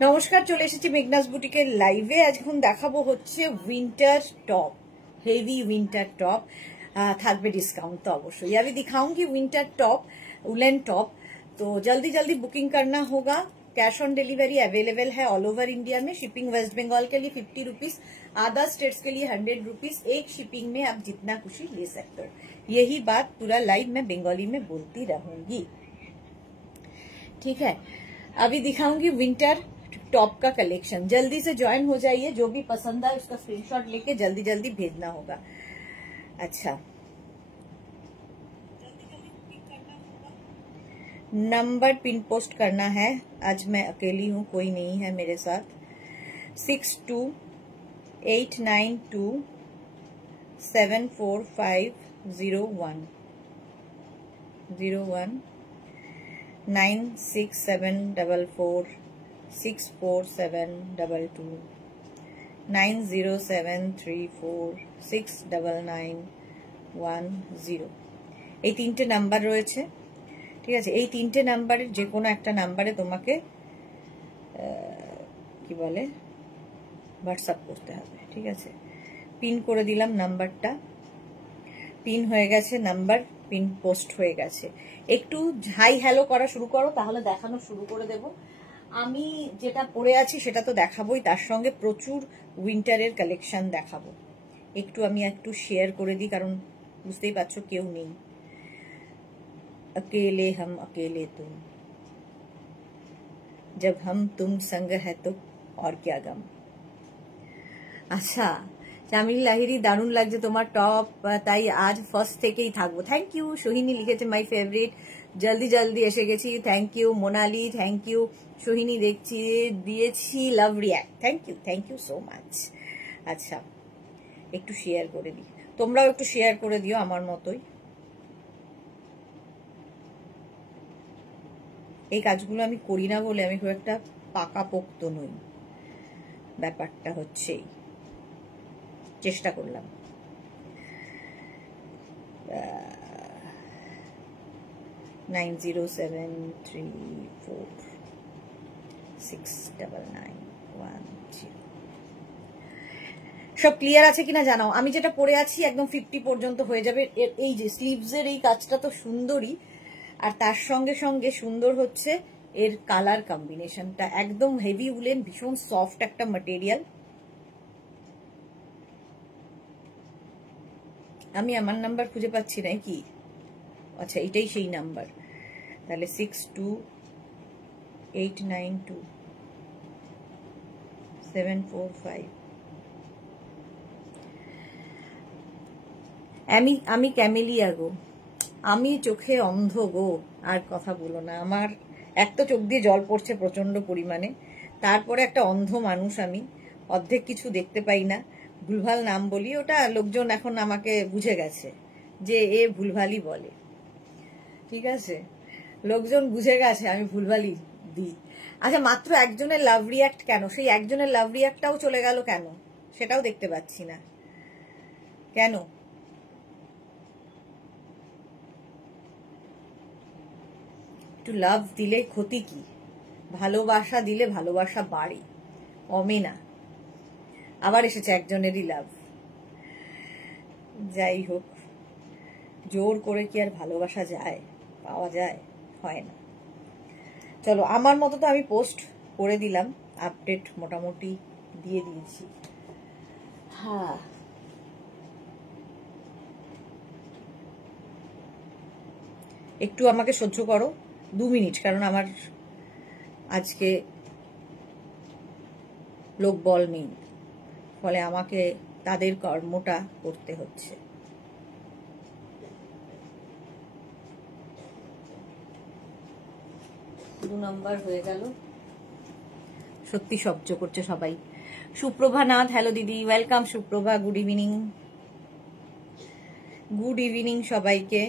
নমস্কার, চলে এসেছি মেঘনাস বুটিকের লাইভে। এখন দেখাবো হচ্ছে winter top, heavy winter top. থাকবে डिस्काउंट तो अवश्य अभी दिखाऊंगी विंटर टॉप, उलन टॉप। तो जल्दी जल्दी बुकिंग करना होगा। कैश ऑन डिलीवरी अवेलेबल है ऑल ओवर इंडिया में। शिपिंग वेस्ट बंगाल के लिए 50 रुपीज, अदर स्टेट्स के लिए 100 रुपीज। एक शिपिंग में आप जितना खुशी ले सकते हो। यही बात पूरा लाइव में बंगाली में बोलती रहूंगी, ठीक है। अभी दिखाऊंगी विंटर टॉप का कलेक्शन। जल्दी से ज्वाइन हो जाइए, जो भी पसंद आए उसका स्क्रीनशॉट लेके जल्दी जल्दी भेजना होगा। अच्छा, नंबर पिन पोस्ट करना है। आज मैं अकेली हूँ, कोई नहीं है मेरे साथ। 6289274501 9674464722 9073469910। এই তিনটে নাম্বার রয়েছে, ঠিক আছে। এই তিনটে নাম্বারের যে কোনো একটা নাম্বারে তোমাকে কি বলে হোয়াটসঅ্যাপ করতে হবে, ঠিক আছে। পিন করে দিলাম নাম্বারটা, পিন হয়ে গেছে, নাম্বার পিন পোস্ট হয়ে গেছে। একটু হাই হ্যালো করা শুরু করো, তাহলে দেখানো শুরু করে দেব। আমি যেটা পরে আছি সেটা তো দেখাবোই, তার সঙ্গে প্রচুর উইন্টারের কালেকশন দেখাবো। আমি একটু শেয়ার করে দিই, কারণ বুঝতেই পারছো কেউ নেই। अकेले हम अकेले तुम, जब हम तुम संग है तो और क्या गम। अच्छा, চামিল লাহিরি, দারুণ লাগছে তোমার টপ, তাই আজ ফার্স্ট থেকেই থাকবো। Thank you. সোহিনী লিখেছে মাই ফেভারিট, জলদি জলদি এসে গেছি। Thank you Monali, thank you. Sohini দেখছি দিয়েছি love react, thank you so much. আচ্ছা, একটু শেয়ার করে দিই, তোমরাও একটু শেয়ার করে দিও আমার মতোই। এই কাজগুলো আমি করি না বলে আমি খুব একটা পাকাপোক্ত নই, ব্যাপারটা হচ্ছে চেষ্টা করলাম। নাইন 9073469910। সব ক্লিয়ার আছে কিনা জানাও। আমি যেটা পরে আছি একদম 50 পর্যন্ত হয়ে যাবে। এই যে স্লিভসের এই কাজটা তো সুন্দরই, আর তার সঙ্গে সঙ্গে সুন্দর হচ্ছে এর কালার কম্বিনেশনটা। একদম হেভি উলেন, ভীষণ সফট একটা ম্যাটেরিয়াল। আমি আমার নাম্বার খুঁজে পাচ্ছি না কি। আচ্ছা, এটাই সেই নাম্বার। তাহলে 62892745। আমি ক্যামেলিয়া গো, আমি চোখে অন্ধ গো। আর কথা বলো না। আমার এক তো চোখ দিয়ে জল পড়ছে প্রচন্ড পরিমাণে, তারপরে একটা অন্ধ মানুষ আমি, অর্ধেক কিছু দেখতে পাই না। ভুলভাল নাম বলি, ওটা লোকজন এখন আমাকে বুঝে গেছে যে এ ভুলভালই বলে, ঠিক আছে। লোকজন বুঝে গেছে আমি ভুলভালই দিই। আচ্ছা, মাত্র একজনের লাভ রিয়াক্ট কেন? সেই একজনের লাভ রিয়াক্টটাও চলে গেল কেন সেটাও দেখতে পাচ্ছি না কেন। একটু লাভ দিলে ক্ষতি কি? ভালোবাসা দিলে ভালোবাসা বাড়ে, কমে না। আবার এসেছে একজনেরই লাভ। যাই হোক, জোর করে কি আর ভালোবাসা যায়, পাওয়া যায়? হয় না। চলো, আমার মতো তো আমি পোস্ট করে দিলাম, আপডেট মোটামুটি দিয়ে দিয়েছি। হ্যাঁ, একটু আমাকে সহ্য করো 2 মিনিট, কারণ আমার আজকে লোকবল নেই, ফলে আমাকে তাদের কর্মটা করতে হচ্ছে। দু নাম্বার হয়ে গেল, সত্যি সহ্য করছে সবাই। সুপ্রভা নাথ, হ্যালো দিদি, ওয়েলকাম সুপ্রভা। গুড ইভিনিং সবাইকে।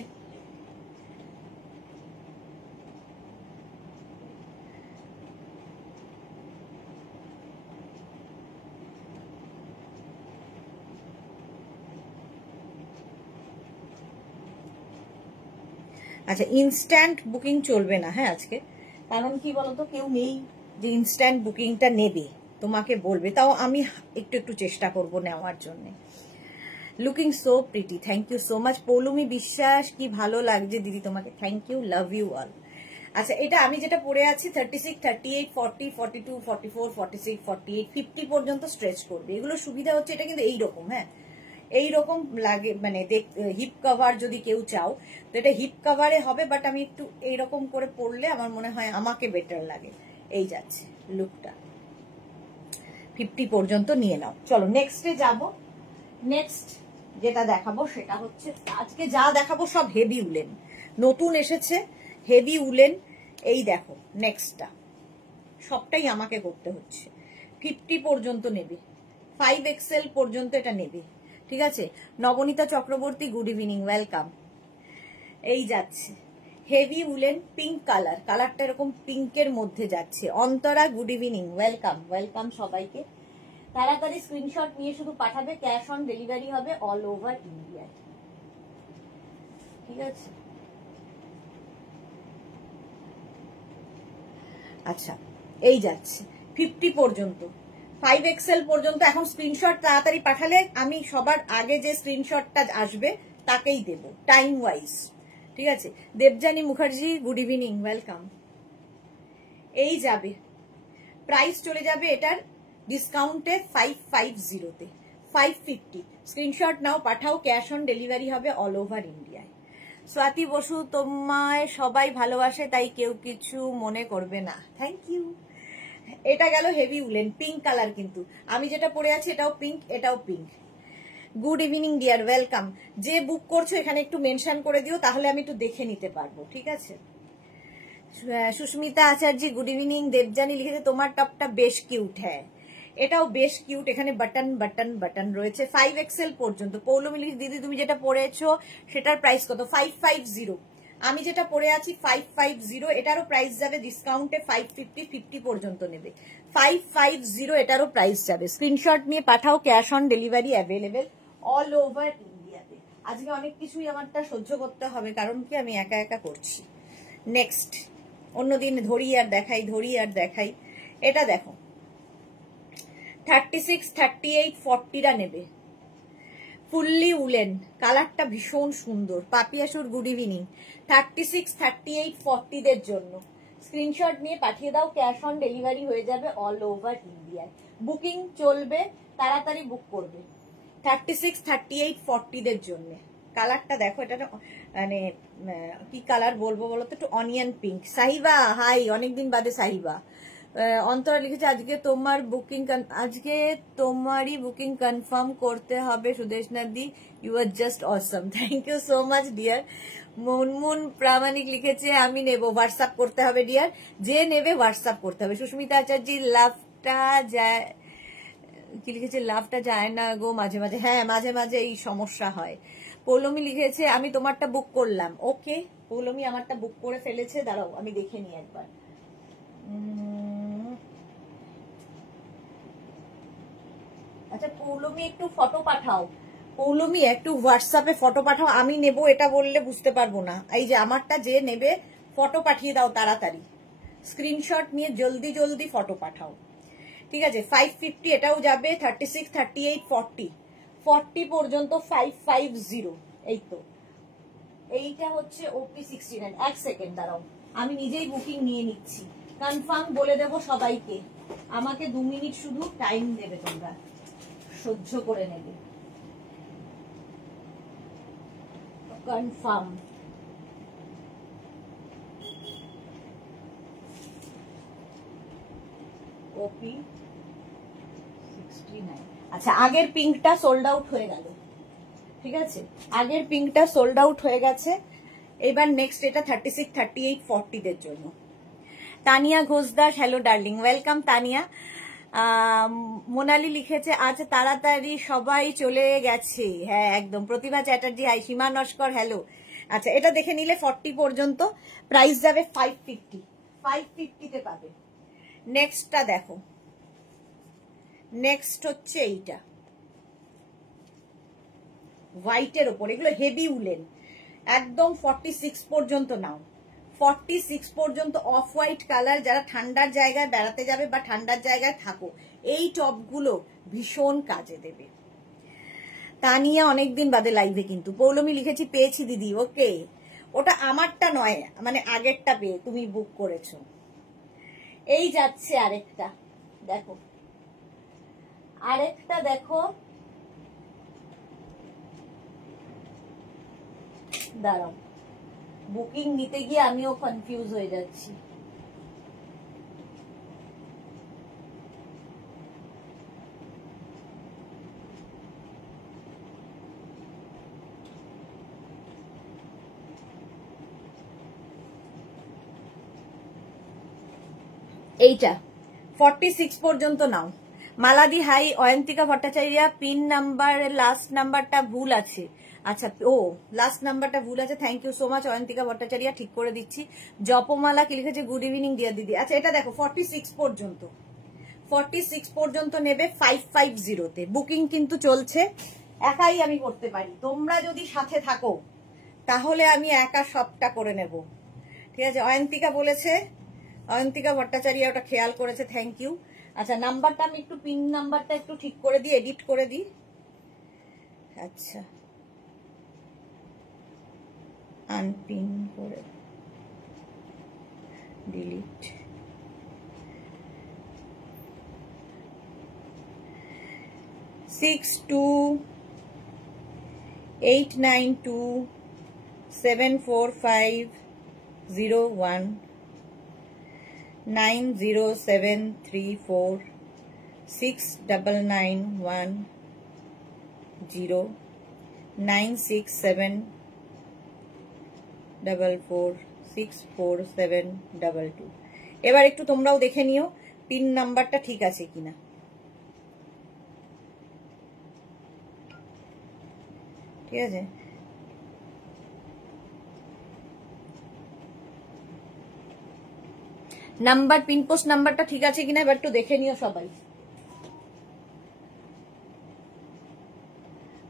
আচ্ছা, ইনস্ট্যান্ট বুকিং চলবে না হ্যাঁ আজকে, কারণ কি বলতো কেউ নেই যে ইনস্ট্যান্ট বুকিংটা নেবে, তোমাকে বলবে, তাও আমি একটু একটু চেষ্টা করব নেওয়ার জন্য। Looking so pretty, thank you so much. Poulami Biswas, কি ভালো লাগছে দিদি তোমাকে, thank you, love you all. আচ্ছা, এটা আমি যেটা পরে আছি 36, 38, 40, 42, 44, 46, 48, 50 পর্যন্ত স্ট্রেচ করবে। এগুলো সুবিধা হচ্ছে এটা কিন্তু এইরকম, হ্যাঁ এইরকম লাগে, মানে হিপ কভার যদি কেউ চাও তো এটা হিপ কভারে হবে, বাট আমি একটু এইরকম করে পরলে আমার মনে হয় আমাকে বেটার লাগে। এই যাচ্ছে লুকটা, 50 পর্যন্ত নিয়ে নাও। চলো নেক্সটে যাব। নেক্সট যেটা দেখাবো সেটা হচ্ছে, আজকে যা দেখাবো সব হেভি উলেন, নতুন এসেছে হেভি উলেন। এই দেখো নেক্সটটা, সবটাই আমাকে করতে হচ্ছে। 50 পর্যন্ত নেবে, 5XL পর্যন্ত এটা নেবে, ঠিক আছে। Nabanita Chakraborty, good evening, welcome. এই যাচ্ছে হেভি উলেন, পিঙ্ক কালার, কালারটা এরকম পিঙ্কের মধ্যে যাচ্ছে। Antara, good evening, welcome, welcome সবাইকে। তাড়াতাড়ি স্ক্রিনশট নিয়ে শুধু পাঠাবে, ক্যাশ অন ডেলিভারি হবে অল ওভার ইন্ডিয়া, ঠিক আছে। আচ্ছা, এই যাচ্ছে 50 পর্যন্ত, 5XL পর্যন্ত। এখন স্ক্রিনশট তাড়াতাড়ি পাঠালে আমি সবার আগে যে স্ক্রিনশটটা আসবে তাকেই দেব, টাইম ওয়াইজ, ঠিক আছে। Debjani Mukherjee, good evening, welcome. এই যাবে, প্রাইস চলে যাবে এটার ডিসকাউন্টে 550-তে, 550। স্ক্রিনশট নাও, পাঠাও, ক্যাশ অন ডেলিভারি হবে অল ওভার ইন্ডিয়ায়। স্বাতি বসু, তোমায় সবাই ভালোবাসে তাই কেউ কিছু মনে করবে না, থ্যাংক ইউ। এটা গেল হেভি উলেন, পিঙ্ক কালার, কিন্তু আমি যেটা পরে আছি এটাও পিঙ্ক, এটাও pink. Good evening deer, welcome. যে বুক করছো এখানে একটু মেনশন করে দিও, তাহলে আমি একটু দেখে নিতে পারবো, ঠিক আছে। সুস্মিতা আচার্য, গুড ইভিনিং। দেবযানী লিখেছে তোমার টপটা বেশ কিউট, হ্যাঁ এটাও বেশ কিউট, এখানে বাটন বাটন বাটন রয়েছে, 5XL পর্যন্ত। পৌলমি লিখেছে দিদি তুমি যেটা পরেছো সেটার প্রাইস কত, 550। আমি যেটা পরে আছি 550, এটারও প্রাইস যাবে ডিসকাউন্টে 550, 50 পর্যন্ত নেবে, 550 এটারও প্রাইস যাবে। স্ক্রিনশট নিয়ে পাঠাও, cash on delivery available all over ইন্ডিয়াতে। আজকে অনেক কিছুই আমারটা সহ্য করতে হবে, কারণ কি আমি একা একা করছি। নেক্সট, অন্যদিন ধরি আর দেখাই, ধরি আর দেখাই। এটা দেখো 36, 38, 40টা নেবে, ফুললি উলেন, কালারটা ভীষণ সুন্দর। পাপিয়াসুর, গুড ইভিনিং। 36, 38, 40দের জন্য স্ক্রিনশট নিয়ে পাঠিয়ে দাও, ক্যাশ অন ডেলিভারি হয়ে যাবে অল ওভার ইন্ডিয়ায়। বুকিং চলবে, তাড়াতাড়ি বুক করবে। 36, 38, 40দের জন্য কালারটা দেখো, এটা মানে কি কালার বলবো বলো তো, একটু অনিয়ন পিঙ্ক। সাহিবা, হাই, অনেকদিন বাদে সাহিবা। অন্তরা লিখেছে আজকে তোমার বুকিং, আজকে তোমারই বুকিং কনফার্ম করতে হবে Sudeshna di, you are just awesome, thank you so much dear. Munmun Pramanik লিখেছে আমি নেব, হোয়াটসঅ্যাপ করতে হবে ডিয়ার, যে নেবে হোয়াটসঅ্যাপ করতে হবে। সুস্মিতা আচার্য, লাভটা যায়, কি লিখেছে, লাভটা যায় না গো মাঝে মাঝে, হ্যাঁ মাঝে মাঝে এই সমস্যা হয়। পৌলমি লিখেছে আমি তোমারটা বুক করলাম, ওকে পৌলমি আমারটা বুক করে ফেলেছে, দাঁড়াও আমি দেখে নিই একবার। আচ্ছা পৌলমি একটু ফটো পাঠাও, পৌলমি একটু হোয়াটসঅ্যাপে ফটো পাঠাও, আমি নেব এটা বললে বুঝতে পারবো না। এই যে আমারটা যে নেবে ফটো পাঠিয়ে দাও তাড়াতাড়ি, স্ক্রিনশট নিয়ে জলদি জলদি ফটো পাঠাও, ঠিক আছে। 550 এটাও যাবে, 36, 38, 40, 40 পর্যন্ত 550। এই তো, এইটা হচ্ছে OP69। এক সেকেন্ড দাঁড়াও, আমি নিজেই বুকিং নিয়ে নিচ্ছি, কনফার্ম বলে দেব সবাইকে। আমাকে 2 মিনিট শুধু টাইম দেবে, তোমরা সহ্য করে নেবে। Confirm, OP69। আচ্ছা, আগের পিঙ্কটা সোল্ড আউট হয়ে গেল, ঠিক আছে, আগের পিঙ্কটা সোল্ড আউট হয়ে গেছে। এবার নেক্সট এটা 36, 38, 40দের জন্য। Tania Ghoshdas, hello darling, welcome Tania. Monali লিখেছে আজ তাড়াতাড়ি সবাই চলে গেছে, হ্যাঁ একদম। প্রতিভা চ্যাটার্জি, হাই। সীমা নস্কর, হ্যালো। আচ্ছা, এটা দেখে নিলে 40 পর্যন্ত, প্রাইস যাবে 550, 550তে পাবে। নেক্সটটা দেখো, নেক্সট হচ্ছে এইটা হোয়াইটের ওপর, এগুলো হেভি উলেন, একদম 46 পর্যন্ত নাও, 46 পর্যন্ত অফ হোয়াইট কালার, যারা ঠান্ডার জায়গায় বেড়াতে যাবে বা ঠান্ডার জায়গায় থাকো এই টপগুলো ভীষণ কাজে দেবে। তানিয়া অনেকদিন বাদে লাইভে, কিন্তু পৌলমি লিখেছি পেয়েছি দিদি। ওকে, ওটা আমারটা নয়, মানে আগেরটা পেয়ে তুমি বুক করেছো। এই যাচ্ছে আরেকটা, দেখো আরেকটা, দেখো দাঁড়াও, বুকিং নিতে গিয়ে আমিও কনফিউজ হয়ে যাচ্ছি। এইটা 46 পর্যন্ত নাও। Maladi hi, Ayantika Bhattacharya pin number last নাম্বারটা ভুল আছে। আচ্ছা, ও লাস্ট নাম্বারটা ভুল আছে, thank you so much Ayantika Bhattacharya, ঠিক করে দিচ্ছি। জপমালা কি লিখেছে, গুড ইভিনিং ডিয়ার দিদি। আচ্ছা এটা দেখো 46 পর্যন্ত, 46 পর্যন্ত নেবে 550-তে। বুকিং কিন্তু চলছে, একাই আমি করতে পারি, তোমরা যদি সাথে থাকো তাহলে আমি একা সবটা করে নেব, ঠিক আছে। অয়ন্তিকা বলেছে, অয়ন্তিকা ভট্টাচার্য ওটা খেয়াল করেছে, থ্যাংক ইউ। আচ্ছা নাম্বারটা আমি একটু পিন নাম্বারটা একটু ঠিক করে দিই, এডিট করে দিই। আচ্ছা আনপিন করে ডিলিট। সিক্স 892-745-01 90734-69910 96744644722। এবার একটু তোমরাও দেখে নিও পিন নাম্বারটা ঠিক আছে কিনা। ঠিক আছে, নাম্বার পিন পোস্ট নাম্বারটা ঠিক আছে কিনা এবার একটু দেখে নিও সবাই।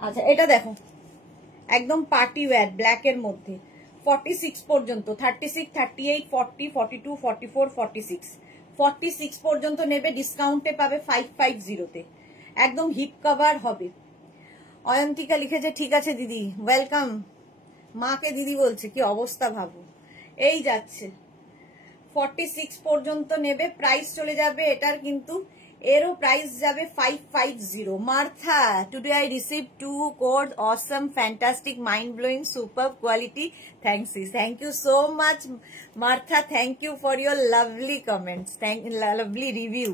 আচ্ছা এটা দেখো একদম পার্টি ওয়্যার ব্ল্যাক এর মধ্যে 46 পর্যন্ত, 36, 38, 40, 42, 44, 46, 46 পর্যন্ত নেবে, ডিসকাউন্টে পাবে 550-তে, একদম হিপ কভার হবে। অয়ন্তিকা লিখেছে ঠিক আছে দিদি, ওয়েলকাম। মাকে দিদি বলছে, কি অবস্থা ভাবো। এই যাচ্ছে 46 পর্যন্ত নেবে, প্রাইস চলে যাবে এটার, কিন্তু এরও প্রাইস যাবে 550। Martha, today I receive 2 codes, awesome, fantastic, mind blowing, superb quality, thanks, thank you so much Martha, thank you for your lovely comments, lovely review।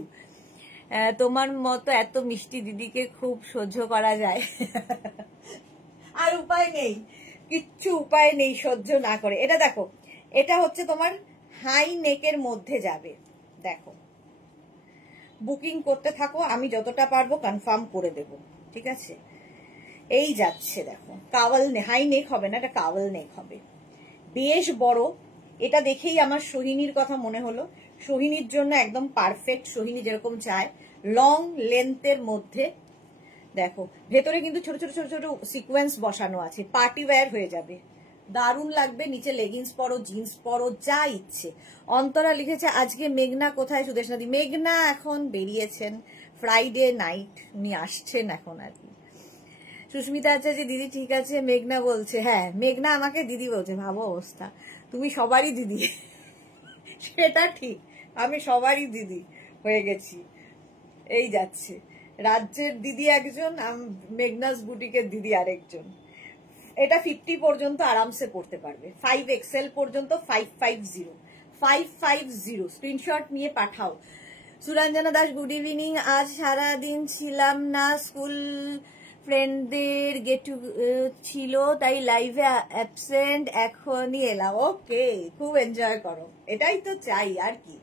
তোমার মতো এত মিষ্টি দিদিকে খুব সহ্য করা যায় আর উপায় নেই, কিচ্ছু উপায় নেই সহ্য না করে। এটা দেখো, এটা হচ্ছে তোমার হাই নেকের মধ্যে যাবে, দেখো বুকিং করতে থাকো, আমি যতটা পারবো কনফার্ম করে দেব, ঠিক আছে। এই যাচ্ছে দেখো, কাওয়াল হাই নেক হবে না, এটা কাওয়াল নেক হবে, বেশ বড়। এটা দেখেই আমার সোহিনীর কথা মনে হলো, সোহিনীর জন্য একদম পারফেক্ট, সোহিনী যেরকম চায়, লং লেন্থের মধ্যে। দেখো ভেতরে কিন্তু ছোট ছোট ছোট ছোট সিকোয়েন্স বসানো আছে, পার্টি ওয়্যার হয়ে যাবে, দারুণ লাগবে। নিচে লেগিংস পরো, জিন্স পরো, যা ইচ্ছে। অন্তরা লিখেছে আজকে মেঘনা কোথায় সুদেশনাদি? মেঘনা এখন বেরিয়েছেন, ফ্রাইডে নাইট উনি আসছেন এখন আর কি। সুস্মিতা আছে যে দিদি ঠিক আছে, মেঘনা বলছে, হ্যাঁ মেঘনা আমাকে দিদি বলছে, ভাবো অবস্থা, তুমি সবারই দিদি সেটা ঠিক, আমি সবারই দিদি হয়ে গেছি। এই যাচ্ছে, রাজ্যের দিদি একজন, মেঘনাস বুটিকের দিদি আরেকজন। এটা 50 পর্যন্ত আরামসে পড়তে পারবে, 5XL পর্যন্ত 550 স্ক্রিনশট নিয়ে পাঠাও। সুরঞ্জনা দাস গুড ইভিনিং, আজ সারাদিন ছিলাম না, স্কুল ফ্রেন্ডদের গেট ছিল তাই লাইভে অ্যাবসেন্ট, এখনই এলাম। ওকে, খুব এনজয় করো, এটাই তো চাই আর কি,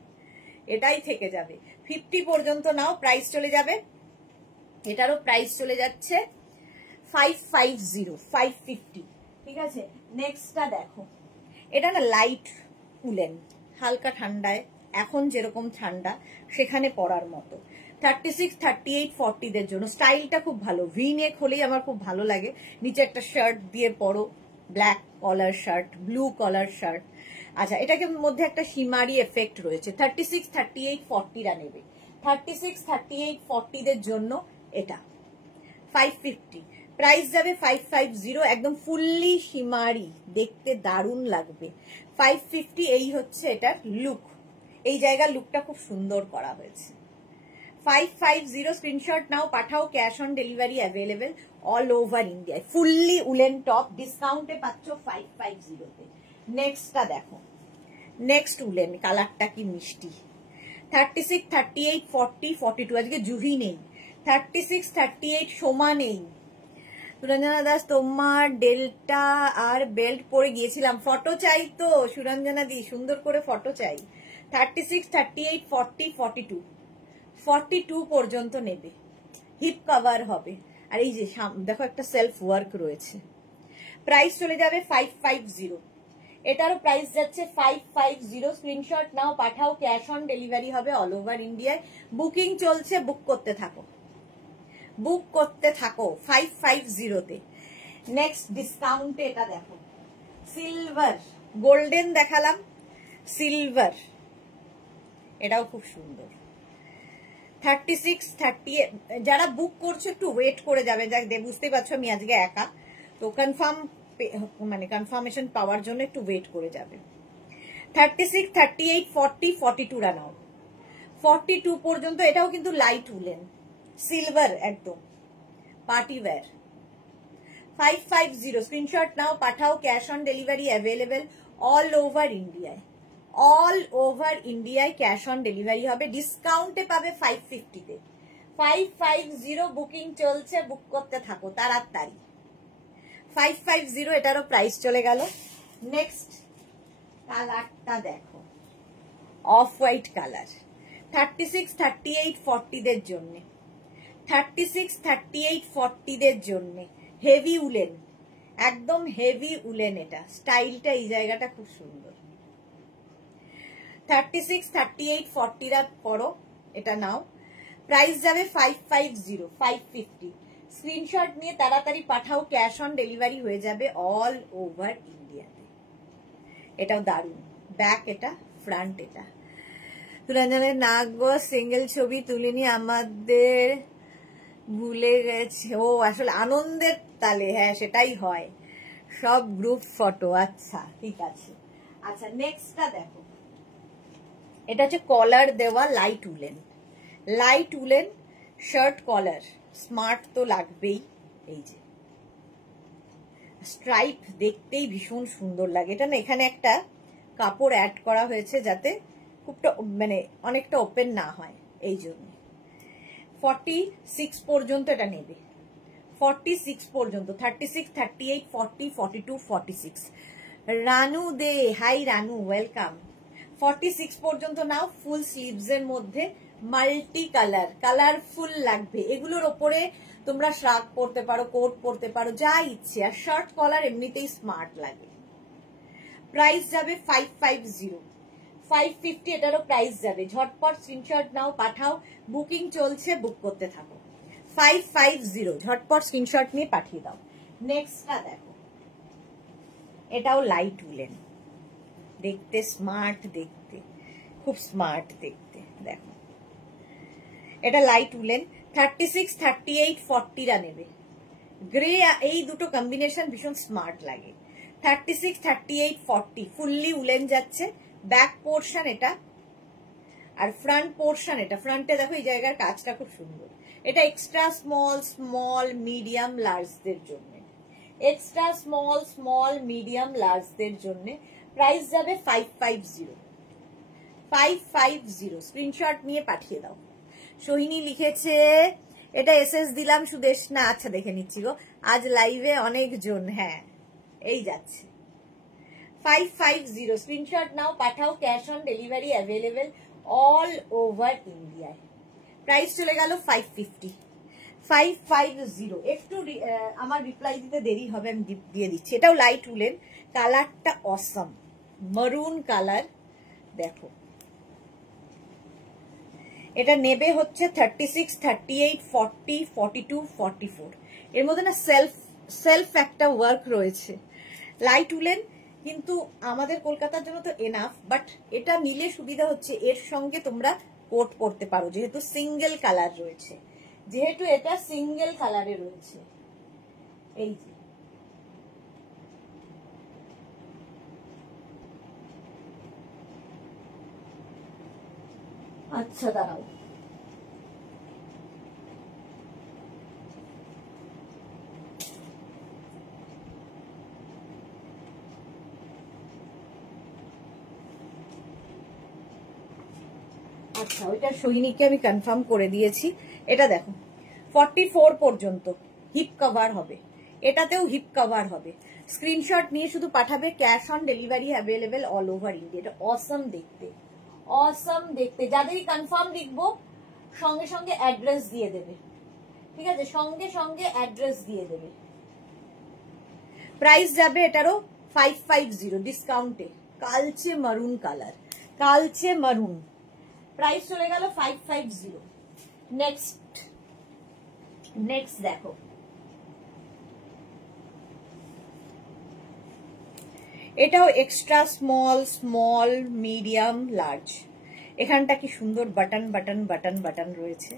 এটাই থেকে যাবে। 50 পর্যন্ত নাও, প্রাইস চলে যাবে, এটারও প্রাইস চলে যাচ্ছে 550, ঠিক আছে। নেক্সটটা দেখো, এটা না লাইট উলেন, হালকা ঠান্ডায়, এখন যেরকম ঠান্ডা সেখানে পরার মতো। 36, 38, 40 দের জন্য স্টাইলটা খুব ভালো, ভি নেক হলেই আমার খুব ভালো লাগে। নিচে একটা শার্ট দিয়ে পরো, black collar shirt, blue collar shirt, আচ্ছা, এটাকে মধ্যে একটা শিমারি এফেক্ট রয়েছে। 36, 38, 40রা নেবে। 36, 38, 40দের জন্য এটা 550, প্রাইস যাবে 550, একদম ফুললি শিমারি, দেখতে দারুণ লাগবে। 550, এই হচ্ছে এটার লুক। এই জায়গার লুকটা খুব সুন্দর করা হয়েছে। 550, স্ক্রিনশট নাও, পাঠাও, cash on delivery available all over ইন্ডিয়ায়। ফুললি উলেন টপ, ডিসকাউন্টে পাচ্ছ 550-তে। নেক্সটটা দেখো, নেক্সট উলেন, কালারটা কি মিষ্টি। 36, 38, 40, 42, আজকে জুহি নেই। 36, 38 সোমা নেই। সুরঞ্জনা দাস, তোমার ডেল্টা আর বেল্ট পরে গিয়েছিলাম, ফটো চাই তো সুরঞ্জনা দি, সুন্দর করে ফটো চাই। 36, 38, 40, 42, 42 পর্যন্ত নেবে। হিপ কভার হবে, আর এই যে দেখো একটা সেলফ ওয়ার্ক রয়েছে। প্রাইস চলে যাবে 550, এটারও প্রাইস যাচ্ছে 550। স্ক্রিনশট নাও, পাঠাও, ক্যাশ অন ডেলিভারি হবে অল ওভার ইন্ডিয়ায়। বুকিং চলছে, বুক করতে থাকো, বুক করতে থাকো 550-তে। নেক্সট ডিসকাউন্টে এটা দেখো, সিলভার, গোল্ডেন দেখালাম, সিলভার, এটাও খুব সুন্দর। 36, 38, যারা বুক করছো একটু ওয়েট করে যাবে। যাক, বুঝতেই পারছো আমি আজকে একা, তো কনফার্মেশন পাওয়ার জন্য একটু ওয়েট করে যাবে। 36, 38, 40, 42রা নাও। 42 পর্যন্ত, এটাও কিন্তু লাইট উলেন, সিলভার একদম, পার্টি ওয়্যার। 550, স্ক্রিনশট নাও, পাঠাও, cash on delivery available all over ইন্ডিয়ায়। অল ওভার ইন্ডিয়ায় ক্যাশ অন ডেলিভারি হবে, ডিসকাউন্টে পাবে 550-তে। 550 বুকিং চলছে, বুক করতে থাকো তাড়াতাড়ি। 550, এটারও প্রাইস চলে গেল। নেক্সট কালারটা দেখো, অফ হোয়াইট কালার। 36, 38, 40দের জন্য। 36, 38, 40দের জন্য হেভি উলেন, একদম হেভি উলেন। এটা স্টাইলটা, এই জায়গাটা খুব সুন্দর। 36, 38, 40রা পরো, এটা নাও। প্রাইস যাবে 550, 550। স্ক্রিনশট নিয়ে তাড়াতাড়ি পাঠাও, ক্যাশ অন ডেলিভারি হয়ে যাবে অল ওভার ইন্ডিয়াতে। এটাও দারুণ, ব্যাক এটা, ফ্রন্ট এটা। সুরঞ্জনের নাক গো, সিঙ্গেল ছবি তুলিনি, আমাদের ভুলে গেছে। ও আসলে আনন্দের তালে, হ্যাঁ সেটাই হয়, সব গ্রুপ ফটো। আচ্ছা ঠিক আছে। আচ্ছা, নেক্সটটা দেখো, এটা হচ্ছে কলার দেওয়া light woollen, light woollen shirt collar, smart তো লাগবেই। এই যে স্ট্রাইপ, দেখতেই ভীষণ সুন্দর লাগে। এটা না, এখানে একটা কাপড় অ্যাড করা হয়েছে যাতে খুবটা অনেকটা ওপেন না হয়, এই জন্য। 46 পর্যন্ত এটা নেবে, 46 পর্যন্ত। 36, 38, 40, 42, 46। রানু দে, হাই রানু, ওয়েলকাম। 46 পর্যন্ত নাও। ফুল স্লিভস এর মধ্যে মাল্টি কালার, কালারফুল লাগবে। এগুলোর ওপরে তোমরা শ্রাগ পরতে পারো, কোট পরতে পারো, যা ইচ্ছে। আর শার্ট কলার এমনিতেই স্মার্ট লাগে। প্রাইস যাবে 550, 550, এটারও প্রাইস যাবে। ঝটপট স্ক্রিনশট নাও, পাঠাও, বুকিং চলছে, বুক করতে থাকো। 550, ঝটপট স্ক্রিনশট নিয়ে পাঠিয়ে দাও। নেক্সটটা দেখো, এটাও লাইট উলেন, দেখতে স্মার্ট, দেখতে খুব স্মার্ট দেখতে। দেখো, এটা লাইট উলেন। 36, 38, 40রা নেবে। গ্রে, এই দুটো কম্বিনেশন ভীষণ স্মার্ট লাগে। 36, 38, 40 ফুললি উলেন যাচ্ছে। ব্যাক পোর্শন এটা, আর ফ্রন্ট পোর্শন এটা। ফ্রন্টে দেখো এই জায়গার কাজটা খুব সুন্দর। এটা এক্সট্রা স্মল, স্মল, মিডিয়াম, লার্জদের জন্য। এক্সট্রা স্মল, স্মল, মিডিয়াম, লার্জদের জন্য। প্রাইস যাবে 550, 550। স্ক্রিনশট নিয়ে পাঠিয়ে দাও। সোহিনী লিখেছে, এটা এসএস দিলাম সুদেশ না। আচ্ছা, দেখে নিচ্ছি গো, আজ লাইভে অনেকজন। হ্যাঁ, এই যাচ্ছে 550। স্ক্রিনশট নাও, পাঠাও, cash on delivery available all over ইন্ডিয়ায়। প্রাইস চলে গেল 550, 550। একটু আমার রিপ্লাই দিতে দেরি হবে, আমি দিয়ে দিচ্ছি। এটাও লাইট উলেন, কালারটা অসম, মারুন কালার। দেখো, এটা নেবে হচ্ছে 36, 38, 40, 42, 44। এর মধ্যে না সেলফ একটা ওয়ার্ক রয়েছে। লাইট উলেন, কিন্তু আমাদের কলকাতার জন্য তো এনাফ, বাট এটা নিলে সুবিধা হচ্ছে এর সঙ্গে তোমরা কোট করতে পারো, যেহেতু সিঙ্গেল কালার রয়েছে, যেহেতু এটা সিঙ্গেল কালারে রয়েছে। এই যে আচ্ছা দাঁড়াও, আচ্ছা ওইটা সৈনিককে আমি কনফার্ম করে দিয়েছি। এটা দেখো 44 পর্যন্ত হিপ কভার হবে, এটাতেও হিপ কভার হবে। স্ক্রিনশট নিয়ে শুধু পাঠাবে, cash on delivery available all over India. এটা অসম দেখতে, অসম দেখতে। যাদেরই কনফার্ম লিখবো সঙ্গে সঙ্গে অ্যাড্রেস দিয়ে দেবে, ঠিক আছে, সঙ্গে সঙ্গে অ্যাড্রেস দিয়ে দেবে। প্রাইস যাবে এটারও 550 ডিসকাউন্টে, কালচে মারুন কালার, কালচে মারুন, প্রাইস চলে গেল 550। নেক্সট নেক্সট দেখো, এটাও extra small, small, medium, large. এখানটা কি সুন্দর বাটন বাটন বাটন বাটন রয়েছে,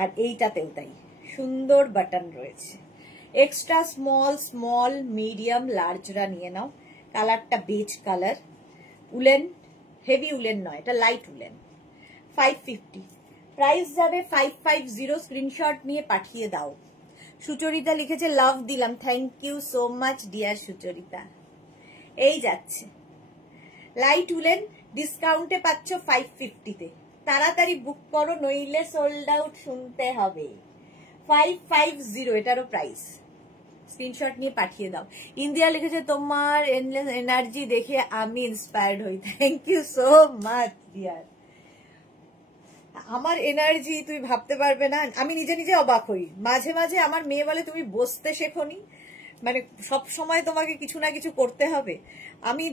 আর এইটাতেও তাই সুন্দর বাটন রয়েছে। এক্সট্রা স্মল, স্মল, মিডিয়াম, লার্জরা নিয়ে নাও। কালারটা beige colour, woollen, heavy woollen নয়, এটা লাইট উলেন। 550 প্রাইস যাবে 550। স্ক্রিনশট নিয়ে পাঠিয়ে দাও। সুচরিতা লিখেছে লাভ দিলাম, thank you so much dear Sucharita. এই যাচ্ছে লাইট উলেন, ডিসকাউন্টে পাচ্ছ 550-তে। তাড়াতাড়ি বুক করো, নইলে সোল্ড আউট শুনতে হবে। 550 এটারও প্রাইস। স্ক্রিনশট নিয়ে পাঠিয়ে দাও। ইন্দিরা লিখেছে তোমার এনলেস এনার্জি দেখে আমি ইন্সপায়ার্ড হই, thank you so much dear. আমার এনার্জি তুই ভাবতে পারবে না, আমি নিজে নিজে অবাক হই। মাঝে মাঝে আমার মেয়ে বলে তুমি বসতে শেখোনি, মানে সব সময় তোমাকে কিছু না কিছু করতে হবে। আমি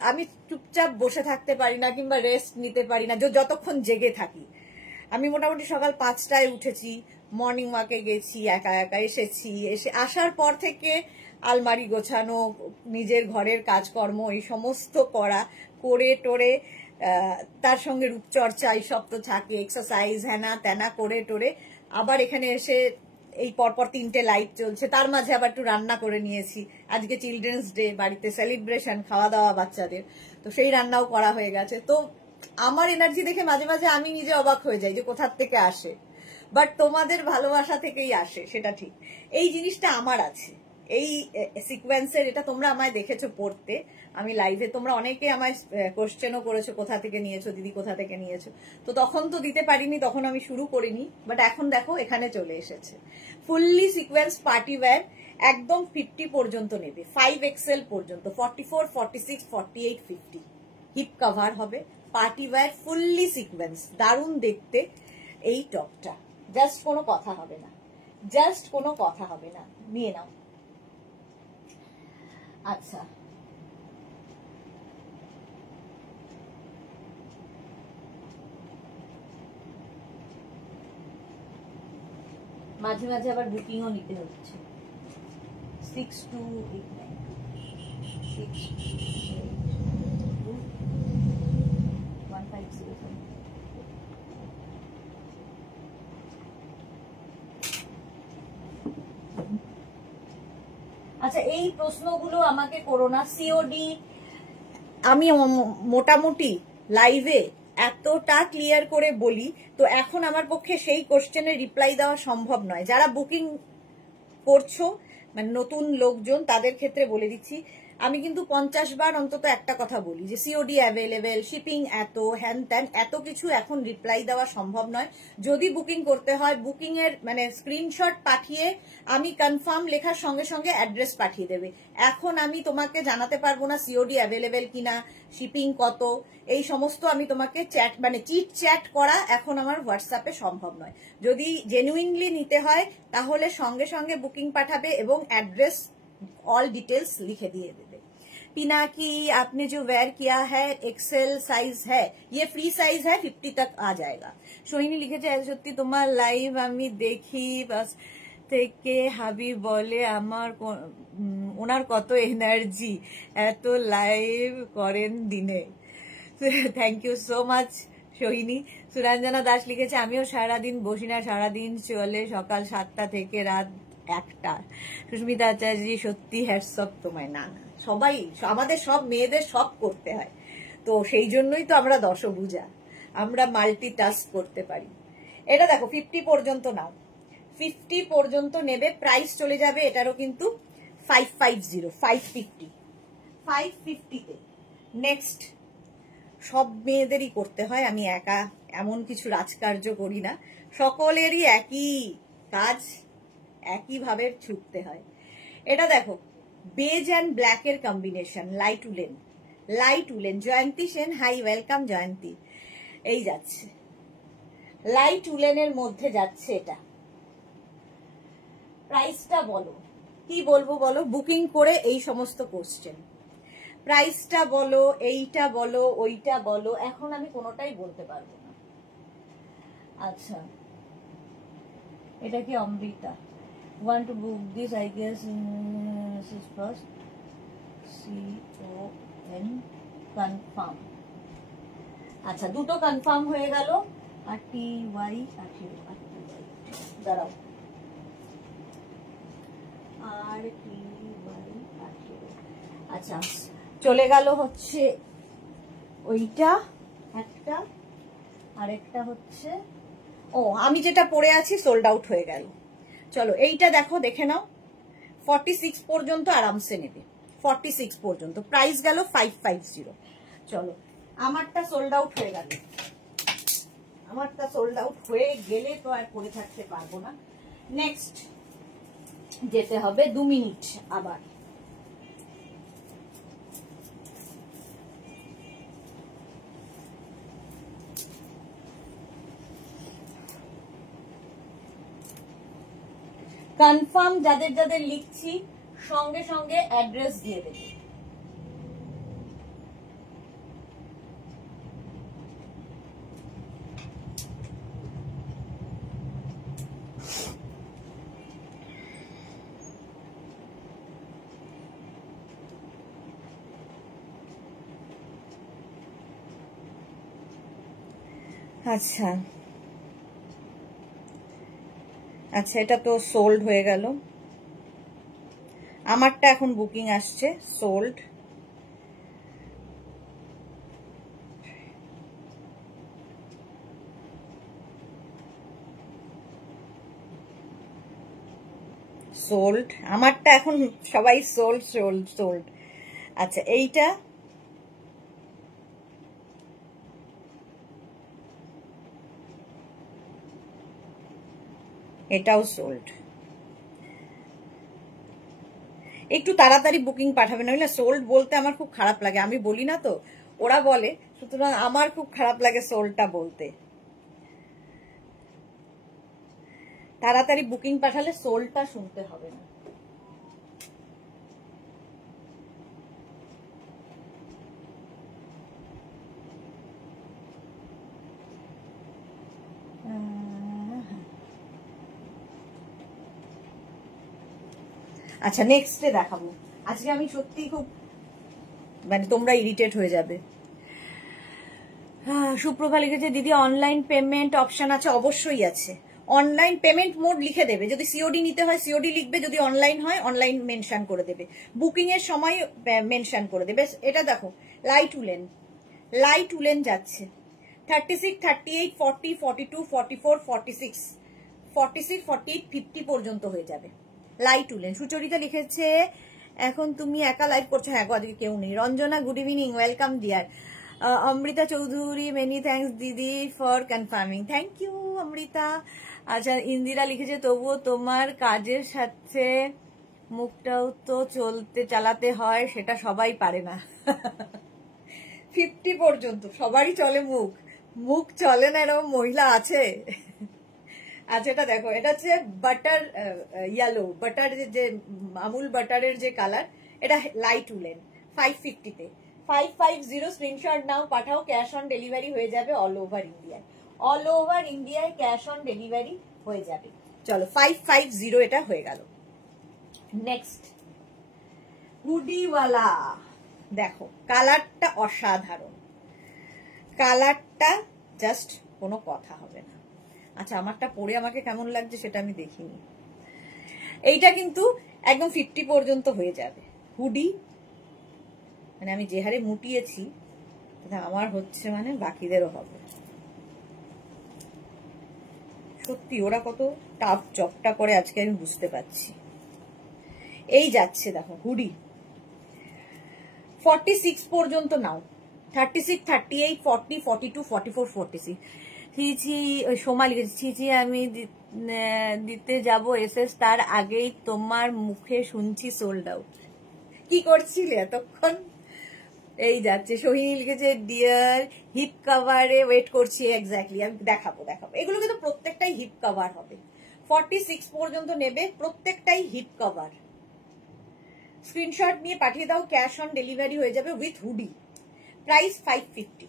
আমি চুপচাপ বসে থাকতে পারি না, কিংবা রেস্ট নিতে পারি না যতক্ষণ জেগে থাকি। আমি মোটামুটি সকাল 5টায় উঠেছি, মর্নিং ওয়াকে গেছি, একা একা এসেছি, এসে আসার পর থেকে আলমারি গোছানো, নিজের ঘরের কাজকর্ম, এই সমস্ত করা, করে টোরে তার সঙ্গে রূপচর্চা এইসব তো থাকে, এক্সারসাইজ হ্যানা ত্যানা করে টোরে আবার এখানে এসে এই পরপর 3টে লাইভ চলছে, তার মাঝে আবার একটু রান্না করে নিয়েছি। আজকে চিলড্রেন্স ডে, বাড়িতে সেলিব্রেশন, খাওয়া দাওয়া বাচ্চাদের, তো সেই রান্নাও করা হয়ে গেছে। তো আমার এনার্জি দেখে মাঝে মাঝে আমি নিজে অবাক হয়ে যাই যে কোথার থেকে আসে, বাট তোমাদের ভালোবাসা থেকেই আসে, সেটা ঠিক। এই জিনিসটা আমার আছে, এই সিকোয়েন্সের, এটা তোমরা আমায় দেখেছো পড়তে, আমি লাইভে, তোমরা অনেকে আমায় কোশ্চেনও করেছো কোথা থেকে নিয়েছো দিদি, কোথা থেকে নিয়েছো। তো তখন তো দিতে পারিনি, তখন আমি শুরু করিনি, বাট এখন দেখো এখানে চলে এসেছে। ফুললি সিকোয়েন্স পার্টি ওয়্যার, একদম 50 পর্যন্ত নেবে, 5XL পর্যন্ত, 44, 46, 48, 50 হিপ কভার হবে, পার্টি ওয়্যার, ফুললি সিকোয়েন্স, দারুণ দেখতে এই টপটা। জাস্ট কোনো কথা হবে না, জাস্ট কোনো কথা হবে না, নিয়ে নাও। আচ্ছা মাঝে মাঝে আবার বুকিংও নিতে হচ্ছে। 6289 6281507। আচ্ছা এই প্রশ্নগুলো আমাকে করো না। সিওডি আমি মোটামুটি লাইভে এতটা ক্লিয়ার করে বলি, তো এখন আমার পক্ষে সেই কোশ্চেনের রিপ্লাই দেওয়া সম্ভব নয়। যারা বুকিং করছো, মানে নতুন লোকজন, তাদের ক্ষেত্রে বলে দিচ্ছি, আমি কিন্তু 50 বার অন্তত একটা কথা বলি যে সিওডি অ্যাভেলেবেল, শিপিং এত, হ্যান ত্যান, এত কিছু এখন রিপ্লাই দেওয়া সম্ভব নয়। যদি বুকিং করতে হয়, বুকিং এর মানে স্ক্রিনশট পাঠিয়ে আমি কনফার্ম লেখার সঙ্গে সঙ্গে অ্যাড্রেস পাঠিয়ে দেবে। এখন আমি তোমাকে জানাতে পারবো না সিওডি অ্যাভেলেবেল কিনা, শিপিং কত, এই সমস্ত আমি তোমাকে চ্যাট মানে চিট চ্যাট করা এখন আমার হোয়াটসঅ্যাপে সম্ভব নয়। যদি জেনুইনলি নিতে হয় তাহলে সঙ্গে সঙ্গে বুকিং পাঠাবে এবং এड्रेस ऑल डिटेल्स लिखे दिए देवे। पिनाकी आपने जो वेयर किया है एक्सेल साइज है, ये फ्री साइज है, 50 तक आ जाएगा। सोहिनी लिखे सत्य तुम्हार लाइव आमी देखी बस থেকে হাবিব বলে ওনার কত এনার্জি, এত লাইভ করেন দিনে। Thank you so much Sohini. Suranjana Das লিখেছে আমিও সারাদিন বসি না, সারাদিন চলে সকাল 7টা থেকে রাত 1টা। সুস্মিতা আচার্য সত্যি হ্যাটস অফ তোমায়। না না, সবাই আমাদের সব মেয়েদের সব করতে হয়, তো সেই জন্যই তো আমরা দশভুজা, আমরা মাল্টিটাস্ক করতে পারি। এটা দেখো 50 পর্যন্ত নাও, 50 পর্যন্ত নেবে, প্রাইস চলে যাবে এটারও কিন্তু 550, 550তে। নেক্সট, সব মেয়েদেরই করতে হয়, আমি একা এমন কিছু রাজকার্য করি না, সকলেরই একই কাজ, একইভাবে ছুটতে হয়। এটা দেখো বেজ অ্যান্ড ব্ল্যাক এর কম্বিনেশন, লাইট উলেন। জয়ন্তী সেন, হাই, ওয়েলকাম জয়ন্তী। এই যাচ্ছে লাইট উলেনের মধ্যে যাচ্ছে এটা। প্রাইসটা বলো, কি বলবো বলো, বুকিং করে এই সমস্ত কোশ্চেন। প্রাইসটা বলো, এইটা বলো, ওইটা বলো, এখন আমি কোনোটাই বলতে পারবো না। আচ্ছা, এটা কি Amrita? Want to book this, I guess, this is first. CON confirm. আচ্ছা, দুটো কনফার্ম হয়ে গেল। আর TY দাঁড়াও, আর TY। আচ্ছা, চলে গেল হচ্ছে ওইটা একটা, আরেকটা হচ্ছে আমি যেটা পরে আছি সোল্ড আউট হয়ে গেল। চলো এইটা দেখো, দেখে নাও, 46 পর্যন্ত আরামসে নেবে, 46 পর্যন্ত, প্রাইস গেল 550। চলো আমারটা সোল্ড আউট হয়ে গেল, আমারটা সোল্ড আউট হয়ে গেলে তো আর পরে থাকতে পারবো না। নেক্সট যেতে হবে 2 মিনিট আবার। কনফার্ম যাদের যাদের লিখছি সঙ্গে সঙ্গে অ্যাড্রেস দিয়ে দেবে। আচ্ছা আচ্ছা, এটা তো সোল্ড হয়ে গেল, আমারটা এখন বুকিং আসছে সোল্ড। সোল্ড আমারটা এখন, সবাই সোল্ড সোল্ড সোল্ড। আচ্ছা, এইটা এটাও সোল্ড। একটু তাড়াতাড়ি বুকিং পাঠাবেন, নইলে সোল্ড বলতে আমার খুব খারাপ লাগে, আমি বলি না তো, ওরা বলে, সুতরাং আমার খুব খারাপ লাগে সোল্ডটা বলতে। তাড়াতাড়ি বুকিং পাঠালে সোল্ডটা শুনতে হবে না। আচ্ছা, নেক্সটে দেখাবো। আজকে আমি সত্যি খুব, মানে তোমরা ইরিটেট হয়ে যাবে। সুপ্রভা লিখেছে দিদি অনলাইন পেমেন্ট অপশন আছে? অবশ্যই আছে। অনলাইন পেমেন্ট মোড লিখে দেবে, যদি সিওডি নিতে হয় সিওডি লিখবে, যদি অনলাইন হয় অনলাইন মেনশন করে দেবে, বুকিং এর সময় মেনশন করে দেবে। এটা দেখো লাইট উলেন যাচ্ছে 36, 38, 40, 42, 44, 46, 46, 48, 50 পর্যন্ত হয়ে যাবে লাইট উলেন। সুচরিতা লিখেছে এখন তুমি একা লাইভ করছো? হ্যাঁ, ওদিকে কেউ নেই। Ranjana good evening, welcome dear. Amrita Chowdhury many thanks দিদি for confirming. Thank you Amrita. আচ্ছা, ইন্দিরা লিখেছে তবুও তোমার কাজের সাথে মুখটাও তো চালাতে হয়, সেটা সবাই পারে না। 50 পর্যন্ত সবারই চলে, মুখ চলে না এরকম মহিলা আছে? আচ্ছা, এটা দেখো, এটা হচ্ছে বাটার ইয়েলো, বাটার যে আমুল বাটারের যে কালার, এটা লাইট উলেন 550তে, 550 স্ক্রিনশট নাও, পাঠাও, ক্যাশ অন ডেলিভারি হয়ে যাবে অল ওভার ইন্ডিয়ায়, অল ওভার ইন্ডিয়ায় ক্যাশ অন ডেলিভারি হয়ে যাবে। চলো 550 এটা হয়ে গেল। নেক্সট হুডিওয়ালা, দেখো কালারটা অসাধারণ, কালারটা জাস্ট কোনো কথা হবে না। আচ্ছা আমারটা পরে আমাকে কেমন লাগছে সেটা আমি দেখিনি। এইটা কিন্তু একদম 50 পর্যন্ত হয়ে যাবে। হুডি মানে আমি যে হারে মুটিয়েছি আমার হচ্ছে মানে বাকিদেরও হবে। সত্যি ওরা কত টাফ জবটা করে আজকে আমি বুঝতে পারছি। এই যাচ্ছে দেখো হুডি 46 পর্যন্ত নাও, 36, 38, 40, 42, 44, 46। ছিছি সোমা লিখেছি, ছিছি আমি দিতে যাব এসএস, তার আগেই তোমার মুখে শুনছি সোল্ড আউট। কি করছিলে এতক্ষণ? এই যাচ্ছে। সোহিনী লিখেছে ডিয়ার হিপ কভারে ওয়েট করছি। এক্স্যাক্টলি আমি দেখাবো এগুলো কিন্তু প্রত্যেকটাই হিপ কভার হবে। 46 পর্যন্ত নেবে, প্রত্যেকটাই হিপ কভার। স্ক্রিনশট নিয়ে পাঠিয়ে দাও, ক্যাশ অন ডেলিভারি হয়ে যাবে উইথ হুডি। প্রাইস 550,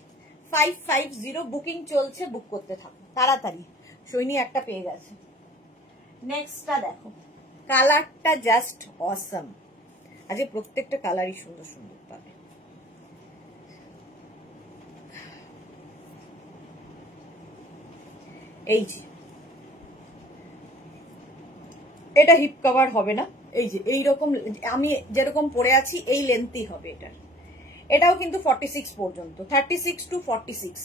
550 বুকিং চলছে, বুক করতে থাকো তাড়াতাড়ি। সৈনী একটা পেয়ে গেছে। নেক্সটটা দেখো, কালারটা জাস্ট অসাম। আজকে প্রত্যেকটা কালারই সুন্দর সুন্দর পাবে। এই যে এটা হিপ কভার হবে না, এই যে এইরকম আমি যেরকম পরে আছি এই লেন্থই হবে এটার। এটাও কিন্তু 46 পর্যন্ত, 36 to 46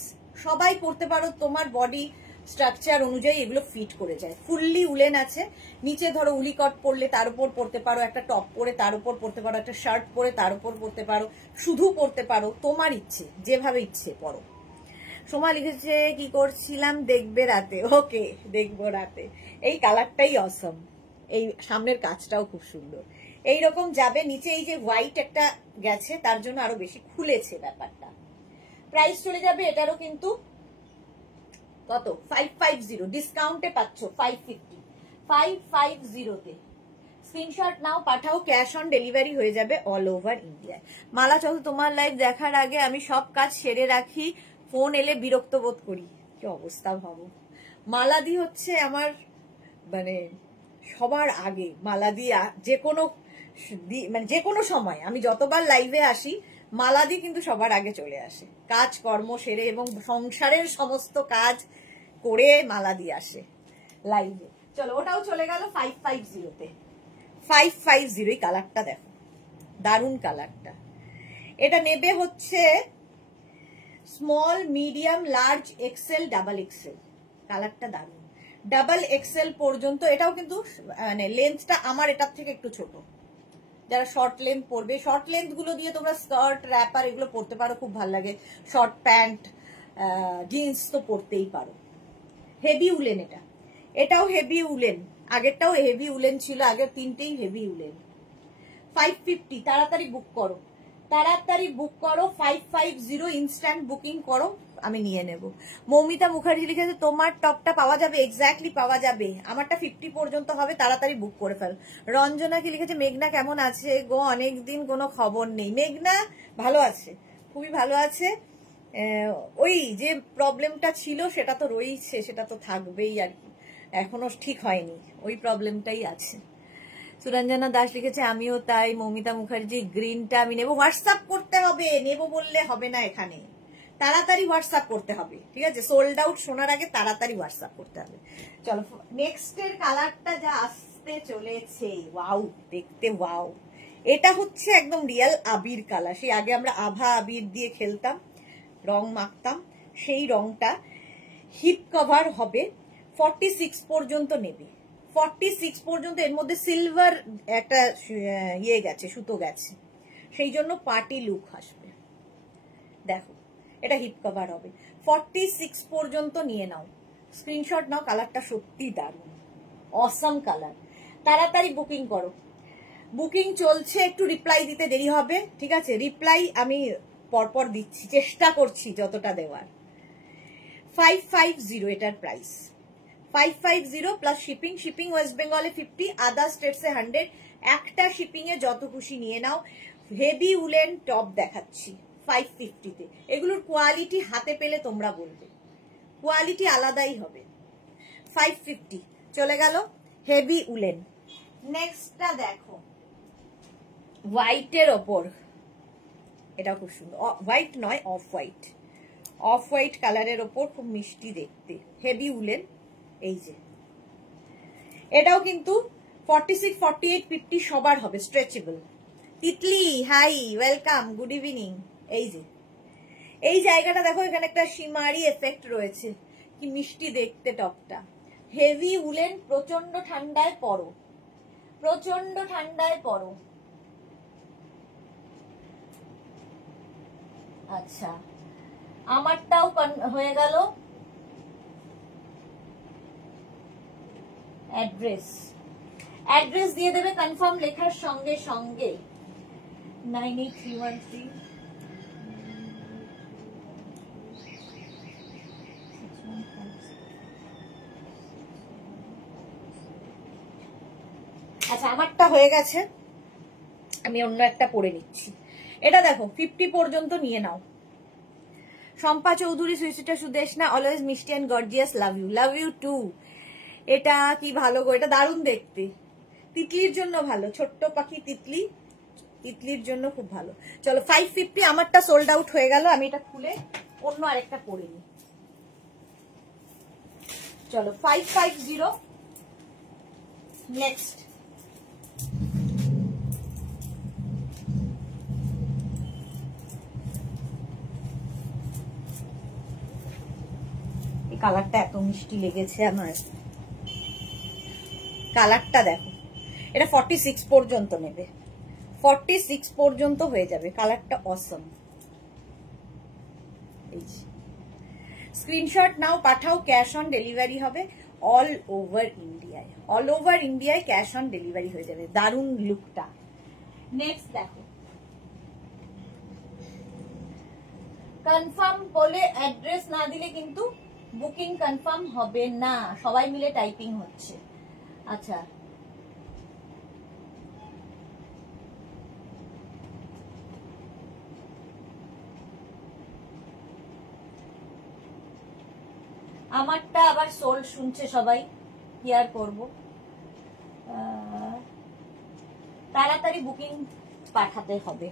সবাই পরতে পারো। তোমার বডি স্ট্রাকচার অনুযায়ী এগুলো ফিট করে যায়। ফুললি উলেন আছে, নিচে ধরো উলি কট পরলে তার উপর পরতে পারো, একটা টপ পরে তার উপর পরতে পারো, একটা শার্ট পরে তার উপর পরতে পারো, শুধু পরতে পারো, তোমার ইচ্ছে, যেভাবে ইচ্ছে পরো। সোমা লিখেছে কি করছিলাম দেখবে রাতে। ওকে দেখবো রাতে। এই কালারটাই অসম, এই সামনের কাজটাও খুব সুন্দর। এইরকম যাবে, নিচে এই যে হোয়াইট একটা গেছে তার জন্য আরো বেশি খুলেছে ব্যাপারটা। প্রাইস চলে যাবে এটারও কিন্তু কত 550, ডিসকাউন্টে পাচ্ছ 550, 550 স্ক্রিনশট নাও, পাঠাও, ক্যাশ অন ডেলিভারি হয়ে যাবে অল ওভার ইন্ডিয়ায়। মালা চল, তোমার লাইভ দেখার আগে আমি সব কাজ সেরে রাখি, ফোন এলে বিরক্ত বোধ করি। কি অবস্থা ভাবো। মালাদি হচ্ছে আমার মানে সবার আগে। মালাদি যে কোনো সময় আমি যতবার লাইভে আসি মালাদি কিন্তু সবার আগে চলে আসে, কাজ কর্ম সেরে এবং সংসারের সমস্ত কাজ করে মালাদি আসে লাইভে। চলো ওটাও চলে গেল 550-তে। 550 এই কালারটা দেখো, দারুণ কালারটা। এটা নেবে হচ্ছে small, medium, large, XL, double XL. কালারটা দারুণ। ডাবল এক্সেল পর্যন্ত। এটাও কিন্তু মানে লেন্থটা আমার এটার থেকে একটু ছোট। যারা শর্ট লেন্থ পরবে, শর্ট লেন্থ গুলো দিয়ে তোমরা স্কার্ট, র্যাপার এগুলো পরতে পারো, খুব ভালো লাগে। শর্ট প্যান্ট, জিন্স তো পরতেই পারো। হেভি উলেন এটা, এটাও হেভি উলেন, আগেরটাও হেভি উলেন ছিল, আগের তিনটেই হেভি উলেন। 550 তাড়াতাড়ি বুক করো, তাড়াতাড়ি বুক করো। 550 ইনস্ট্যান্ট বুকিং করো, আমি নিয়ে নেব। মৌমিতা মুখার্জি লিখেছে তোমার টপটা পাওয়া যাবে? এক্স্যাক্টলি পাওয়া যাবে, আমারটা 50 পর্যন্ত হবে, তাড়াতাড়ি বুক করে ফেল। রঞ্জনা কি লিখেছে মেঘনা কেমন আছে গো, অনেকদিন কোনো খবর নেই। মেঘনা ভালো আছে, খুবই ভালো আছে। ওই যে প্রবলেমটা ছিল সেটা তো রয়েছে, সেটা তো থাকবেই আর কি, এখনো ঠিক হয়নি, ওই প্রবলেমটাই আছে। সুরঞ্জনা দাস লিখেছে আমিও তাই। মৌমিতা মুখার্জি গ্রিনটা আমি নেবো। হোয়াটসঅ্যাপ করতে হবে, নেবো বললে হবে না, এখানে তাড়াতাড়ি হোয়াটসঅ্যাপ করতে হবে, ঠিক আছে? সোল্ড আউট শোনার আগে তাড়াতাড়ি হোয়াটসঅ্যাপ করতে হবে। চলো নেক্সট এর কালারটা যা আসতে চলেছে, ওয়াও দেখতে, ওয়াও। এটা হচ্ছে একদম রিয়েল আবির কালার, সেই আগে আমরা আভা আবির দিয়ে খেলতাম, রং মাখতাম, সেই রংটা। হিপ কভার হবে, 46 পর্যন্ত নেবে, 46 পর্যন্ত। এর মধ্যে সিলভার একটা ইয়ে গেছে, সুতো গেছে, সেই জন্য পার্টি লুক আসবে। দেখো এটা হিপ কভার হবে, 46 পর্যন্ত নিয়ে নাও, স্ক্রিনশট নাও। কালারটা সত্যি দারুণ, অসাম কালার। তাড়াতাড়ি বুকিং করো, বুকিং চলছে, একটু রিপ্লাই দিতে দেরি হবে, ঠিক আছে? রিপ্লাই আমি পরপর দিচ্ছি, চেষ্টা করছি যতটা দেওয়ার। 550 এটার price, 550 plus shipping. Shipping West বেঙ্গলে 50, আদার স্টেটসে 100। একটা শিপিং এ যত খুশি নিয়ে নাও। হেভি উলেন টপ দেখাচ্ছি 550-তে। এগুলোর কোয়ালিটি হাতে পেলে তোমরা বলবে, কোয়ালিটি আলাদাই হবে। 550 চলে গেল। Heavy woollen. নেক্সটটা দেখো হোয়াইটের ওপর, এটা খুব সুন্দর, হোয়াইট নয় অফ হোয়াইট, অফ হোয়াইট কালারের ওপর খুব মিষ্টি দেখতে, হেভি উলেন। এই যে এটাও কিন্তু 46, 48, 50 সবার হবে, stretchable. Titli hi, welcome, good evening. এই যে এই জায়গাটা দেখো, এখানে একটা শিমারি এফেক্ট রয়েছে, কি মিষ্টি দেখতে টপটা। হেভি উলেন, প্রচন্ড ঠান্ডায় পরো, প্রচন্ড ঠান্ডায় পরো। আচ্ছা, আমারটাও হয়ে গেল। অ্যাড্রেস, অ্যাড্রেস দিয়ে দেবে কনফার্ম লেখার সঙ্গে সঙ্গে। 98313। আচ্ছা, আমারটা হয়ে গেছে, আমি অন্য একটা পরে নিচ্ছি। এটা দেখো 50 পর্যন্ত নিয়ে নাও। শম্পা চৌধুরী, সুইসিটা সুদেশনা, অলওয়েজ মিষ্টি and gorgeous, love you too. এটা কি ভালো গো, এটা দারুণ দেখতে, তিতলির জন্য ভালো, ছোট্ট পাখি তিতলি, তিতলির জন্য খুব ভালো। চলো 550, আমারটা সোল্ড আউট হয়ে গেল, আমি এটা খুলে অন্য আরেকটা পরে নিই। চলো 550। নেক্সট এই কালারটা এত মিষ্টি লেগেছে আমার, কালারটা দেখো। এটা 46 পর্যন্ত নেবে, 46 পর্যন্ত হয়ে যাবে, কালারটা অসম। এই স্ক্রিনশট নাও, পাঠাও, ক্যাশ অন ডেলিভারি হবে অল ওভার ইন্ডিয়ায়, অল ওভার ইন্ডিয়ায় ক্যাশ অন ডেলিভারি হয়ে যাবে। দারুণ লুকটা। নেক্সট দেখো, কনফার্ম বলে অ্যাড্রেস না দিলে কিন্তু বুকিং কনফার্ম হবে না, সবাই মিলে টাইপিং হচ্ছে। আচ্ছা, আমারটা আবার সোল্ড শুনছে সবাই, কি আর করবো, তাড়াতাড়ি বুকিং পাঠাতে হবে।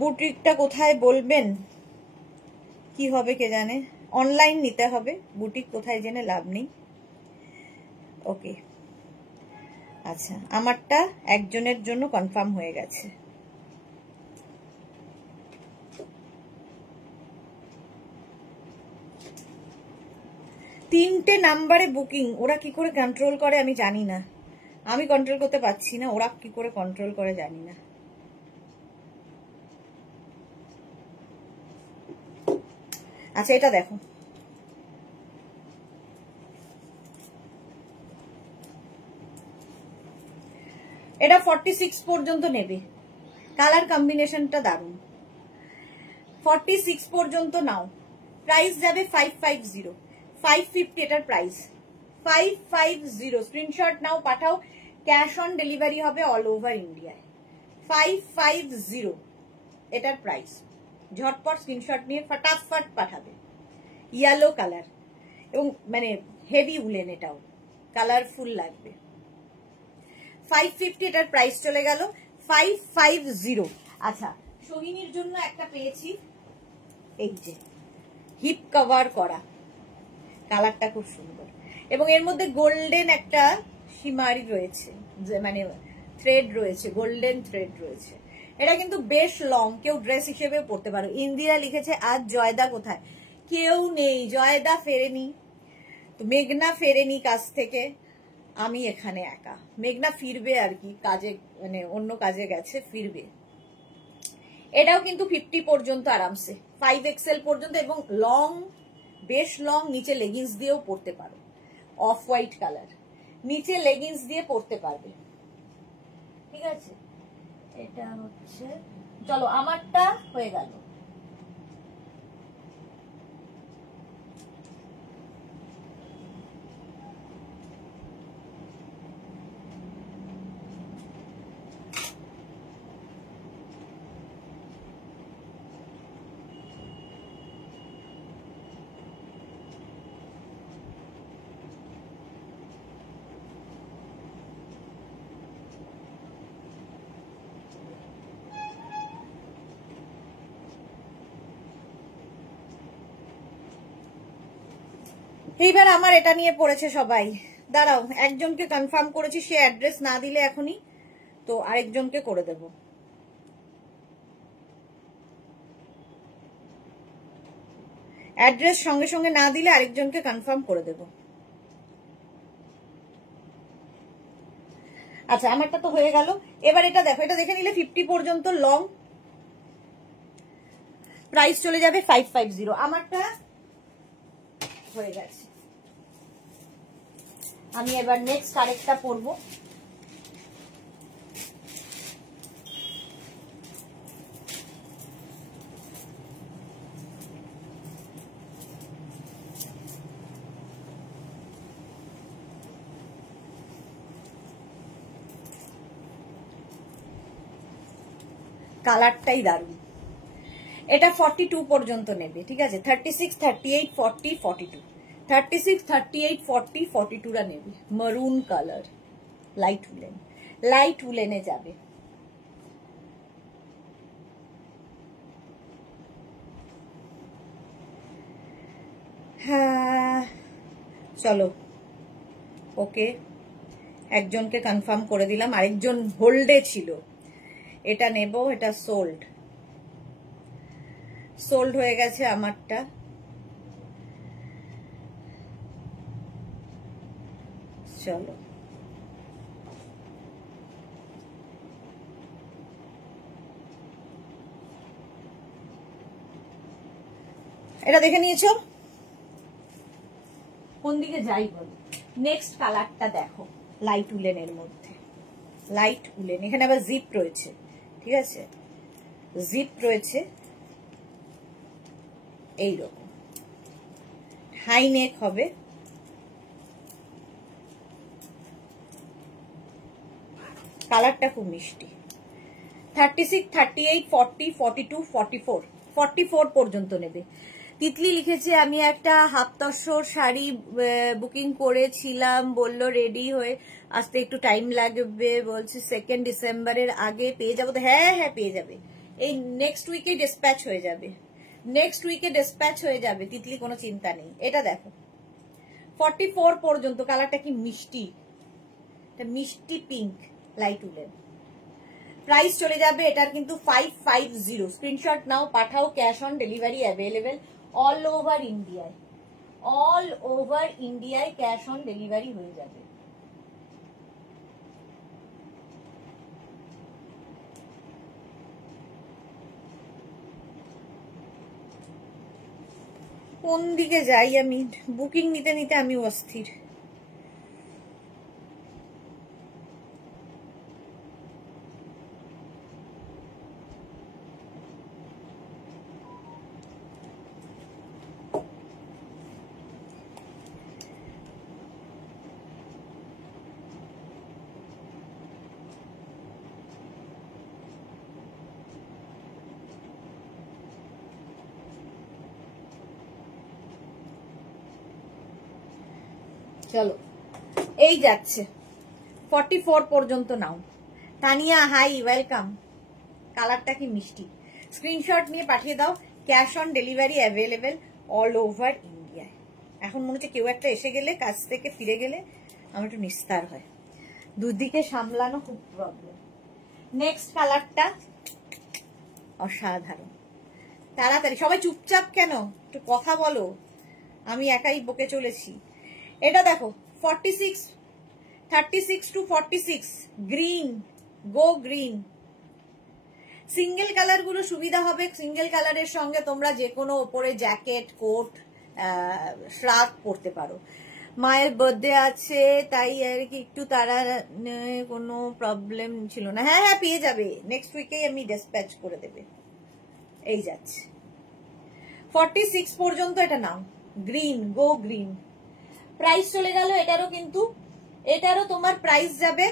বুটিকটা কোথায় বলবেন, কি হবে কে জানে, অনলাইন নিতে হবে, বুটিক কোথায় জেনে লাভ নেই। ওকে, আচ্ছা, আমারটা একজনের জন্য কনফার্ম হয়ে গেছে। তিনটে নাম্বারে বুকিং, ওরা কি করে কন্ট্রোল করে আমি জানি না, আমি কন্ট্রোল করতে পারছি না, ওরা কি করে কন্ট্রোল করে জানি না। আচ্ছা, এটা দেখো, এটা 46 পর্যন্ত নেবে, কালার কম্বিনেশনটা দারুণ। 46 পর্যন্ত নাও, প্রাইস যাবে 550, 550 এটার প্রাইস, 550। স্ক্রিনশট নাও, পাঠাও, ক্যাশ অন ডেলিভারি হবে অল ওভার ইন্ডিয়ায়। 550 এটার প্রাইস, ঝটপট স্ক্রিনশট নিয়ে ফটাফট পাঠাবে। ইয়েলো কালার এবং মানে হেভি উলেন, এটাও কালারফুল লাগবে। 550 এটার প্রাইস চলে গেল, 550। আচ্ছা, সোহিনীর জন্য একটা পেয়েছি, এই যে হিপ কভার করা, কালারটা খুব সুন্দর এবং এর মধ্যে গোল্ডেন একটা শিমারি রয়েছে, যে মানে থ্রেড রয়েছে, গোল্ডেন থ্রেড রয়েছে। এটা কিন্তু বেশ লং, কেউ ড্রেস হিসেবে পরতে পারো। ইন্দিরা লিখেছে আজ জয়দা কোথায়, কেউ নেই, জয়দা ফেরেনি, তো মেঘনা ফেরেনি কাজ থেকে, আমি এখানে একা। মেঘনা ফিরবে আর কি, কাজে মানে অন্য কাজে গেছে, ফিরবে। এটাও কিন্তু 50 পর্যন্ত আরামসে, 5XL পর্যন্ত এবং লং, বেশ লং, নিচে লেগিংস দিয়েও পরতে পারো, অফ হোয়াইট কালার, নিচে লেগিংস দিয়ে পরতে পারবে, ঠিক আছে। এটা হচ্ছে, চলো আমারটা হয়ে গেল। এইবার আমার এটা নিয়ে পড়েছে সবাই। দাঁড়াও, একজনকে কনফার্ম করেছি, সে অ্যাড্রেস না দিলে এখনই, তো আরেকজনকে করে দেব। অ্যাড্রেস সঙ্গে সঙ্গে না দিলে আরেকজনকে কনফার্ম করে দেব। আচ্ছা, আমারটা তো হয়ে গেল। এবার এটা দেখো, এটা দেখে নিলে 50 পর্যন্ত লং, প্রাইস চলে যাবে 550। আমারটা হয়ে গেছে। আমি এবার নেক্সট আরেকটা পরবো। কালারটাই দারুণ। এটা 42 পর্যন্ত নেবে, ঠিক আছে? 36, 38, 40, 42, 36, 38, 40, 42রা নেবে। Maroon colour, light woollen, light উলেনে যাবে। হ্যাঁ চলো, ওকে, একজনকে কনফার্ম করে দিলাম, আরেকজন হোল্ডে ছিল। এটা নেব, এটা সোল্ড, সোল্ড হয়ে গেছে আমারটা। চলো, এটা দেখে নিয়েছো? কোন দিকে যাই বলো। নেক্সট কালারটা দেখো, লাইট উলেনের মধ্যে, লাইট উলেন। এখানে আবার জিপ রয়েছে, ঠিক আছে? জিপ রয়েছে এইরকম, হাই নেক হবে। কালারটা খুব মিষ্টি। 36, 38, 40, 42, 44, 44 পর্যন্ত নেবে। তিতলি লিখেছে আমি একটা হাফ তসর শাড়ি বুকিং করেছিলাম, বললো রেডি হয়ে আসতে একটু টাইম লাগবে, বলছি 2 ডিসেম্বরের আগে পেয়ে যাবো। হ্যাঁ হ্যাঁ পেয়ে যাবে, এই নেক্সট উইকে ডিসপ্যাচ হয়ে যাবে, নেক্সট উইকে ডিসপ্যাচ হয়ে যাবে তিতলি, কোনো চিন্তা নেই। এটা দেখো 44 পর্যন্ত, কালারটা কি মিষ্টি, এটা মিষ্টি পিঙ্ক, লাইট উলেন। প্রাইস চলে যাবে এটার কিন্তু 550। স্ক্রিনশট নাও, পাঠাও, cash on delivery available all over ইন্ডিয়ায়, অল ওভার ইন্ডিয়ায় ক্যাশ অন ডেলিভারি হয়ে যাবে। কোন দিকে যাই আমি, বুকিং নিতে নিতে আমি অস্থির। চলো, এই যাচ্ছে 44 পর্যন্ত নাও। Tania high, welcome. কালারটা কি মিষ্টি, স্ক্রিনশট নিয়ে পাঠিয়ে দাও, cash on delivery available all over ইন্ডিয়ায়। এখন মনে হচ্ছে কেউ একটা এসে গেলে, কাজ থেকে ফিরে গেলে আমার একটু নিস্তার হয়, দুদিকে সামলানো খুব প্রবলেম। নেক্সট কালারটা অসাধারণ। তাড়াতাড়ি সবাই চুপচাপ কেন, একটু কথা বলো, আমি একাই বকে চলেছি। এটা দেখো 46, 36 to 46, green, go green. Single colour গুলো সুবিধা হবে, সিঙ্গেল কালারের সঙ্গে তোমরা যে কোনো ওপরে জ্যাকেট, কোট, শ্রাগ পরতে পারো। মায়ের বার্থডে আছে তাই আর কি একটু তারা, কোনো প্রবলেম ছিল না। হ্যাঁ হ্যাঁ পেয়ে যাবে, নেক্সট উইকেই আমি ডিসপ্যাচ করে দেবে। এই যাচ্ছে 46 পর্যন্ত, এটা নাও, গ্রিন, গো গ্রিন। প্রাইস চলে গেল এটারও, কিন্তু এটারও তোমার প্রাইস যাবে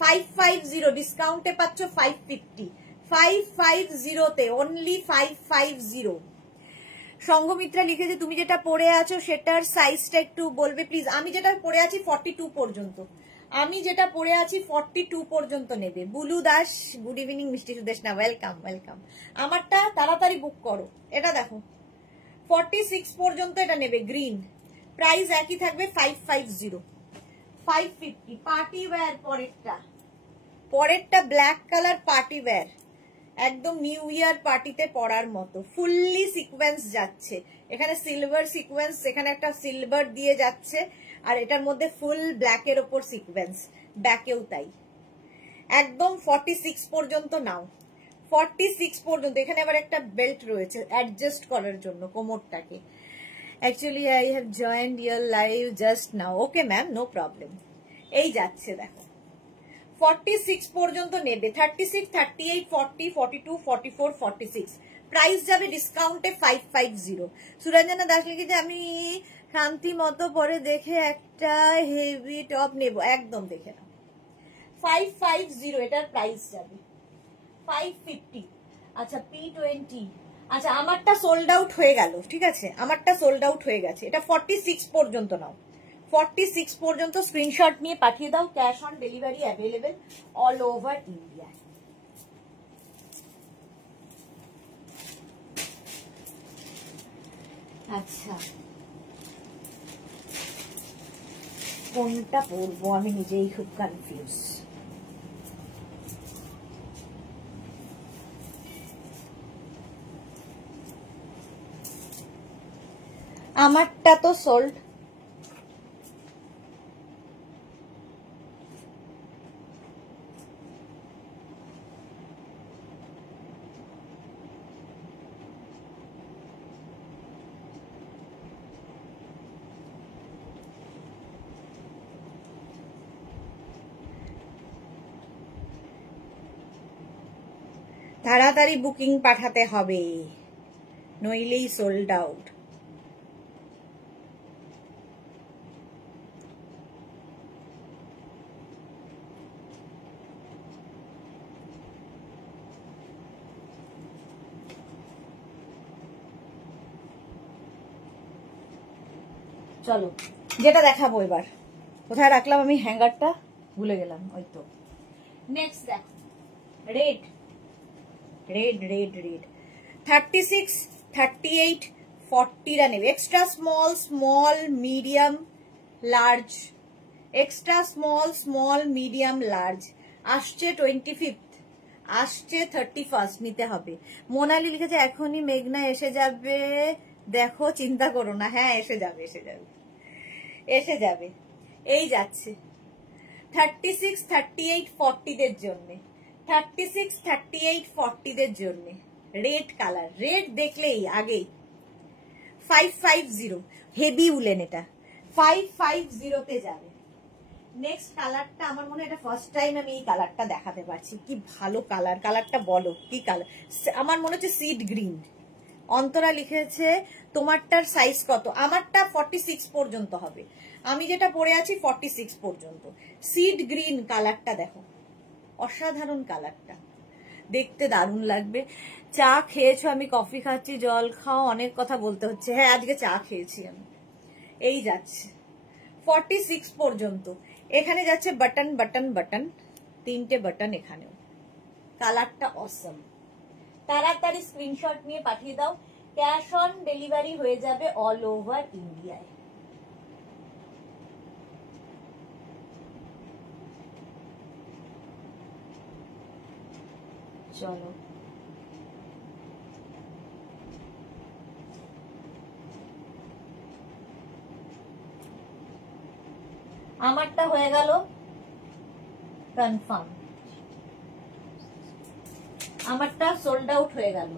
550, ডিসকাউন্টে পাচ্ছ 550, 550তে, অনলি 550। সংঘমিত্রা লিখেছে তুমি যেটা পরে আছো সেটার সাইজটা একটু বলবে প্লিজ। আমি যেটা পরে আছি 42 পর্যন্ত, আমি যেটা পরে আছি 42 পর্যন্ত নেবে। Bulu Das, good evening. মিষ্টি সুদেশ না, ওয়েলকাম ওয়েলকাম। আমারটা তাড়াতাড়ি বুক করো। এটা দেখো 46 পর্যন্ত এটা নেবে, গ্রিন, প্রাইস একই থাকবে 550 550 পার্টি ওয়্যার। পরেরটা ব্ল্যাক কালার পার্টি ওয়্যার, একদম নিউ ইয়ার পার্টিতে পরার মতো, ফুললি সিকোয়েন্স যাচ্ছে, এখানে সিলভার সিকোয়েন্স, এখানে একটা সিলভার দিয়ে যাচ্ছে, আর এটার মধ্যে ফুল ব্ল্যাকের ওপর সিকোয়েন্স, ব্যাকেও তাই। একদম 46 পর্যন্ত নাও, 46 পর্যন্ত। এখানে আবার একটা বেল্ট রয়েছে অ্যাডজাস্ট করার জন্য কোমরটাকে। Actually I have joined your live just now. Okay ma'am, no problem. এই যাচ্ছে দেখো, 46 পর্যন্ত নেবে, 36, 38, 40, 42, 44, 46। প্রাইস যাবে ডিসকাউন্টে 550। সুরঞ্জনা দাস লিখেছে আমি শান্তি মতো পরে দেখে একটা হেভি টপ নেব, একদম দেখে নাও। 550 এটার প্রাইস যাবে 550। আচ্ছা P20, আচ্ছা আমারটা সোল্ড আউট হয়ে গেল, ঠিক আছে, আমারটা সোল্ড আউট হয়ে গেছে। এটা 46 পর্যন্ত নাও, 46 পর্যন্ত স্ক্রিনশট নিয়ে পাঠিয়ে দাও। Cash on delivery available all over India. আচ্ছা কোনটা পরবো আমি নিজেই খুব কনফিউজ। আমারটা তো সোল্ড, তাড়াতাড়ি বুকিং পাঠাতে হবে, নইলেই সোল্ড আউট। চলো যেটা দেখাবো এবার, কোথায় রাখলাম আমি হ্যাঙ্গারটা, ভুলে গেলাম, ওই তো। নেক্সট দেখো, রেড রেড রেড রেড 36, 38, 40 নেবে। Extra small, small, medium, large, extra small, small, medium, large. আসছে 25, আসছে 31 নিতে হবে। মোনালি লিখেছে এখনই মেঘনা এসে যাবে, দেখো চিন্তা করো না, হ্যাঁ এসে যাবে, এসে যাবে, এসে যাবে। এই যাচ্ছে 36, 38, 40 দের জন্য, 36, 38, 40 দের জন্য। রেড কালার, রেড দেখলেই আগেই 550, হেভি উলেন, এটা 550 তে যাবে। নেক্সট কালারটা আমার মনে হয় এটা ফার্স্ট টাইম আমি এই কালারটা দেখাতে পারছি, কি ভালো কালার। কালারটা বলো কি কালার, আমার মনে হচ্ছে সিড গ্রিন। অন্তরা লিখেছে তোমারটার সাইজ কত? আমারটা 46 পর্যন্ত হবে, আমি যেটা পরে আছি 46 পর্যন্ত। সিড গ্রিন কালারটা দেখো, অসাধারণ কালারটা, দেখতে দারুণ লাগবে। চা খেয়েছো? আমি কফি খাচ্ছি, জল খাও, অনেক কথা বলতে হচ্ছে। হ্যাঁ আজকে চা খেয়েছি আমি। এই যাচ্ছে 46 পর্যন্ত। এখানে যাচ্ছে বাটন বাটন বাটন, 3টে বাটন এখানেও। কালারটা অসম। তাড়াতাড়ি স্ক্রিনশট নিয়ে পাঠিয়ে দাও, ক্যাশ অন ডেলিভারি হয়ে যাবে অল ওভার ইন্ডিয়ায়। চলো আমারটা হয়ে গেল কনফার্ম, আমারটা সোল্ড আউট হয়ে গেল।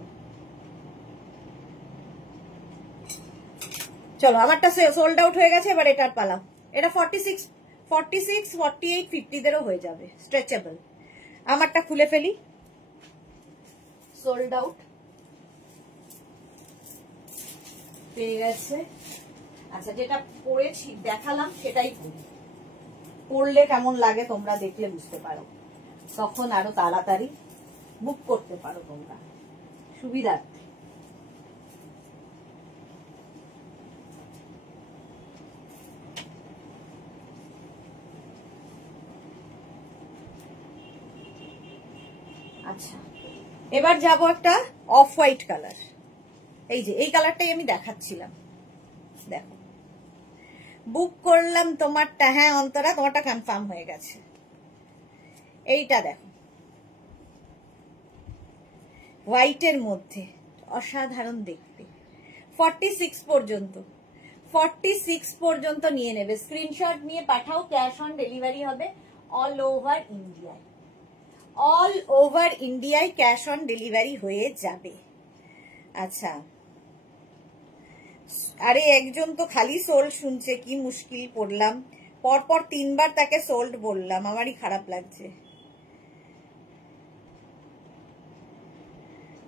চলো আমারটা সোল্ড আউট হয়ে গেছে, এবার এটার পালা। এটা 46, 48, 50 দেরও হয়ে যাবে, স্ট্রেচেবল। আমারটা খুলে ফেলি, সোল্ড আউট পেয়ে গেছে। আচ্ছা যেটা পরেছি দেখালাম সেটাই পরি, পরলে কেমন লাগে তোমরা দেখলে বুঝতে পারো, তখন আরো তাড়াতাড়ি বুক করতে পারো তোমরা সুবিধার্থে। আচ্ছা এবার যাবো একটা অফ হোয়াইট কালার। এই যে এই কালারটাই আমি দেখাচ্ছিলাম, দেখো বুক করলাম তোমারটা। হ্যাঁ অন্তরা, তোমারটা কনফার্ম হয়ে গেছে। এইটা দেখো, হোয়াইটের মধ্যে অসাধারণ দেখতে। 46 পর্যন্ত, 46 পর্যন্ত নিয়ে নেবে। স্ক্রিনশট নিয়ে পাঠাও, ক্যাশ অন ডেলিভারি হবে অল ওভার ইন্ডিয়ায়। অল ওভার ইন্ডিয়ায় ক্যাশ অন ডেলিভারি হয়ে যাবে। আচ্ছা, আরে একজন তো খালি সোল্ড শুনছে, কি মুশকিল পড়লাম। পরপর 3 বার তাকে সোল্ড বললাম, আমারই খারাপ লাগছে।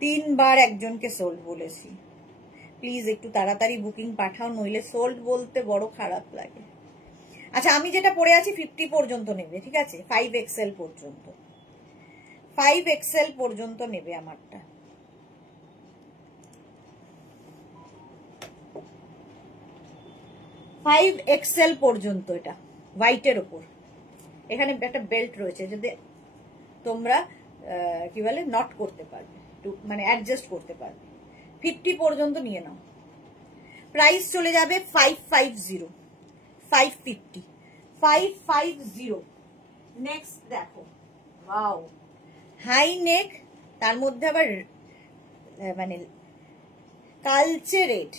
3 বার একজনকে সোল্ড বলেছি। প্লিজ একটু তাড়াতাড়ি বুকিং পাঠাও, নইলে সোল্ড বলতে বড় খারাপ লাগে। আচ্ছা, আমি যেটা পরে আছি 50 পর্যন্ত নেবে, ঠিক আছে? 5XL পর্যন্ত, 5XL পর্যন্ত নেবে আমারটা। XL পর্যন্ত, এটা হোয়াইটের ওপর। এখানে একটা বেল্ট রয়েছে, যদি তোমরা কি বলে নট করতে পারবে, মানে অ্যাডজাস্ট করতে পারবে। 50 পর্যন্ত নিয়ে নাও। প্রাইস চলে যাবে 550, 550, 550। নেক্সট দেখো, ওয়াও, হাই নেক, তার মধ্যে আবার মানে কালচে রেড,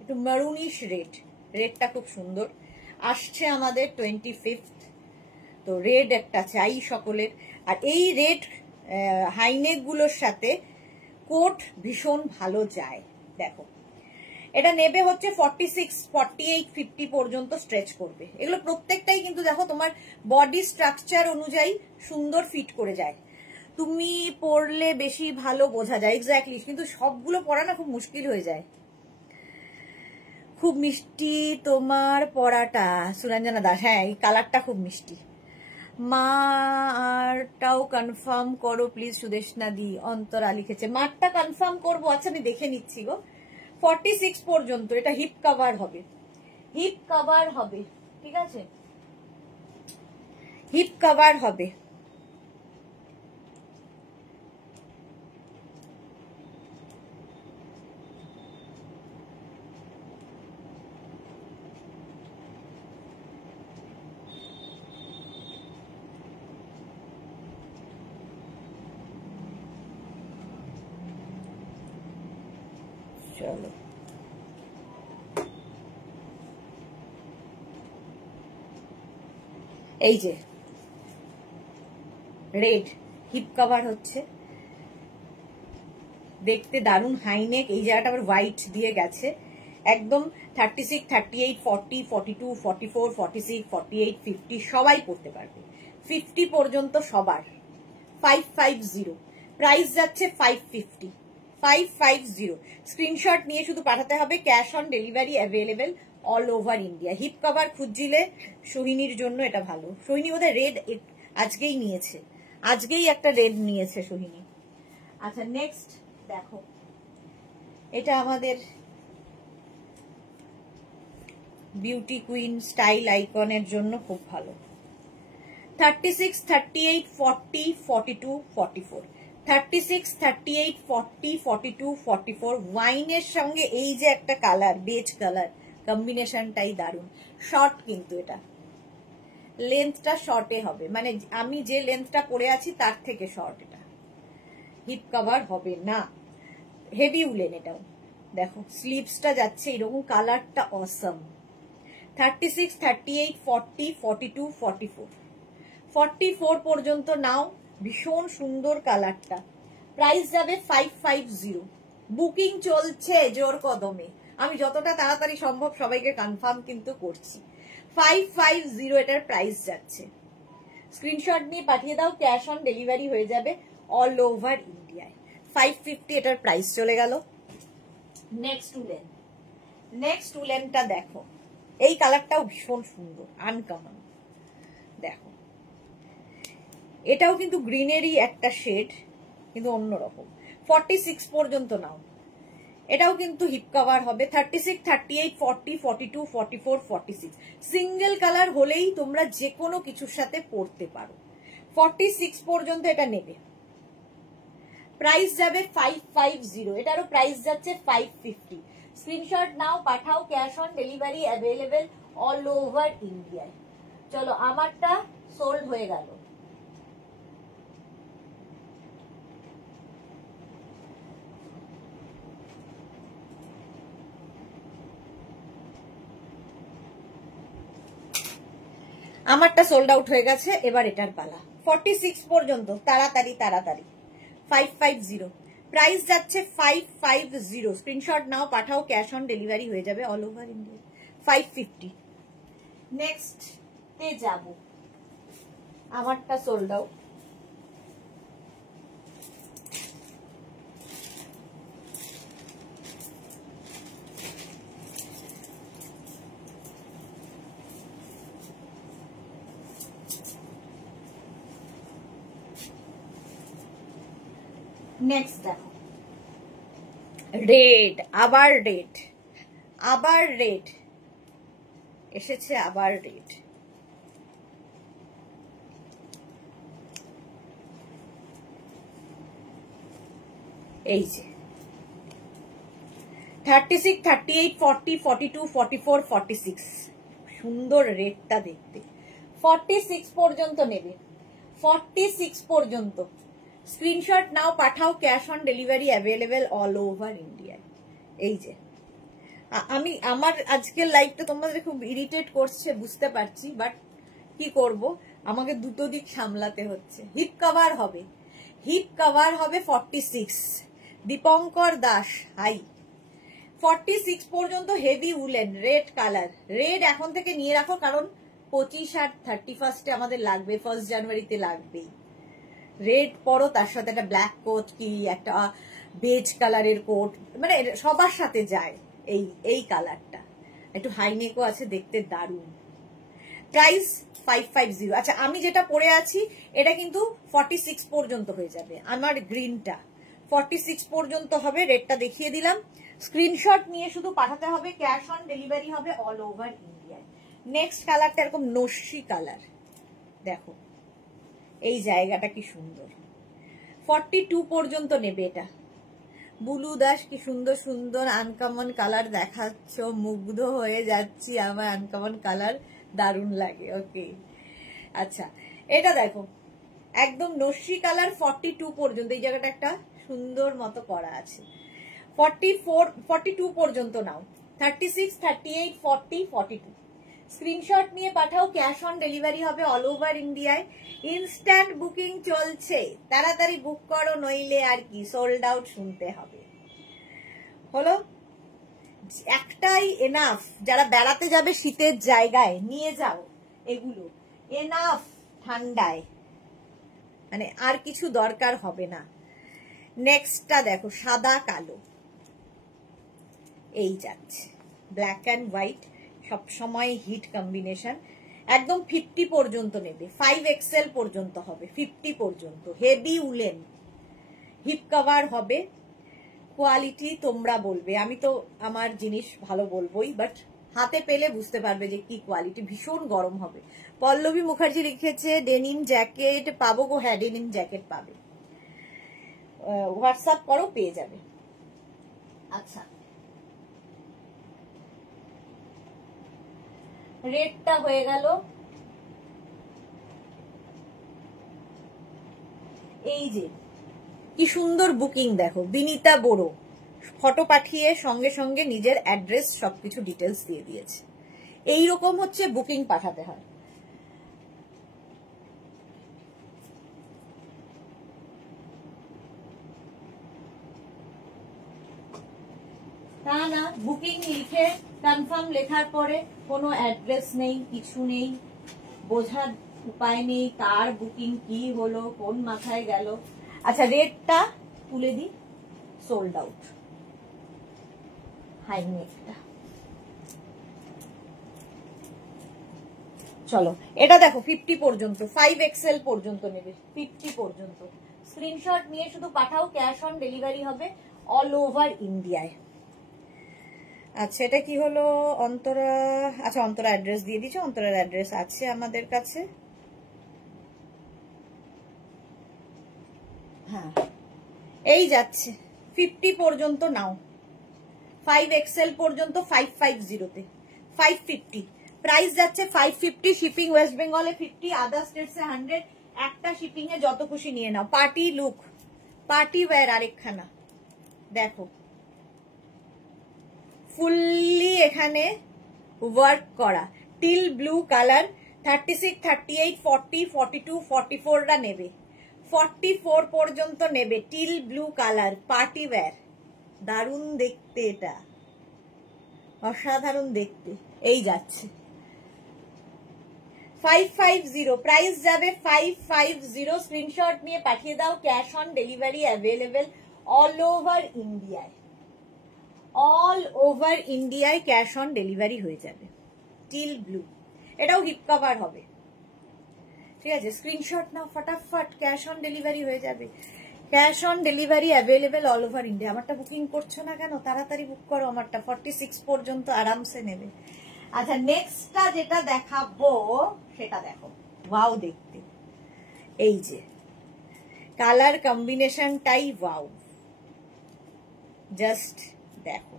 একটু মারুনিশ রেড। রেডটা খুব সুন্দর আসছে আমাদের 25। তো রেড একটা চাই সকলের। আর এই রেড হাইনেক গুলোর সাথে কোট ভীষণ ভালো যায়। দেখো, এটা নেবে হচ্ছে 46, 48, 50 পর্যন্ত স্ট্রেচ করবে। এগুলো প্রত্যেকটাই কিন্তু দেখো তোমার বডি স্ট্রাকচার অনুযায়ী সুন্দর ফিট করে যায়। তুমি পরলে বেশি ভালো বোঝা যায়, এক্স্যাক্টলি। কিন্তু সবগুলো পরা না খুব মুশকিল হয়ে যায়। খুব মিষ্টি তোমার পরাটা, সুরঞ্জনা দাস। হ্যাঁ, এই কালারটা খুব মিষ্টি। মারটাও কনফার্ম করো প্লিজ, সুদেশনা দি। অন্তরা লিখেছে মারটা কনফার্ম করবো। আচ্ছা, আমি দেখে নিচ্ছি গো। 46 পর্যন্ত এটা হিপ কভার হবে, হিপ কভার হবে, ঠিক আছে? হিপ কভার হবে। চলো, এই যে রেড হিপ কভার হচ্ছে, দেখতে দারুণ হাইনেক। এই জায়গাটা আবার হোয়াইট দিয়ে গেছে একদম। 36, 38, 40, 42, 44, 46, 48, 50 সবাই পড়তে পারবে। 50 পর্যন্ত সবার। 550, প্রাইস যাচ্ছে 550, 550। স্ক্রিনশট নিয়ে শুধু পাঠাতে হবে, cash on delivery available all over India. Hip cover খুঁজছিলে সোহিনীর জন্য এটা ভালো। সোহিনী বোধহয় রেড আজকেই নিয়েছে, আজকেই একটা রেড নিয়েছে সোহিনী। আচ্ছা, নেক্সট দেখো, এটা আমাদের বিউটি কুইন স্টাইল আইকনের জন্য খুব ভালো। 36, 38, 40, 42, 44, 36, 38, 40, 42, 44। ওয়াইনের সঙ্গে এই যে একটা কালার, বেজ কালার, কম্বিনেশনটাই দারুণ। শর্ট কিন্তু এটা, লেন্থটা শর্টে হবে, মানে আমি যে লেন্থটা পরে আছি তার থেকে শর্ট। এটা হিপ কভার হবে না, হেভি উলেন এটাও। দেখো স্লিভসটা যাচ্ছে এরকম, কালারটা অসম। 36, 38, 40, 42, 44, 44 পর্যন্ত নাও। ভীষণ সুন্দর কালারটা। প্রাইস যাবে 550। বুকিং চলছে জোর কদমে, আমি যতটা তাড়াতাড়ি সম্ভব সবাইকে কনফার্ম কিন্তু করছি। 550 এটার প্রাইস যাচ্ছে। স্ক্রিনশট নিয়ে পাঠিয়ে দাও, ক্যাশ অন ডেলিভারি হয়ে যাবে অল ওভার ইন্ডিয়ায়। 550 এটার প্রাইস চলে গেল। নেক্সট উলেন, নেক্সট উলেনটা দেখো, এই কালারটাও ভীষণ সুন্দর, আনকমন। দেখো, এটাও কিন্তু গ্রিনেরই একটা শেড, কিন্তু অন্যরকম। 46 পর্যন্ত নাও। এটাও কিন্তু হিপ কভার হবে। 36, 38, 40, 42, 44, 46 সিঙ্গেল কালার হলেই তোমরা যে কোনো কিছুর সাথে পরতে পারো। 46 পর্যন্ত এটা নেবে। প্রাইস যাবে 550, এটারও প্রাইস যাচ্ছে 550। স্ক্রিনশট নাও, পাঠাও, cash on delivery available all over ইন্ডিয়ায়। চলো আমারটা সোল্ড হয়ে গেল। আমারটা সোল্ড আউট হয়ে গেছে, এবার এটার পালা। 46 পর্যন্ত, তাড়াতাড়ি তাড়াতাড়ি। 550 প্রাইস যাচ্ছে 550। স্ক্রিনশট নাও, পাঠাও, ক্যাশ অন ডেলিভারি হয়ে যাবে অল ওভার ইন্ডিয়া। 550। নেক্সট তে যাব, আমারটা সোল্ড আউট। নেক্সট দেখো, রেড, আবার রেড, আবার রেড এসেছে, আবার রেড। এই যে 36, 38, 40, 42, 44, 46, সুন্দর রেডটা দেখতে। 46 পর্যন্ত নেবে, 46 পর্যন্ত। স্ক্রিনশট নাও, পাঠাও, cash on delivery available all over ইন্ডিয়ায়। এই যে আমি আমার আজকের লাইভটা তোমাদের খুব ইরিটেট করছে বুঝতে পারছি, বাট কি করব, আমাকে দুটো দিক সামলাতে হচ্ছে। হিপ কভার হবে, হিপ কভার হবে 46। দীপঙ্কর দাস হাই। 46 পর্যন্ত heavy woollen, red colour. Red এখন থেকে নিয়ে রাখো, কারণ 25 আর 31 আমাদের লাগবে, 1 জানুয়ারিতে লাগবেই। রেড পরো, তার সাথে একটা ব্ল্যাক কোট কি একটা বেজ কালারের কোট, মানে সবার সাথে যায় এই কালারটা। একটু হাইনেকও আছে, দেখতে দারুণ। প্রাইস 550। আচ্ছা, আমি যেটা পরে আছি এটা কিন্তু 46 পর্যন্ত হয়ে যাবে। আমার গ্রিনটা 46 পর্যন্ত হবে, রেডটা দেখিয়ে দিলাম। স্ক্রিনশট নিয়ে শুধু পাঠাতে হবে, ক্যাশ অন ডেলিভারি হবে অল ওভার ইন্ডিয়ায়। নেক্সট কালারটা এরকম নস্যি কালার, দেখো এই জায়গাটা কি সুন্দর। 42 পর্যন্ত নেবে এটা। বুলু দাস, কি সুন্দর সুন্দর আনকমন কালার দেখাচ্ছ, মুগ্ধ হয়ে যাচ্ছি, আমার আনকমন কালার দারুণ লাগে। ওকে, আচ্ছা এটা দেখো একদম নস্যি কালার। 42 পর্যন্ত, এই জায়গাটা একটা সুন্দর মতো করা আছে। 44, 42 পর্যন্ত নাও। 36, 38, 40, 42 স্ক্রিনশট নিয়ে পাঠাও, ক্যাশ অন ডেলিভারি হবে অল ওভার ইন্ডিয়ায়। ইনস্ট্যান্ট বুকিং চলছে, তাড়াতাড়ি বুক করো, নইলে আর কি সোল্ড আউট শুনতে হবে। হলো, একটাই এনাফ। যারা বেড়াতে যাবে শীতের জায়গায় নিয়ে যাও এগুলো, এনাফ ঠান্ডায়, মানে আর কিছু দরকার হবে না। নেক্সটটা দেখো, সাদা কালো, এই যাচ্ছে ব্ল্যাক অ্যান্ড হোয়াইট, সবসময় হিট কম্বিনেশন। একদম 50 পর্যন্ত নেবে, 5XL পর্যন্ত হবে, 50 পর্যন্ত। হেভি উলেন, হিপ কভার হবে। কোয়ালিটি তোমরা বলবে, আমি তো আমার জিনিস ভালো বলবোই, বাট হাতে পেলে বুঝতে পারবে যে কি কোয়ালিটি। ভীষণ গরম হবে। পল্লবী মুখার্জি লিখেছে ডেনিম জ্যাকেট পাবো গো। হ্যাঁ, ডেনিম জ্যাকেট পাবে, হোয়াটসঅ্যাপ করো, পেয়ে যাবে। আচ্ছা, রেডটা হয়ে গেল। এই যে কি সুন্দর বুকিং দেখো, বিনীতা বড়ো ফটো পাঠিয়ে সঙ্গে সঙ্গে নিজের অ্যাড্রেস সবকিছু ডিটেলস দিয়ে দিয়েছে। এইরকম হচ্ছে বুকিং পাঠাতে হয়। তা না, বুকিং লিখে কনফার্ম লেখার পরে কোনো অ্যাড্রেস নেই, কিছু নেই, বোঝার উপায় নেই কার বুকিং কি হলো, কোন মাথায় গেল। আচ্ছা, রেটটা তুলে দিই, সোল্ড আউট। হাই নেকটা, চলো এটা দেখো 50 পর্যন্ত, 5XL পর্যন্ত নেবে, 50 পর্যন্ত। স্ক্রিনশট নিয়ে শুধু পাঠাও, ক্যাশ অন ডেলিভারি হবে অল ওভার ইন্ডিয়ায়। আচ্ছা, এটা কি হলো, অন্তরা। আচ্ছা, অন্তরা অ্যাড্রেস দিয়ে দিচ্ছে, অন্তরার অ্যাড্রেস আছে আমাদের কাছে। হ্যাঁ, এই যাচ্ছে 50 পর্যন্ত নাও, 5XL পর্যন্ত 550তে, 550 প্রাইস যাচ্ছে 550, শিপিং ওয়েস্ট বেঙ্গলে 50, আদার স্টেটসে 100। একটা শিপিং এ যত খুশি নিয়ে নাও। পার্টি লুক, পার্টি ওয়্যার আরেকখানা দেখো, ফুললি এখানে ওয়ার্ক করা, টিল ব্লু কালার। 36, 38, 40, 42, 44রা নেবে, 44 পর্যন্ত নেবে। Teal blue colour party wear, দারুণ দেখতে, এটা অসাধারণ দেখতে। এই যাচ্ছে 550, প্রাইস যাবে 550। স্ক্রিনশট নিয়ে পাঠিয়ে দাও। Cash on delivery available all over ইন্ডিয়ায়, অল ওভার ইন্ডিয়ায় ক্যাশ অন ডেলিভারি হয়ে যাবে। টিল ব্লু, এটাও হিপ কভার হবে, ঠিক আছে? স্ক্রিনশট নাও ফটাফট, ক্যাশ অন ডেলিভারি হয়ে যাবে। Cash on delivery available all over India. আমারটা বুকিং করছো না কেন? তাড়াতাড়ি বুক করো, আমারটা 46 পর্যন্ত আরামসে নেবে। আচ্ছা, নেক্সটটা যেটা দেখাবো সেটা দেখো, ওয়াও দেখতে। এই যে কালার কম্বিনেশনটাই ওয়াও, জাস্ট দেখো।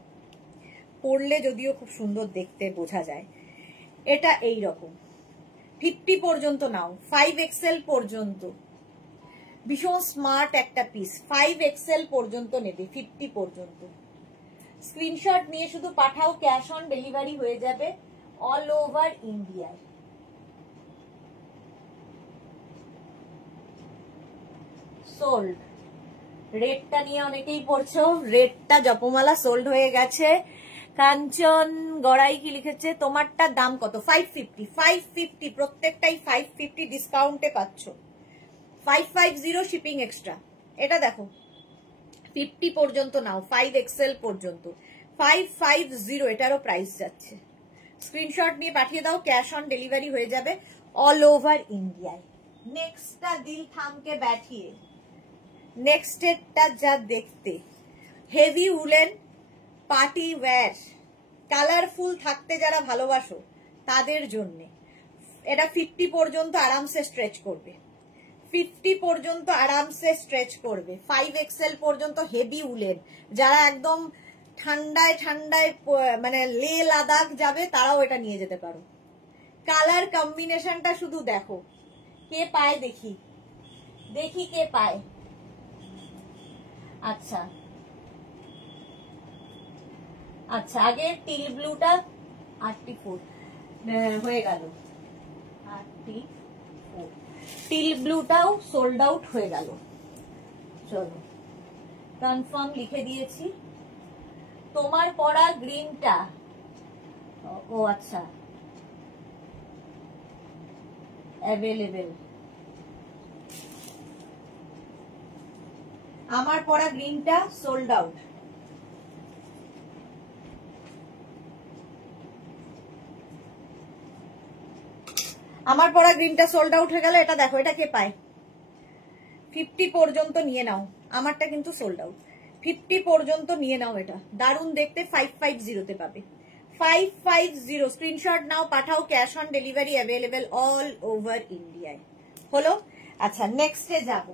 পরলে যদিও খুব সুন্দর দেখতে বোঝা যায়। এটা এই রকম 50 পর্যন্ত নাও, 5XL পর্যন্ত, ভীষণ স্মার্ট একটা পিস। 5XL পর্যন্ত নেবে, 50 পর্যন্ত। স্ক্রিনশট নিয়ে শুধু পাঠাও, ক্যাশ অন ডেলিভারি হয়ে যাবে অল ওভার ইন্ডিয়ায়। সোল্ড, রেডটা নিয়ে অনেকেই পড়ছো, রেডটা জপমালা সোল্ড হয়ে গেছে। কাঞ্চন গড়াই কি লিখেছে, তোমারটার দাম কত? 550, 550, প্রত্যেকটাই 550 ডিসকাউন্টে পাচ্ছ। 550 শিপিং এক্সট্রা। এটা দেখো 50 পর্যন্ত নাও, 5XL পর্যন্ত 550, এটারও প্রাইস যাচ্ছে। স্ক্রিনশট নিয়ে পাঠিয়ে দাও, ক্যাশ অন ডেলিভারি হয়ে যাবে অল ওভার ইন্ডিয়ায়। নেক্সটটা দিল থামকে ব্যাঠিয়ে, নেক্সটেরটা যা দেখতে, heavy woollen party wear, colourful থাকতে যারা ভালোবাসো তাদের জন্য। এটা 50 পর্যন্ত আরামসে স্ট্রেচ করবে, 50 পর্যন্ত আরামসে স্ট্রেচ করবে। 5XL পর্যন্ত হেভি উলেন, যারা একদম ঠান্ডায় ঠান্ডায় মানে লে লাদাখ যাবে তারাও এটা নিয়ে যেতে পারো। কালার কম্বিনেশনটা শুধু দেখো, কে পায় দেখি, দেখি কে পায়। আচ্ছা আচ্ছা, আগে টিল ব্লুটা 84 হয়ে গেল, 84 টিল ব্লুটাও সোল্ড আউট হয়ে গেল। চলো কনফার্ম লিখে দিয়েছি। তোমার পরা গ্রিনটা, ও আচ্ছা অ্যাভেলেবেল। আমার পরা গ্রিনটা সোল্ড আউট। আমার পরা গ্রিনটা সোল্ড আউট হয়ে গেল। এটা দেখো, এটা কে পায়? 50 পর্যন্ত নিয়ে নাও, আমারটা কিন্তু সোল্ড আউট। 50 পর্যন্ত নিয়ে নাও, এটা দারুণ দেখতে। 550 পাবে, 550। স্ক্রিনশট নাও, পাঠাও, cash on delivery available all over ইন্ডিয়ায়। হলো? আচ্ছা, নেক্সটে যাব।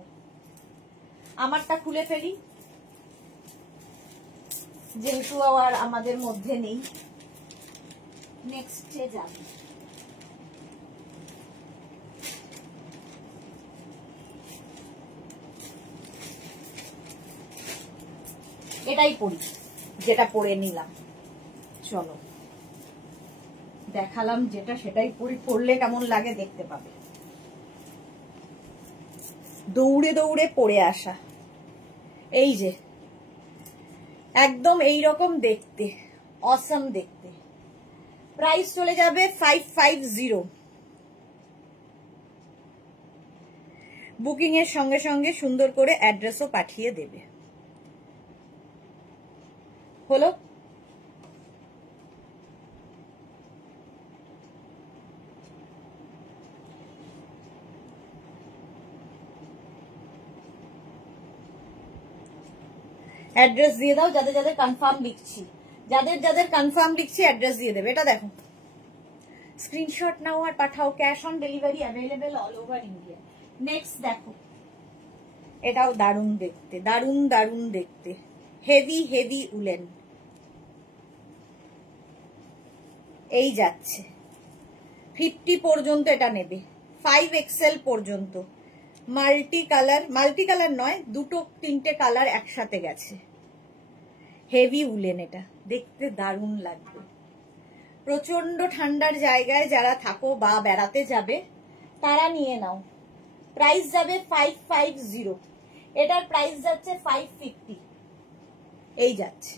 আমারটা খুলে ফেলি, যেহেতু আর আমাদের মধ্যে নেই। নেক্সটে যাব। এটাই পরি, যেটা পরে নিলাম। চলো দেখালাম যেটা, সেটাই পরি। পরলে কেমন লাগে দেখতে পাবে। দৌড়ে দৌড়ে পরে আসা, এই যে একদম এইরকম দেখতে, অসম দেখতে। প্রাইস চলে যাবে 550। বুকিং এর সঙ্গে সঙ্গে সুন্দর করে অ্যাড্রেসও পাঠিয়ে দেবে। হলো? অ্যাড্রেস দিয়ে দাও, যাদের যাদের কনফার্ম লিখছি, যাদের যাদের কনফার্ম লিখছি অ্যাড্রেস দিয়ে দেবে। এটা দেখো, স্ক্রিনশট নাও আর পাঠাও, cash on delivery available all over India. Next দেখো, এটাও দারুণ দেখতে, দারুণ দারুণ দেখতে। হেভি হেভি উলেন, এই যাচ্ছে 50 পর্যন্ত এটা নেবে, 5XL পর্যন্ত। মাল্টি কালার নয়, দুটো তিনটে কালার একসাথে গেছে। হেভি উলেন, এটা দেখতে দারুণ লাগবে। প্রচন্ড ঠান্ডার জায়গায় যারা থাকো বা বেড়াতে যাবে তারা নিয়ে নাও। প্রাইস যাবে 550, এটার প্রাইস যাচ্ছে 550। এই যাচ্ছে,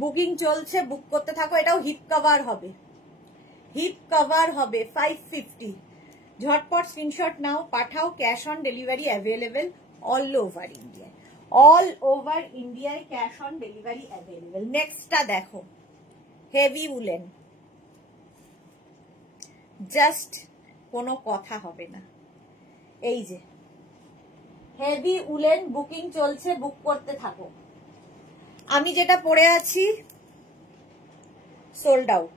বুকিং চলছে, বুক করতে থাকো। এটাও হিপ কভার হবে, হিপ কভার হবে 550। ঝটপট স্ক্রিনশট নাও, পাঠাও। Cash on delivery available all over ইন্ডিয়ায়, অল ওভার ইন্ডিয়ায় ক্যাশ অন ডেলিভারি অ্যাভেলেবেল। নেক্সটটা দেখো, হেভি উলেন, জাস্ট কোনো কথা হবে না। এই যে হেভি উলেন, বুকিং চলছে, বুক করতে থাকো। আমি যেটা পরে আছি সোল্ড আউট।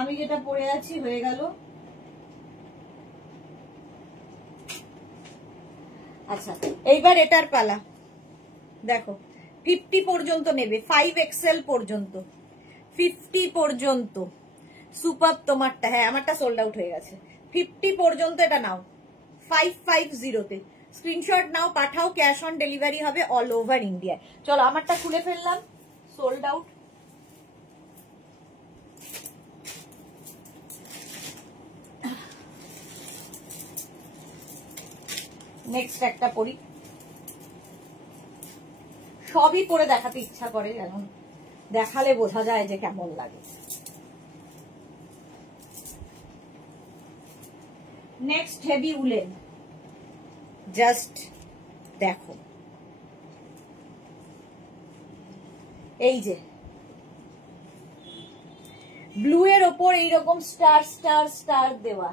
আমি যেটা পরে আছি হয়ে গেল। আচ্ছা, এইবার এটার পালা। দেখো 50 পর্যন্ত নেবে, 5XL পর্যন্ত, 50 পর্যন্ত। সুপার তোমারটা, হ্যাঁ আমারটা সোল্ড আউট হয়ে গেছে। 50 পর্যন্ত এটা নাও 550-তে। স্ক্রিনশট নাও, পাঠাও। ক্যাশ অন ডেলিভারি হবে অল ওভার ইন্ডিয়ায়। চলো আমারটা খুলে ফেললাম, সোল্ড আউট। নেক্সট একটা পরি, সবই পরে দেখাতে ইচ্ছা করে, যেন দেখালে বোঝা যায় যে কেমন লাগে। নেক্সট হেভি উলেন, জাস্ট দেখো। এই যে ব্লু এর ওপর এইরকম স্টার স্টার স্টার দেওয়া,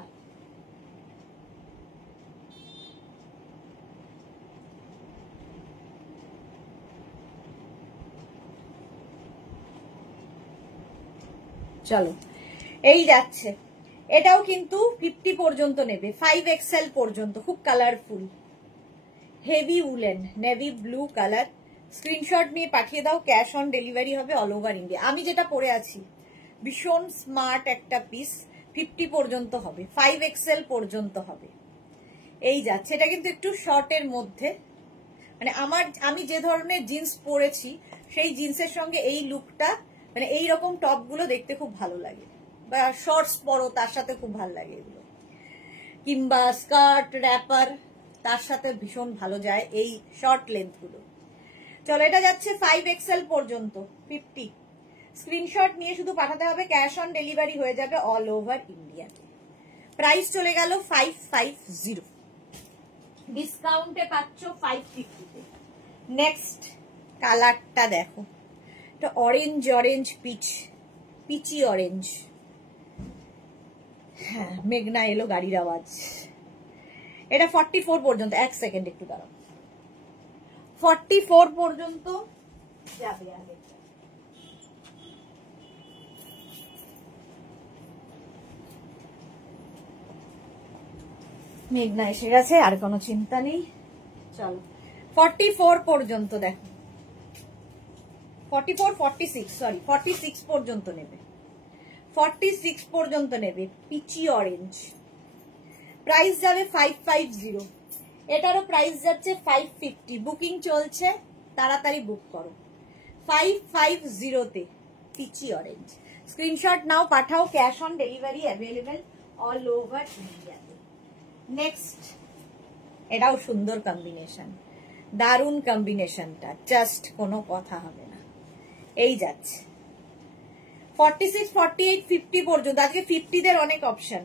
চলো এই যাচ্ছে। এটাও কিন্তু 50 পর্যন্ত নেবে, 5XL পর্যন্ত। খুব colourful heavy woollen, navy blue colour. Screenshot নিয়ে পাঠিয়ে দাও, ক্যাশ অন ডেলিভারি হবে অল ওভার ইন্ডিয়া। আমি যেটা পরে আছি ভীষণ স্মার্ট একটা পিস, 50 পর্যন্ত হবে, 5XL পর্যন্ত হবে। এই যাচ্ছে, এটা কিন্তু একটু শর্টের মধ্যে, মানে আমি যে ধরনের জিন্স পরেছি সেই জিন্সের সঙ্গে এই লুকটা, মানে এইরকম টপ গুলো দেখতে খুব ভালো লাগে, বা শর্টস পরো তার সাথে খুব ভালো লাগে এগুলো, কিংবা স্কার্ট র্যাপার তার সাথে ভীষণ ভালো যায় এই শর্ট লেন্থ গুলো। চলো এটা যাচ্ছে 5XL পর্যন্ত, 50। স্ক্রিনশট নিয়ে শুধু পাঠাতে হবে, ক্যাশ অন ডেলিভারি হয়ে যাবে অল ওভার ইন্ডিয়া। প্রাইস চলে গেল 550, ডিসকাউন্টে পাচ্ছ 550-তে। নেক্সট কালারটা দেখো, এটা অরেঞ্জ অরেঞ্জ পিচি অরেঞ্জ। হ্যাঁ, মেঘনা এলো, গাড়ির আওয়াজ। এটা 44 পর্যন্ত, এক সেকেন্ড একটু দাঁড়াও, 44 পর্যন্ত যাবে। আগে মেঘনা এসে গেছে, আর কোনো চিন্তা নেই। চলো 44 পর্যন্ত দেখো, 46 পর্যন্ত নেবে, 46 পর্যন্ত নেবে। পিচি অরেঞ্জ, প্রাইস যাবে 550। এটারও প্রাইস যাচ্ছে 550, বুকিং চলছে, তাড়াতাড়ি বুক করো। 550-তে পিচি অরেঞ্জ। স্ক্রিনশট নাও, পাঠাও। Cash on delivery available all over ইন্ডিয়াতে। নেক্সট, এটাও সুন্দর কম্বিনেশন, দারুণ কম্বিনেশনটা, জাস্ট কোনো কথা হবে না। এই যাচ্ছে 46, 48, 50 পর্যন্ত। আজকে 50-দের অনেক অপশন।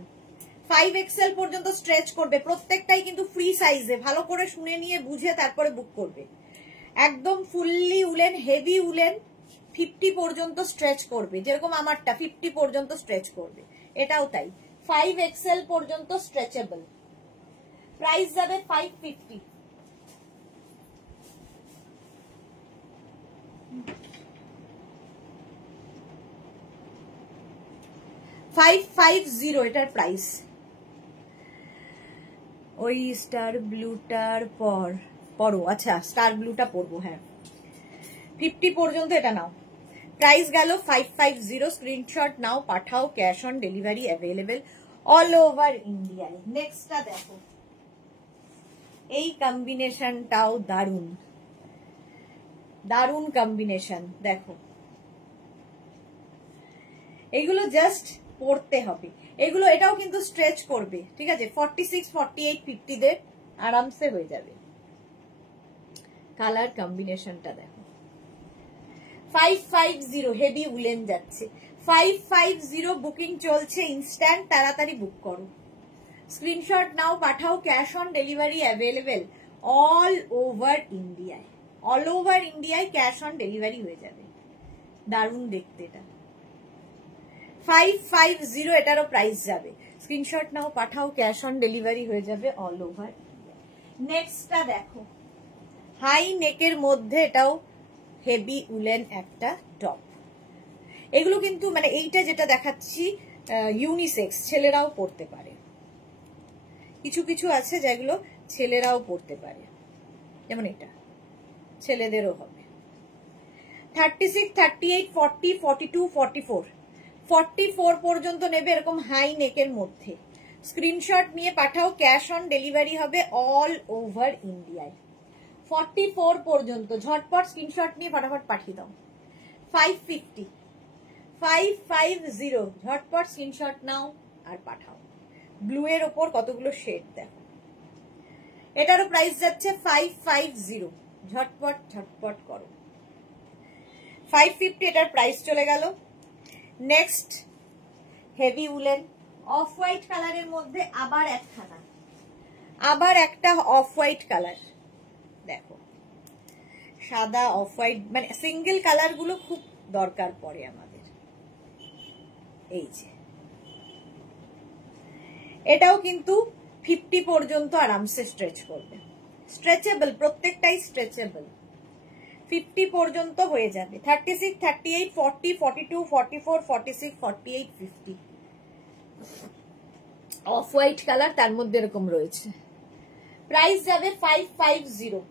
5XL পর্যন্ত স্ট্রেচ করবে, প্রত্যেকটাই কিন্তু ফ্রি সাইজে। ভালো করে শুনে নিয়ে বুঝে তারপরে বুক করবে। একদম ফুললি উলেন, হেভি উলেন, 50 পর্যন্ত স্ট্রেচ করবে, যেরকম আমারটা 50 পর্যন্ত স্ট্রেচ করবে, এটাও তাই। 5XL পর্যন্ত স্ট্রেচেবল। প্রাইস যাবে 550। এটার প্রাইস। ওই স্টার ব্লুটার পর পরো, আচ্ছা স্টার ব্লুটা পরবো, হ্যাঁ 50 পর্যন্ত এটা নাও। প্রাইস গেল 550, স্ক্রিনশট নাও পাঠাও, cash on delivery available all over ইন্ডিয়ায়। নেক্সটটা দেখো, এই কম্বিনেশনটাও দারুন, দারুন কম্বিনেশন। দেখো এগুলো জাস্ট পরতে হবে, এগুলো এটাও কিন্তু স্ট্রেচ করবে, ঠিক আছে? 46, 48, 50 দের আরামসে হয়ে যাবে। কালার কম্বিনেশনটা দেখো, 550 হেভি উলেন যাচ্ছে, 550 বুকিং চলছে, ইনস্ট্যান্ট তাড়াতাড়ি বুক করো, স্ক্রিনশট নাও পাঠাও, cash on delivery available all over ইন্ডিয়ায়, অল ওভার ইন্ডিয়ায় ক্যাশ অন ডেলিভারি হয়ে যাবে। দারুণ দেখতে এটা, 550 এটারও প্রাইস যাবে, স্ক্রিনশট নাও পাঠাও, ক্যাশ অন ডেলিভারি হয়ে যাবে অল ওভার ইন্ডিয়া। নেক্সটটা দেখো, হাই নেকের মধ্যে এটাও হেভি উলেন একটা টপ। এগুলো কিন্তু মানে এইটা যেটা দেখাচ্ছি ইউনিসেক্স, ছেলেরাও পরতে পারে, কিছু কিছু আছে যেগুলো ছেলেরাও পরতে পারে, যেমন এটা ছেলেদেরও হবে। 36, 38, 40, 42, 44, 44 পর্যন্ত নেবে এরকম হাই নেকের মধ্যে, স্ক্রিনশট নিয়ে পাঠাও, ক্যাশ অন ডেলিভারি হবে অল ওভার ইন্ডিয়ায়। 44 পর্যন্ত ঝটপট স্ক্রিনশট নিয়ে ফটাফট পাঠিয়ে দাও। 550, 550 ঝটপট স্ক্রিনশট নাও আর পাঠাও। ব্লু এর ওপর কতগুলো শেড দেখো, এটারও প্রাইস যাচ্ছে 550, ঝটপট ঝটপট করো। 550 এটার প্রাইস চলে গেল। Next heavy woollen off white কালারের মধ্যে আবার একখানা, আবার একটা অফ হোয়াইট কালার দেখো, সাদা অফ হোয়াইট, মানে সিঙ্গেল কালার গুলো খুব দরকার পড়ে আমাদের। এই যে এটাও কিন্তু 50 পর্যন্ত আরামসে স্ট্রেচ করবে, স্ট্রেচেবল, প্রত্যেকটাই স্ট্রেচেবল, 50 পর্যন্ত হয়ে যাবে। 36, 38, 40, 42, 44, 46, 48, 50 অফ হোয়াইট কালার, তার মধ্যে এরকম রয়েছে। প্রাইস যাবে 550,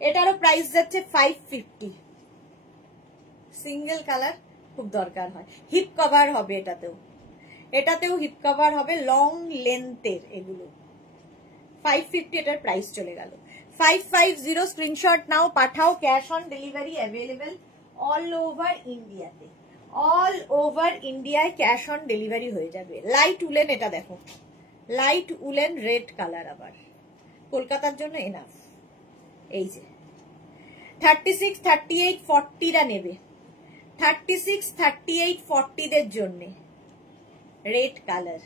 এটারও প্রাইস যাচ্ছে 550। সিঙ্গেল কালার খুব দরকার হয়, হিপ কভার হবে এটাতেও, এটাতেও হিপ কভার হবে, লং লেন্থের এগুলো। 550 এটার প্রাইস চলে গেল। 550 স্ক্রিনশট নাও পাঠাও, cash on delivery available all over ইন্ডিয়াতে, অল ওভার ইন্ডিয়ায় ক্যাশ অন ডেলিভারি হয়ে যাবে। লাইট উলেন এটা দেখো, লাইট উলেন রেড কালার, আবার কলকাতার জন্য এনাফ। এই যে 36, 38, 40রা নেবে, 36, 38, 40 দের জন্য রেড কালার,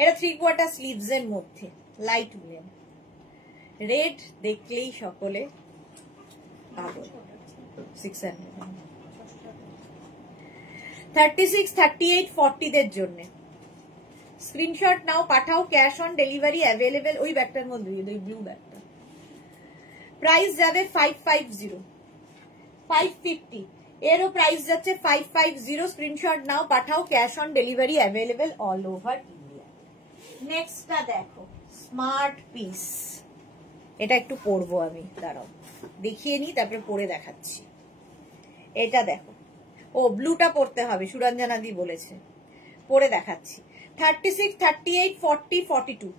এটা 3/4 স্লিভস এর মধ্যে লাইট উলেন, রেড দেখলেই সকলে পাগল। 36, 38, 40 দের জন্য স্ক্রিনশট নাও পাঠাও, ক্যাশ অন ডেলিভারি অ্যাভেলেবেল। ওই ব্যাগটার মধ্যে ওই ব্লু ব্যাগটা, প্রাইস যাবে 550, 550 এরও প্রাইস যাচ্ছে 550, স্ক্রিনশট নাও পাঠাও, cash on delivery available all over India. নেক্সটটা দেখো, স্মার্ট পিস, এটা একটু পরবো আমি, দাঁড়াও দেখিয়ে নি তারপরে পরে দেখাচ্ছি। এটা দেখো, ও ব্লুটা পরতে হবে, সুরঞ্জনা দি বলেছে, পরে দেখাচ্ছি। 36, 38, 40, 42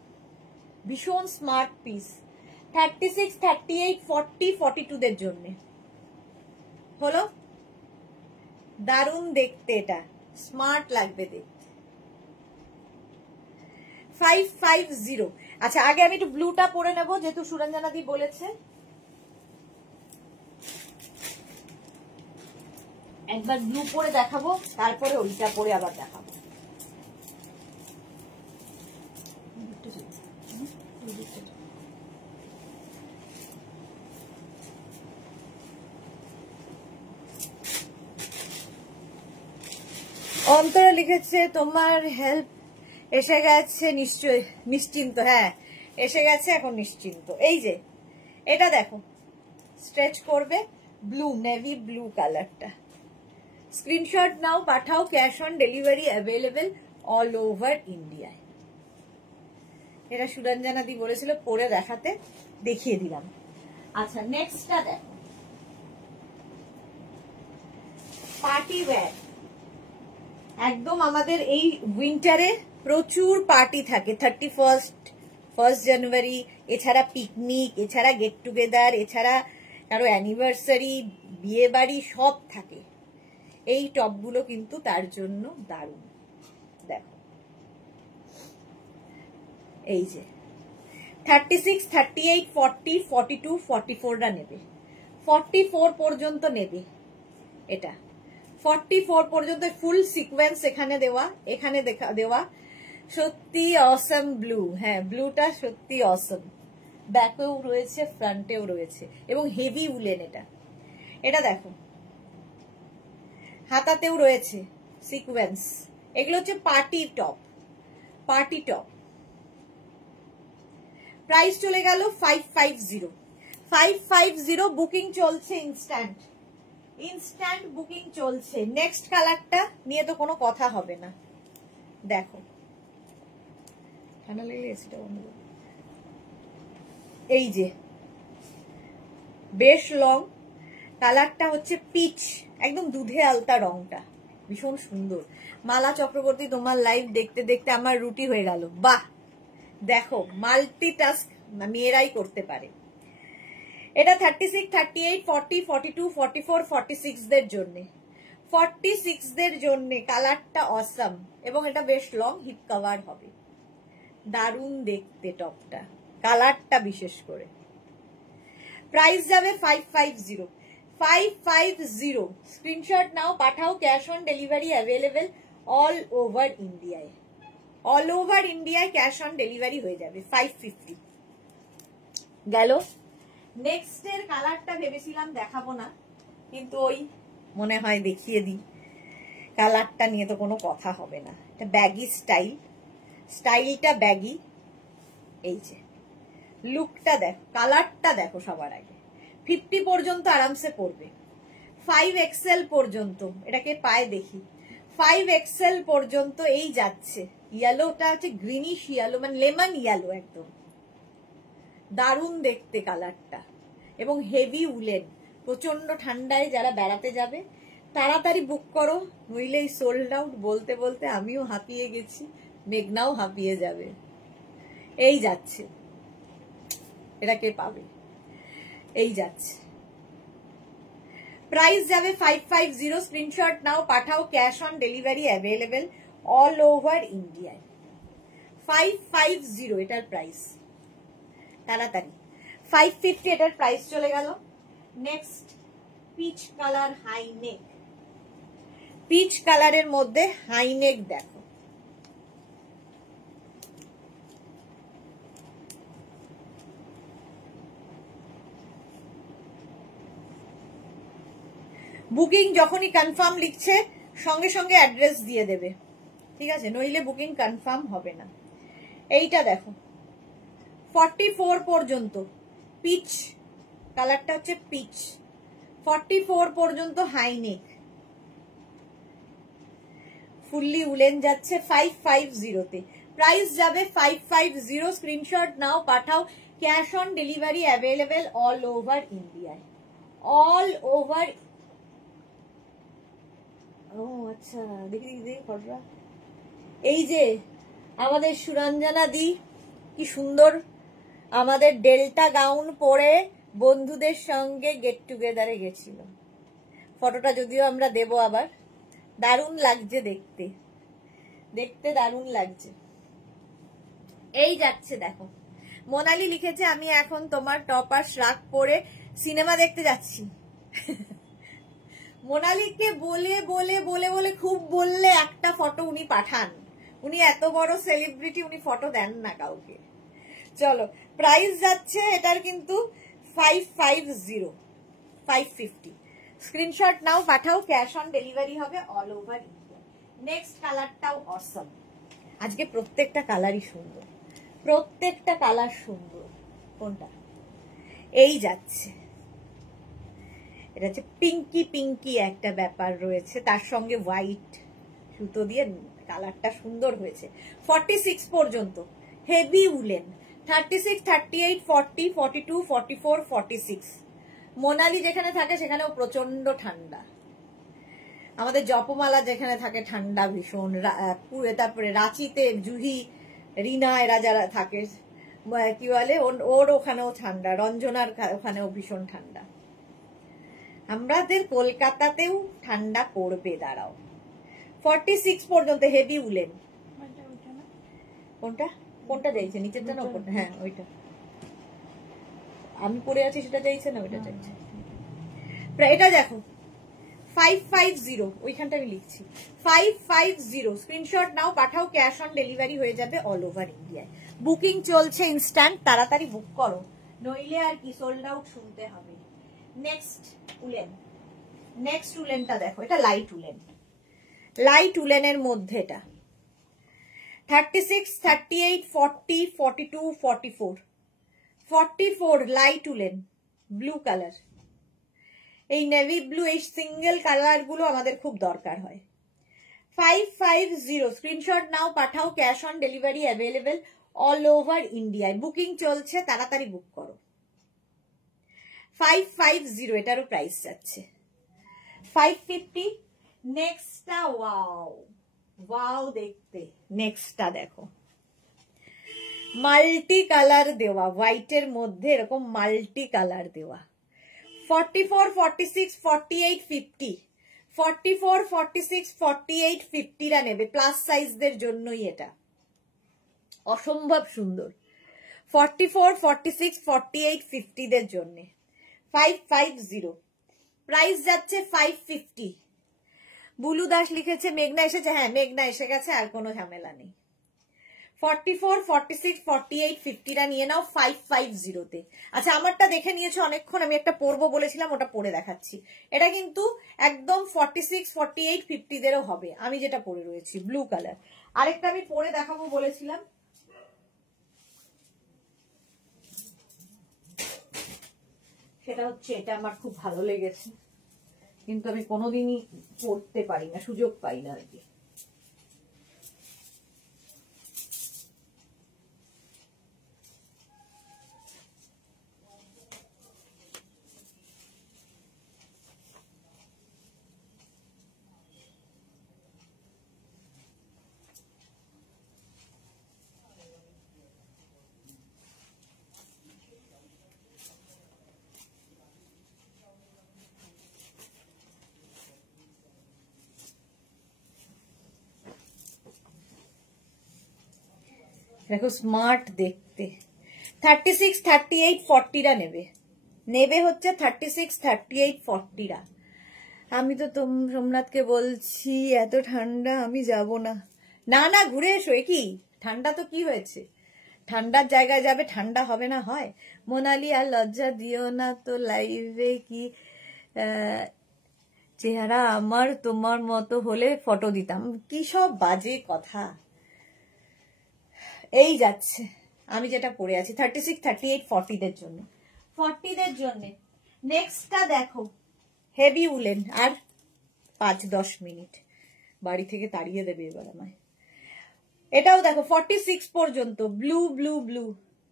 ভীষণ স্মার্ট পিস, 36, 38, 40, 42 দের জন্য হলো, দারুণ দেখতে, এটা স্মার্ট লাগবে দেখতে। 550, আচ্ছা আগে আমি একটু ব্লুটা পরে নেবো যেহেতু সুরঞ্জনা দি বলেছে। একবার ব্লু পরে দেখাবো, তারপরে ওইটা পরে আবার দেখাবো। অন্তরা লিখেছে তোমার হেল্প এসে গেছে, নিশ্চয় নিশ্চিন্ত, হ্যাঁ এসে গেছে, এখন নিশ্চিন্ত। এই যে এটা দেখো, স্ট্রেচ করবে, ব্লু, নেভি ব্লু কালারটা, স্ক্রিনশট নাও পাঠাও, cash on delivery available all over ইন্ডিয়ায়। এটা সুরঞ্জনা দি বলেছিল পরে দেখাতে, দেখিয়ে দিলাম। আচ্ছা নেক্সটটা দেখো, পার্টি ওয়্যার। একদম আমাদের এই উইন্টারে প্রচুর পার্টি থাকে, 31 জানুয়ারি, এছাড়া পিকনিক, এছাড়া গেট টুগেদার, এছাড়া কারো অ্যানিভার্সারি, বিয়ে বাড়ি সব থাকে। এই টপগুলো কিন্তু তার জন্য দারুণ। দেখো এই যে 36, 38, 40, 42, 44টা নেবে, 44 পর্যন্ত নেবে। এটা 44 পর্যন্ত ফুল সিকোয়েন্স এখানে দেওয়া, এখানে দেওয়া। সত্যি অসম ব্লু, হ্যাঁ ব্লুটা সত্যি অসম। ব্যাকেও রয়েছে, ফ্রন্টেও রয়েছে, এবং হেভি উলেন এটা। এটা দেখো হাতাতেও রয়েছে সিকোয়েন্স। এগুলো হচ্ছে party top, party top. Price চলে গেল 550, 550। বুকিং চলছে, ইনস্ট্যান্ট, ইনস্ট্যান্ট বুকিং চলছে। নেক্সট কালারটা নিয়ে তো কোনো কথা হবে না। দেখো ঠান্ডা লেগে গেছে, এই যে বেশ লং, কালারটা হচ্ছে পিচ, একদম দুধে আলতা রংটা, ভীষণ সুন্দর। মালা চক্রবর্তী, তোমার লাইভ দেখতে দেখতে আমার রুটি হয়ে গেল। বাহ, দেখো মাল্টিটাস্ক মেয়েরাই করতে পারে। এটা 36, 38, 40, 42, 44, 46 দের জন্য, 46 দের জন্য। কালারটা অসাম, এবং এটা বেশ লং, হিপ কভার হবে। দারুণ দেখতে টপটা, কালারটা বিশেষ করে। প্রাইস যাবে 550, 550। স্ক্রিনশট নাও, পাঠাও। Cash on delivery available all over ইন্ডিয়ায়, অল ওভার ইন্ডিয়ায় ক্যাশ অন ডেলিভারি হয়ে যাবে। 550 গেল। নেক্সট এর কালারটা ভেবেছিলাম দেখাবো না, কিন্তু ওই মনে হয় দেখিয়ে দিই। কালারটা নিয়ে তো কোনো কথা হবে না। এটা ব্যাগি স্টাইল, স্টাইলটা ব্যাগি। এই যে লুকটা দেখো, কালারটা দেখো। সবার আগে 50 পর্যন্ত আরামসে পড়বে, 5XL পর্যন্ত। এটাকে পায়ে দেখি, 5XL পর্যন্ত এই যাচ্ছে। ইয়েলোটা হচ্ছে গ্রিনিশ ইয়েলো, মানে লেমন ইয়েলো, একদম দারুণ দেখতে কালারটা, এবং হেভি উলেন। প্রচন্ড ঠান্ডায় যারা বেড়াতে যাবে তাড়াতাড়ি বুক করো, নইলেই সোল্ড আউট। বলতে বলতে আমিও হাঁপিয়ে গেছি, মেঘনাও হাঁপিয়ে যাবে। এই যাচ্ছে, এটা কে পাবে? এই যাচ্ছে। প্রাইস যাবে 550। স্ক্রিনশট নাও, পাঠাও। Cash on delivery available all over ইন্ডিয়ায়। 550 এটার প্রাইস। তাড়াতাড়ি 550 এটার প্রাইস চলে গেল। Next peach colour high neck, peach কালারের মধ্যে হাই নেক দেখো। বুকিং যখনই কনফার্ম লিখছে সঙ্গে সঙ্গে অ্যাড্রেস দিয়ে দেবে, ঠিক আছে? নইলে বুকিং কনফার্ম হবে না। এইটা দেখো 44 পর্যন্ত পিচ, কালারটা হচ্ছে পিচ। 44 পর্যন্ত হাই নেক, ফুললি উলেন যাচ্ছে 550 তে। প্রাইস যাবে 550। স্ক্রিনশট নাও, পাঠাও। Cash on delivery available all over ইন্ডিয়ায়, অল ওভার। ও আচ্ছা, দেখি দেখি ফটোটা। এই যে আমাদের সুরঞ্জনা দি কি সুন্দর আমাদের ডেল্টা গাউন পরে বন্ধুদের সঙ্গে গেট টুগেদারে গেছিল। ফটোটা যদিও আমরা দেব আবার। দারুণ লাগছে দেখতে, দেখতে দারুণ লাগছে। এই যাচ্ছে দেখো, মোনালি লিখেছে আমি এখন তোমার টপ আর শ্রাক পরে সিনেমা দেখতে যাচ্ছি। মোনালিকে বলে বলে বলে বলে খুব বললে একটা ফটো উনি পাঠান। উনি এত বড় সেলিব্রিটি, উনি ফটো দেন না কাউকে। চলো, প্রাইস যাচ্ছে এটার কিন্তু 550, 550। স্ক্রিনশট নাও, পাঠাও। ক্যাশ অন ডেলিভারি হবে অল ওভার ইন্ডিয়া। নেক্সট কালারটাও অসম। আজকে প্রত্যেকটা কালারই সুন্দর, প্রত্যেকটা কালার সুন্দর। কোনটা? এই যাচ্ছে, এটা হচ্ছে পিঙ্কি পিঙ্কি একটা ব্যাপার রয়েছে, তার সঙ্গে হোয়াইট সুতো দিয়ে কালারটা সুন্দর হয়েছে। 46 পর্যন্ত হেভি উলেন, 36, 38, 40, 42, 44, 46। মোনালি যেখানে থাকে সেখানেও প্রচন্ড ঠান্ডা। আমাদের জপমালা যেখানে থাকে ঠান্ডা ভীষণ, তারপরে রাঁচিতে জুহি, রিনা এরা যারা থাকে কি বলে ওর ওখানেও ঠান্ডা, রঞ্জনার ওখানেও ভীষণ ঠান্ডা। আমাদের কলকাতাতেও ঠান্ডা পড়বে, দাঁড়াও। 46 পর্যন্ত হেভি উলেন। কোনটা কোনটা চাইছে, নিচেরটা না ওপরটা? হ্যাঁ ওইটা আমি পরে আছি সেটা চাইছে না, ওইটা চাইছে। এটা দেখো 550, ওইখানটা আমি লিখছি 550। স্ক্রিনশট নাও, পাঠাও, ক্যাশ অন ডেলিভারি হয়ে যাবে অল ওভার ইন্ডিয়ায়। বুকিং চলছে ইনস্ট্যান্ট, তাড়াতাড়ি বুক করো, নইলে আর কি সোল্ড আউট শুনতে হবে। নেক্সট উলেন, নেক্সট উলেনটা দেখো, এটা লাইট উলেন, লাইট উলেনের মধ্যে এটা 36, 38, 40, 42, 44, 44 লাইট উলেন, ব্লু কালার। এই নেভি ব্লু, এই সিঙ্গেল কালার গুলো আমাদের খুব দরকার হয়। 550, স্ক্রিনশট নাও, পাঠাও, cash on delivery available all over ইন্ডিয়ায়। বুকিং চলছে, তাড়াতাড়ি বুক করো। 550 এটারও প্রাইস যাচ্ছে 550। নেক্সটটা ওয়াও ওয়াও দেখতে, নেক্সটটা দেখো মাল্টি কালার দেওয়া, হোয়াইটের মধ্যে এরকম মাল্টি কালার দেওয়া। 44, 46, 48, 50, 44, 46, 48, 50রা নেবে, প্লাস সাইজদের জন্যই এটা অসম্ভব সুন্দর। 44, 46, 48, 50 দের জন্য 550, প্রাইস যাচ্ছে 550। বুলু দাস লিখেছে মেঘনা এসেছে, হ্যাঁ মেঘনা এসে গেছে, আর কোনো ঝামেলা নেই। 44, 46, 48, 50টা নিয়ে নাও 550-তে। আচ্ছা আমারটা দেখে নিয়েছো অনেকক্ষণ, আমি একটা পরবো বলেছিলাম, ওটা পরে দেখাচ্ছি। এটা কিন্তু একদম 46, 48, 50দেরও হবে, আমি যেটা পরে রয়েছি ব্লু কালার। আরেকটা আমি পরে দেখাবো বলেছিলাম, সেটা হচ্ছে এটা, আমার খুব ভালো লেগেছে কিন্তু আমি কোনোদিনই পরতে পারি না, সুযোগ পাই না আর কি। দেখো স্মার্ট দেখতে। 36, 38, 40রা নেবে, নেবে হচ্ছে 36, 38, 40রা। আমি তো সোমনাথকে বলছি এত ঠান্ডা আমি যাব না। না না ঘুরে এসো, কি ঠান্ডা তো কি হয়েছে, ঠান্ডার জায়গায় যাবে, ঠান্ডা হবে না হয়। মোনালি আর লজ্জা দিও না তো, লাইভে কি চেহারা আমার তোমার মতো হলে ফটো দিতাম, কি সব বাজে কথা। এই যাচ্ছে আমি যেটা পরে আছি 36, 38, 40দের জন্য, 40দের জন্য। নেক্সটটা দেখো হেভি উলেন, আর 5-10 মিনিট বাড়ি থেকে তাড়িয়ে দেবে এবার আমায়। এটাও দেখো 46 পর্যন্ত, ব্লু ব্লু ব্লু।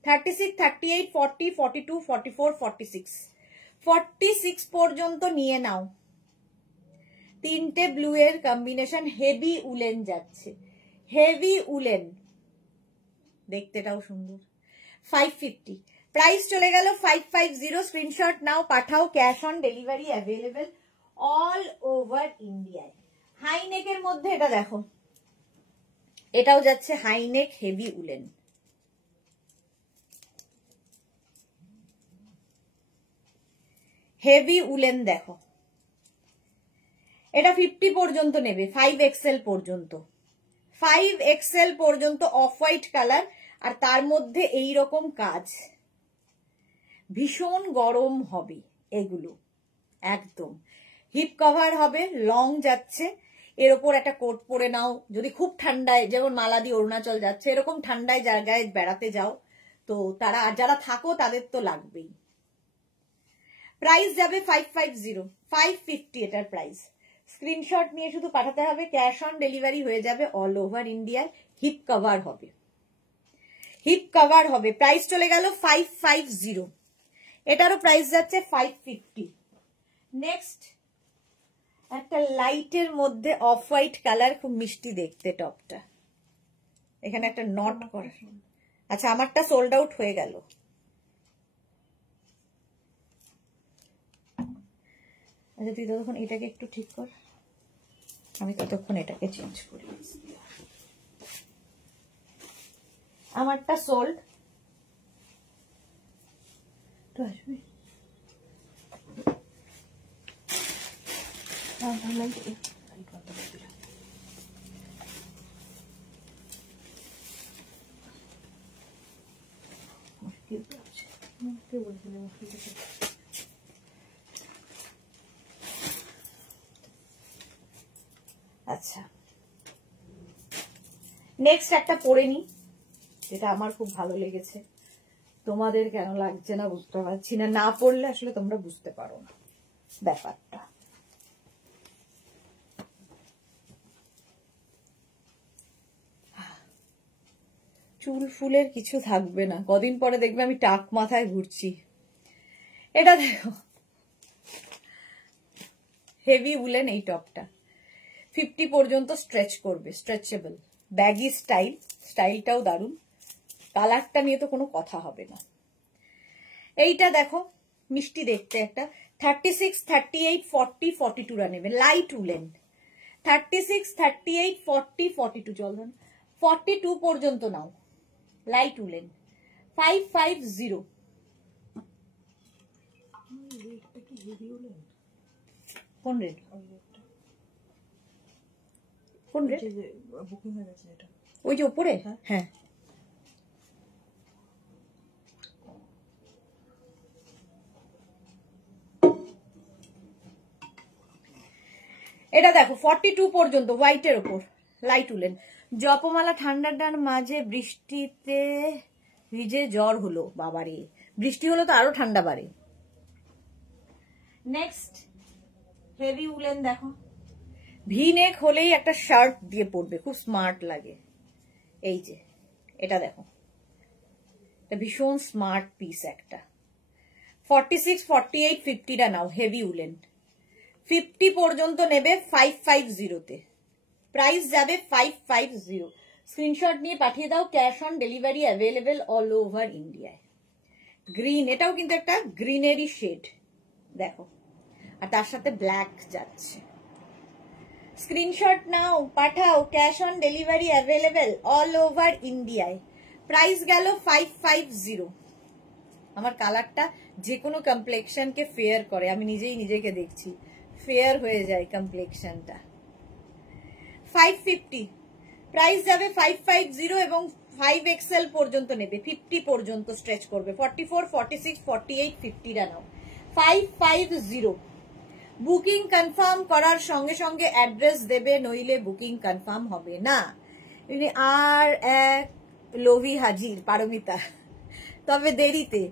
36, 38, 40, 42, 44, 46, 46 পর্যন্ত নিয়ে নাও। তিনটে ব্লু এর কম্বিনেশন, হেভি উলেন যাচ্ছে, হেভি উলেন, দেখতেটাও সুন্দর। 550, প্রাইস চলে গেল 550। স্ক্রিনশট নাও, পাঠাও, cash on delivery available all over ইন্ডিয়ায়। হাই নেকের মধ্যে এটা দেখো, এটাও যাচ্ছে high neck heavy woollen. Heavy woollen দেখো, এটা 50 পর্যন্ত নেবে, 5XL পর্যন্ত, 5XL পর্যন্ত অফ হোয়াইট কালার, আর তার মধ্যে এই রকম কাজ, ভীষণ গরম হবে এগুলো, একদম হিপ কভার হবে, লং যাচ্ছে। এর ওপর একটা কোট পরে নাও, যদি খুব ঠান্ডায়, যেমন মালাদি অরুণাচল যাচ্ছে, এরকম ঠান্ডায় জায়গায় বেড়াতে যাও তো তারা, যারা থাকো তাদের তো লাগবেই। প্রাইস যাবে 550, 550 এটার প্রাইস। স্ক্রিনশট নিয়ে শুধু পাঠাতে হবে, ক্যাশ অন ডেলিভারি হয়ে যাবে অল ওভার ইন্ডিয়ায়, হিপ কভার হবে। হিপ কভার হবে, প্রাইস চলে গেল 550, এটারও প্রাইস যাচ্ছে 550। নেক্সট একটা লাইটের মধ্যে অফ হোয়াইট কালার, খুব মিষ্টি দেখতে টপটা, এখানে একটা নট করা। আচ্ছা আমারটা সোল্ড আউট হয়ে গেল। আচ্ছা তুই ততক্ষণ এটাকে একটু ঠিক কর, আমি ততক্ষণ এটাকে চেঞ্জ করি। আমারটা সোল্ড, তো আসবে আচ্ছা নেক্সট একটা পরে নি, যেটা আমার খুব ভালো লেগেছে, তোমাদের কেন লাগছে না বুঝতে পারছি না, না পড়লে আসলে তোমরা বুঝতে পারো না ব্যাপারটা। চুল ফুলের কিছু থাকবে না, কদিন পরে দেখবে আমি টাক মাথায় ঘুরছি। এটা দেখো হেভি উলেন, এই টপটা 50 পর্যন্ত স্ট্রেচ করবে, স্ট্রেচেবল, ব্যাগি স্টাইল, স্টাইলটাও দারুণ, কালারটা নিয়ে তো কোনো কথা হবে না। এইটা দেখো মিষ্টি দেখতে একটা, 36, 38, 40, 42 নেবে, লাইট উলেন, 36, 38, 40, 42, চল 42 পর্যন্ত নাও, লাইট উলেন 550। কোন রেট? কোন রেট? বুকিং হয়ে গেছে এটা, ওই যে উপরে। হ্যাঁ এটা দেখো 42 পর্যন্ত, হোয়াইটের ওপর লাইট উলেন। জপমালা ঠান্ডার মাঝে বৃষ্টিতে ভিজে জ্বর হলো, বাবারে বৃষ্টি হলো তো আরো ঠান্ডা বাড়ে। নেক্সট হেভি উলেন দেখো, ভি নেক হলেই একটা শার্ট দিয়ে পরবে, খুব স্মার্ট লাগে। এই যে এটা দেখো, এটা ভীষণ স্মার্ট পিস একটা, 46, 48, 50টা নাও, হেভি উলেন 50 পর্যন্ত নেবে 550-তে, প্রাইস যাবে 550। স্ক্রিনশট নিয়ে পাঠিয়ে দাও, cash on delivery available all over ইন্ডিয়ায়। গ্রিন, এটাও কিন্তু একটা গ্রিনারি শেড দেখো, আর তার সাথে ব্ল্যাক যাচ্ছে। স্ক্রিনশট নাও পাঠাও, cash on delivery available all over ইন্ডিয়ায়, প্রাইস গেল 550। আমার কালারটা যে কোনো কমপ্লেক্সনকে ফেয়ার করে, আমি নিজেই নিজেকে দেখছি ফেয়ার হয়ে যায় কমপ্লেক্সনটা। 550 প্রাইস যাবে 550, এবং 5XL পর্যন্ত নেবে, 50 পর্যন্ত স্ট্রেচ করবে, 44, 46, 48, 50টা নাও, 550। বুকিং কনফার্ম করার সঙ্গে সঙ্গে অ্যাড্রেস দেবে, নইলে বুকিং কনফার্ম হবে না। আর এক লোভি হাজির, পারমিতা, তবে দেরিতে,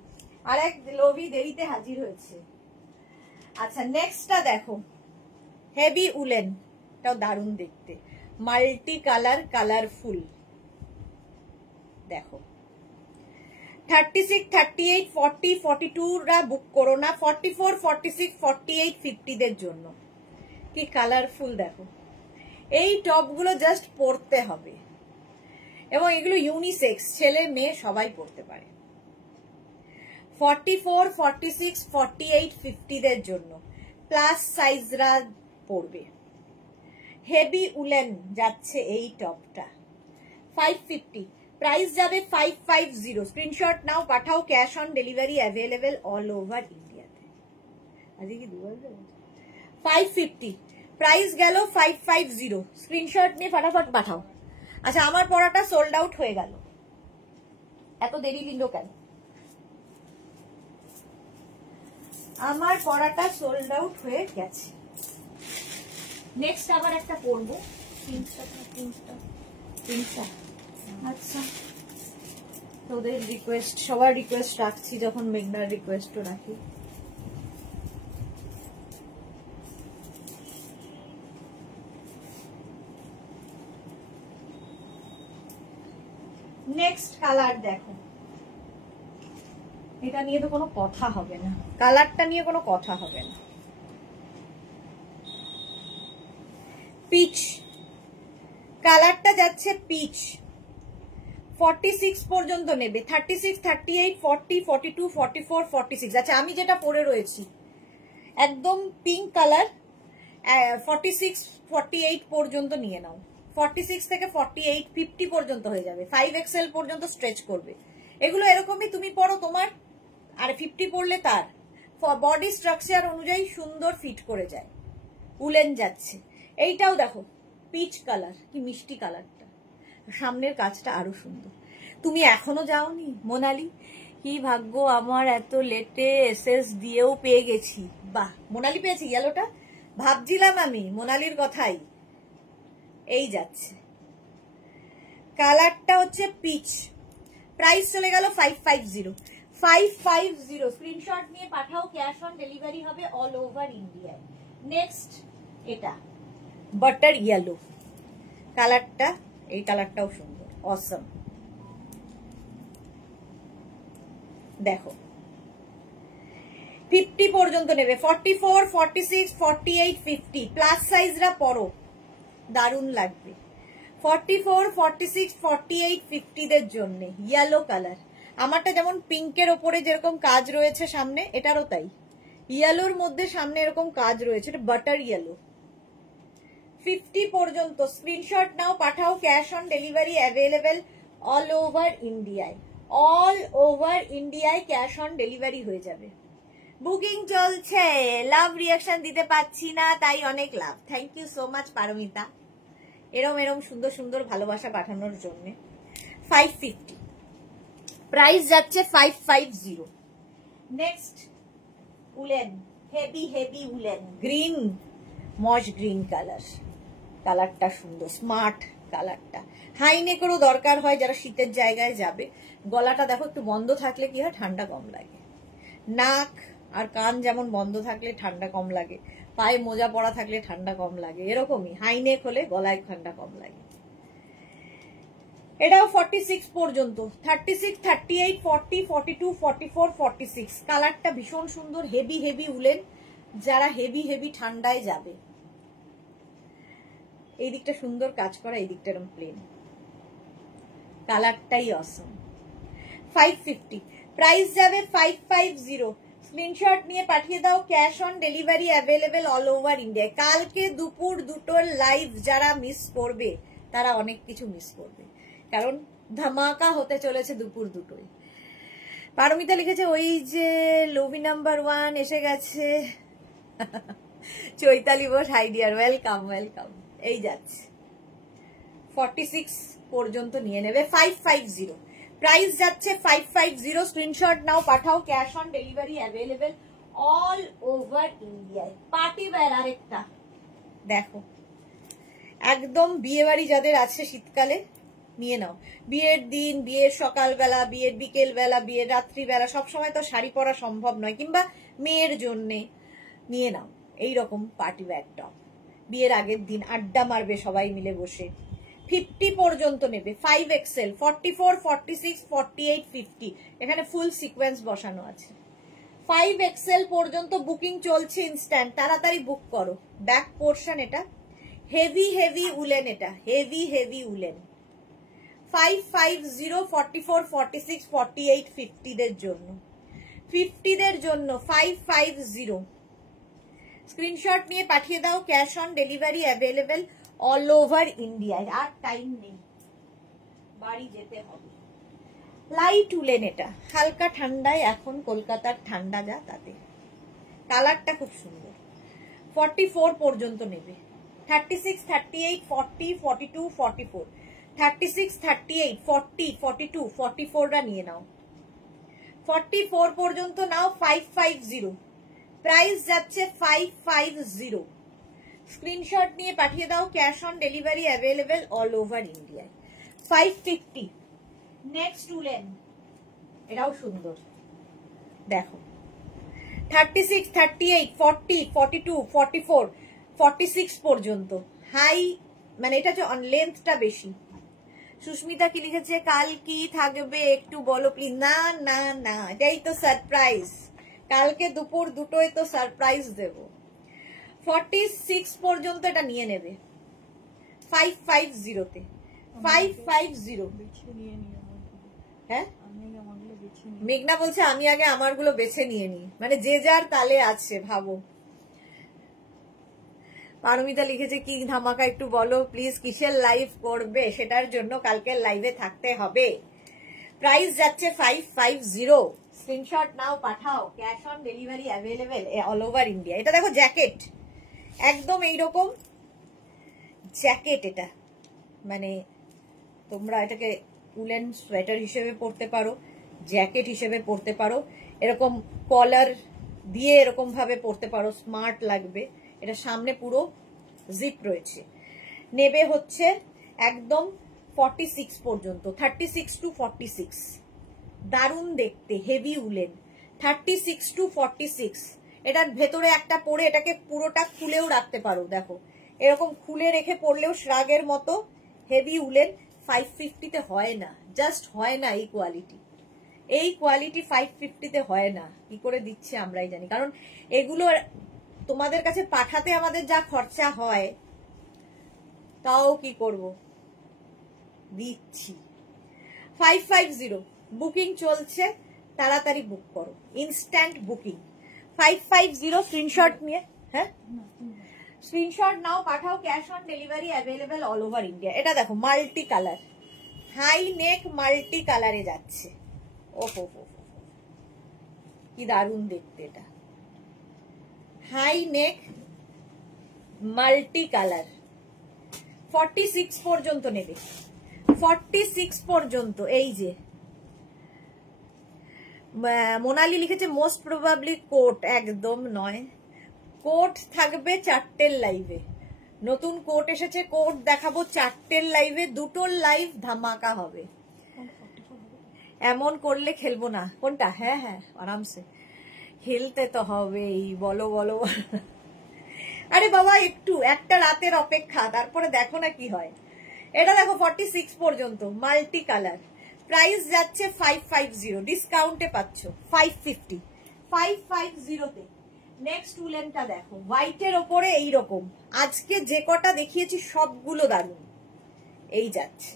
আর এক লোভি দেরিতে হাজির হয়েছে। আচ্ছা নেক্সটটা দেখো, হেভি উলেন, এটাও দারুণ দেখতে, মাল্টি কালার, কালারফুল দেখো, 36, 38, 40, 42রা বুক করো না, 44, 46, 48, 50দের জন্য। কি কালারফুল দেখো, এই টপগুলো জাস্ট পরতে হবে, এবং এগুলো ইউনিসেক্স, ছেলে মেয়ে সবাই পরতে পারে। 44, 46, 48, 50দের জন্য, প্লাস সাইজরা পরবে। হেভি উলেন যাচ্ছে এই টপটা 550, প্রাইস যাবে 550। স্ক্রিনশট নাও পাঠাও, cash on delivery available all over ইন্ডিয়াতে। আজকে কি 550 প্রাইস গেল 550, স্ক্রিনশট নিয়ে ফটাফট পাঠাও। আচ্ছা আমার পড়াটা সোল্ড আউট হয়ে গেল, এত দেরি দিল কেন? আমার পড়াটা সোল্ড আউট হয়ে গেছে। নেক্সট আবার একটা পড়বো, আচ্ছা তোদের রিকোয়েস্ট, সবার রিকোয়েস্ট রাখছি, যখন মেঘনার রিকোয়েস্টও রাখি। নেক্সট কালার দেখো, এটা নিয়ে তো কোনো কথা হবে না, কালারটা নিয়ে কোনো কথা হবে না। পিচ কালারটা যাচ্ছে পিচ, 46 পর্যন্ত নেবে, 36, 38, 40, 42, 44, 46। আচ্ছা আমি যেটা পরে রয়েছি একদম পিঙ্ক কালার, 46, 48 পর্যন্ত নিয়ে নাও। 46 থেকে 48, 50 পর্যন্ত হয়ে যাবে, 5XL পর্যন্ত স্ট্রেচ করবে। এগুলো এরকমই তুমি পরো তোমার, আর 50 পরলে তার বডি স্ট্রাকচার অনুযায়ী সুন্দর ফিট করে যায়, উলেন যাচ্ছে। এইটাও দেখো পিচ কালার, কি মিষ্টি কালারটা, সামনের কাজটা আরো সুন্দর। তুমি এখনো যাওনি মোনালি? কি ভাগ্য আমার, এত লেটে এসএস দিয়েও পেয়ে গেছি। বাহ, মোনালি পেয়েছি ইয়েলোটা, ভাবছিলাম আমি মোনালির কথাই। এই যাচ্ছে, কালারটা হচ্ছে পিচ, প্রাইস চলে গেল 550। 550 স্ক্রিনশট নিয়ে পাঠাও, ক্যাশ অন ডেলিভারি হবে অল ওভার ইন্ডিয়ায়। নেক্সট এটা বাটার ইয়েলো কালারটা, এই কালারটাও সুন্দর, অসম। দেখো 50 পর্যন্ত নেবে, 44, 46, 48, 50 প্লাস সাইজরা পরো, দারুণ লাগবে। 44, 46, 48, 50 দের জন্য ইয়েলো কালার। আমারটা যেমন পিঙ্কের ওপরে যেরকম কাজ রয়েছে সামনে, এটারও তাই, ইয়েলোর মধ্যে সামনে এরকম কাজ রয়েছে, এটা বাটার ইয়েলো। 50 পর্যন্ত স্ক্রিনশট নাও, পাঠাও, cash on delivery available all over ইন্ডিয়ায়। অল ওভার ইন্ডিয়ায় ক্যাশ অন ডেলিভারি হয়ে যাবে। বুকিং চলছে, লাভ রিয়াকশন দিতে পাচ্ছি না, তাই অনেক love. Thank you so much Paromita, এরম সুন্দর সুন্দর ভালোবাসা পাঠানোর জন্য। 550 প্রাইস যাচ্ছে, 550। Next woollen, heavy heavy woollen, green, মশ গ্রিন কালার, কালারটা সুন্দর, স্মার্ট কালারটা। হাই নেকেরও দরকার হয় যারা শীতের জায়গায় যাবে। গলাটা দেখো একটু বন্ধ থাকলে কি হয়, ঠান্ডা কম লাগে। নাক আর কান যেমন বন্ধ থাকলে ঠান্ডা কম লাগে, পায়ে মোজা পরা থাকলে ঠান্ডা কম লাগে, এরকমই হাই নেক হলে গলায় ঠান্ডা কম লাগে। এটাও 46 পর্যন্ত, 36, 38, 40, 42, 44, 46। কালারটা ভীষণ সুন্দর, হেভি হেভি উলেন, যারা হেভি হেভি ঠান্ডায় যাবে। এই দিকটা সুন্দর কাজ করা, এই দিকটা এরকম প্লেন, কালারটাই অসম। 550 প্রাইস যাবে, 550। স্ক্রিনশট নিয়ে পাঠিয়ে দাও, cash on delivery available all over India. কালকে দুপুর 2টোর লাইভ যারা মিস করবে তারা অনেক কিছু মিস করবে, কারণ ধামাকা হতে চলেছে দুপুর 2টোয়। পারমিতা লিখেছে ওই যে লোভি নাম্বার 1 এসে গেছে। Chaitali Bose, high deer, welcome welcome. এই যাচ্ছে 46 পর্যন্ত নিয়ে নেবে, 550 প্রাইস যাচ্ছে, 550। স্ক্রিনশট নাও, পাঠাও, cash on delivery available all over ইন্ডিয়ায়। পার্টি ওয়্যার আরেকটা দেখো, একদম বিয়ে বাড়ি যাদের আছে শীতকালে নিয়ে নাও। বিয়ের দিন, বিয়ের সকালবেলা, বিয়ের বিকেল বেলা, বিয়ের রাত্রিবেলা, সবসময় তো শাড়ি পরা সম্ভব নয়, কিংবা মেয়ের জন্যে নিয়ে নাও এইরকম পার্টি ওয়্যার টপ। বিয়ের আগের দিন আড্ডা মারবে সবাই মিলে বসে। 50 পর্যন্ত নেবে, 5XL, 44, 46, 48, 50। এখানে ফুল সিকোয়েন্স বসানো আছে। 5XL পর্যন্ত বুকিং চলছে ইনস্ট্যান্ট, তাড়াতাড়ি বুক করো। ব্যাক পোর্শন এটা, হেভি হেভি উলেন, এটা হেভি হেভি উলেন। 550, 44, 46, 48, 50 দের জন্য, 50 দের জন্য 550। স্ক্রিনশট নিয়ে পাঠিয়ে দাও, cash on delivery available all over ইন্ডিয়ায়। আর টাইম নেই, বাড়ি যেতে হবে। লাইট উলেন, এটা হালকা ঠান্ডায়, এখন কলকাতার ঠান্ডা যা তাতে। কালারটা খুব সুন্দর। 44 পর্যন্ত নেবে, 36, 38, 40, 42, 44, 36, 38, 40, 42, 44টা নিয়ে নাও। 44 পর্যন্ত নাও, 550 প্রাইস যাচ্ছে, 550। স্ক্রিনশট নিয়ে পাঠিয়ে দাও, cash on delivery available all over ইন্ডিয়ায়। 550 নেক্সট উলেন, এটাও সুন্দর দেখো, 36, 38, 40, 42, 44, 46 পর্যন্ত হাই, মানে এটা হচ্ছে লেন্থটা বেশি। সুস্মিতা কি লিখেছে, কাল কি থাকবে একটু বলো প্লিজ। না না না, এটাই তো সারপ্রাইজ, কালকে দুপুর দুটোয় তো সারপ্রাইজ দেব। 46 পর্যন্ত এটা নিয়ে নেবে 550 তে। 550। হ্যাঁ, মেঘনা বলছে আমি আগে আমারগুলো বেছে নিয়ে নি, মানে যে যার তালে আছে ভাবো। পারমিতা লিখেছে কি ধামাকা একটু বলো প্লিজ, কিসের লাইভ করবে, সেটার জন্য কালকে লাইভে থাকতে হবে। প্রাইস যাচ্ছে 550। স্ক্রিনশট নাও, পাঠাও, cash on delivery available all over India. এটা দেখো জ্যাকেট, একদম এইরকম জ্যাকেট। এটা মানে তোমরা এটাকে উলেন সোয়েটার হিসেবে পরতে পারো, জ্যাকেট হিসেবে পরতে পারো, এরকম কলার দিয়ে এরকম ভাবে পরতে পারো, স্মার্ট লাগবে। এটা সামনে পুরো জিপ রয়েছে। নেবে হচ্ছে একদম 46 পর্যন্ত, 36 to 46। দারুণ দেখতে, হেভি উলেন। 36 to 46। এটার ভেতরে একটা পরে এটাকে পুরোটা খুলেও রাখতে পারো, দেখো এরকম খুলে রেখে পরলেও শ্রাগের মতো। Heavy woollen. 550 হয় না, জাস্ট হয় না এই কোয়ালিটি। এই কোয়ালিটি 550 হয় না, কি করে দিচ্ছে আমরাই জানি। কারণ এগুলো তোমাদের কাছে পাঠাতে আমাদের যা খরচা হয়, তাও কি করব, দিচ্ছি। 550 বুকিং চলছে, তাড়াতাড়ি বুক করো, ইনস্ট্যান্ট বুকিং। 550 স্ক্রিনশট নিয়ে, হ্যাঁ স্ক্রিনশট নাও, পাঠাও, cash on delivery available all over India. এটা দেখো multi colour, high neck multi কালারে যাচ্ছে। ওহো হো, কি দারুণ দেখতে। এটা হাই নেক মাল্টি কালার। 46 পর্যন্ত নেবে, 46 পর্যন্ত। এই যে মোনালি লিখেছে মোস্ট প্রবাবলি কোট, একদম নয়। কোট থাকবে 4টের লাইভে, নতুন কোট এসেছে, কোট দেখাবো 4টের লাইভে। দুটোর লাইভ ধামাকা হবে। এমন করলে খেলবো না। কোনটা? হ্যাঁ হ্যাঁ, আরামসে খেলতে তো হবেই। বলো বলো। আরে বাবা একটু একটা রাতের অপেক্ষা, তারপরে দেখো না কি হয়। এটা দেখো 46 পর্যন্ত মাল্টি কালার। প্রাইস যাচ্ছে 550, ডিসকাউন্টে পাচ্ছ 550। 550 তে নেক্সট উলেনটা দেখো, হোয়াইটের ওপরে এইরকম। আজকে যে কটা দেখিয়েছি সবগুলো দারুণ। এই যাচ্ছে,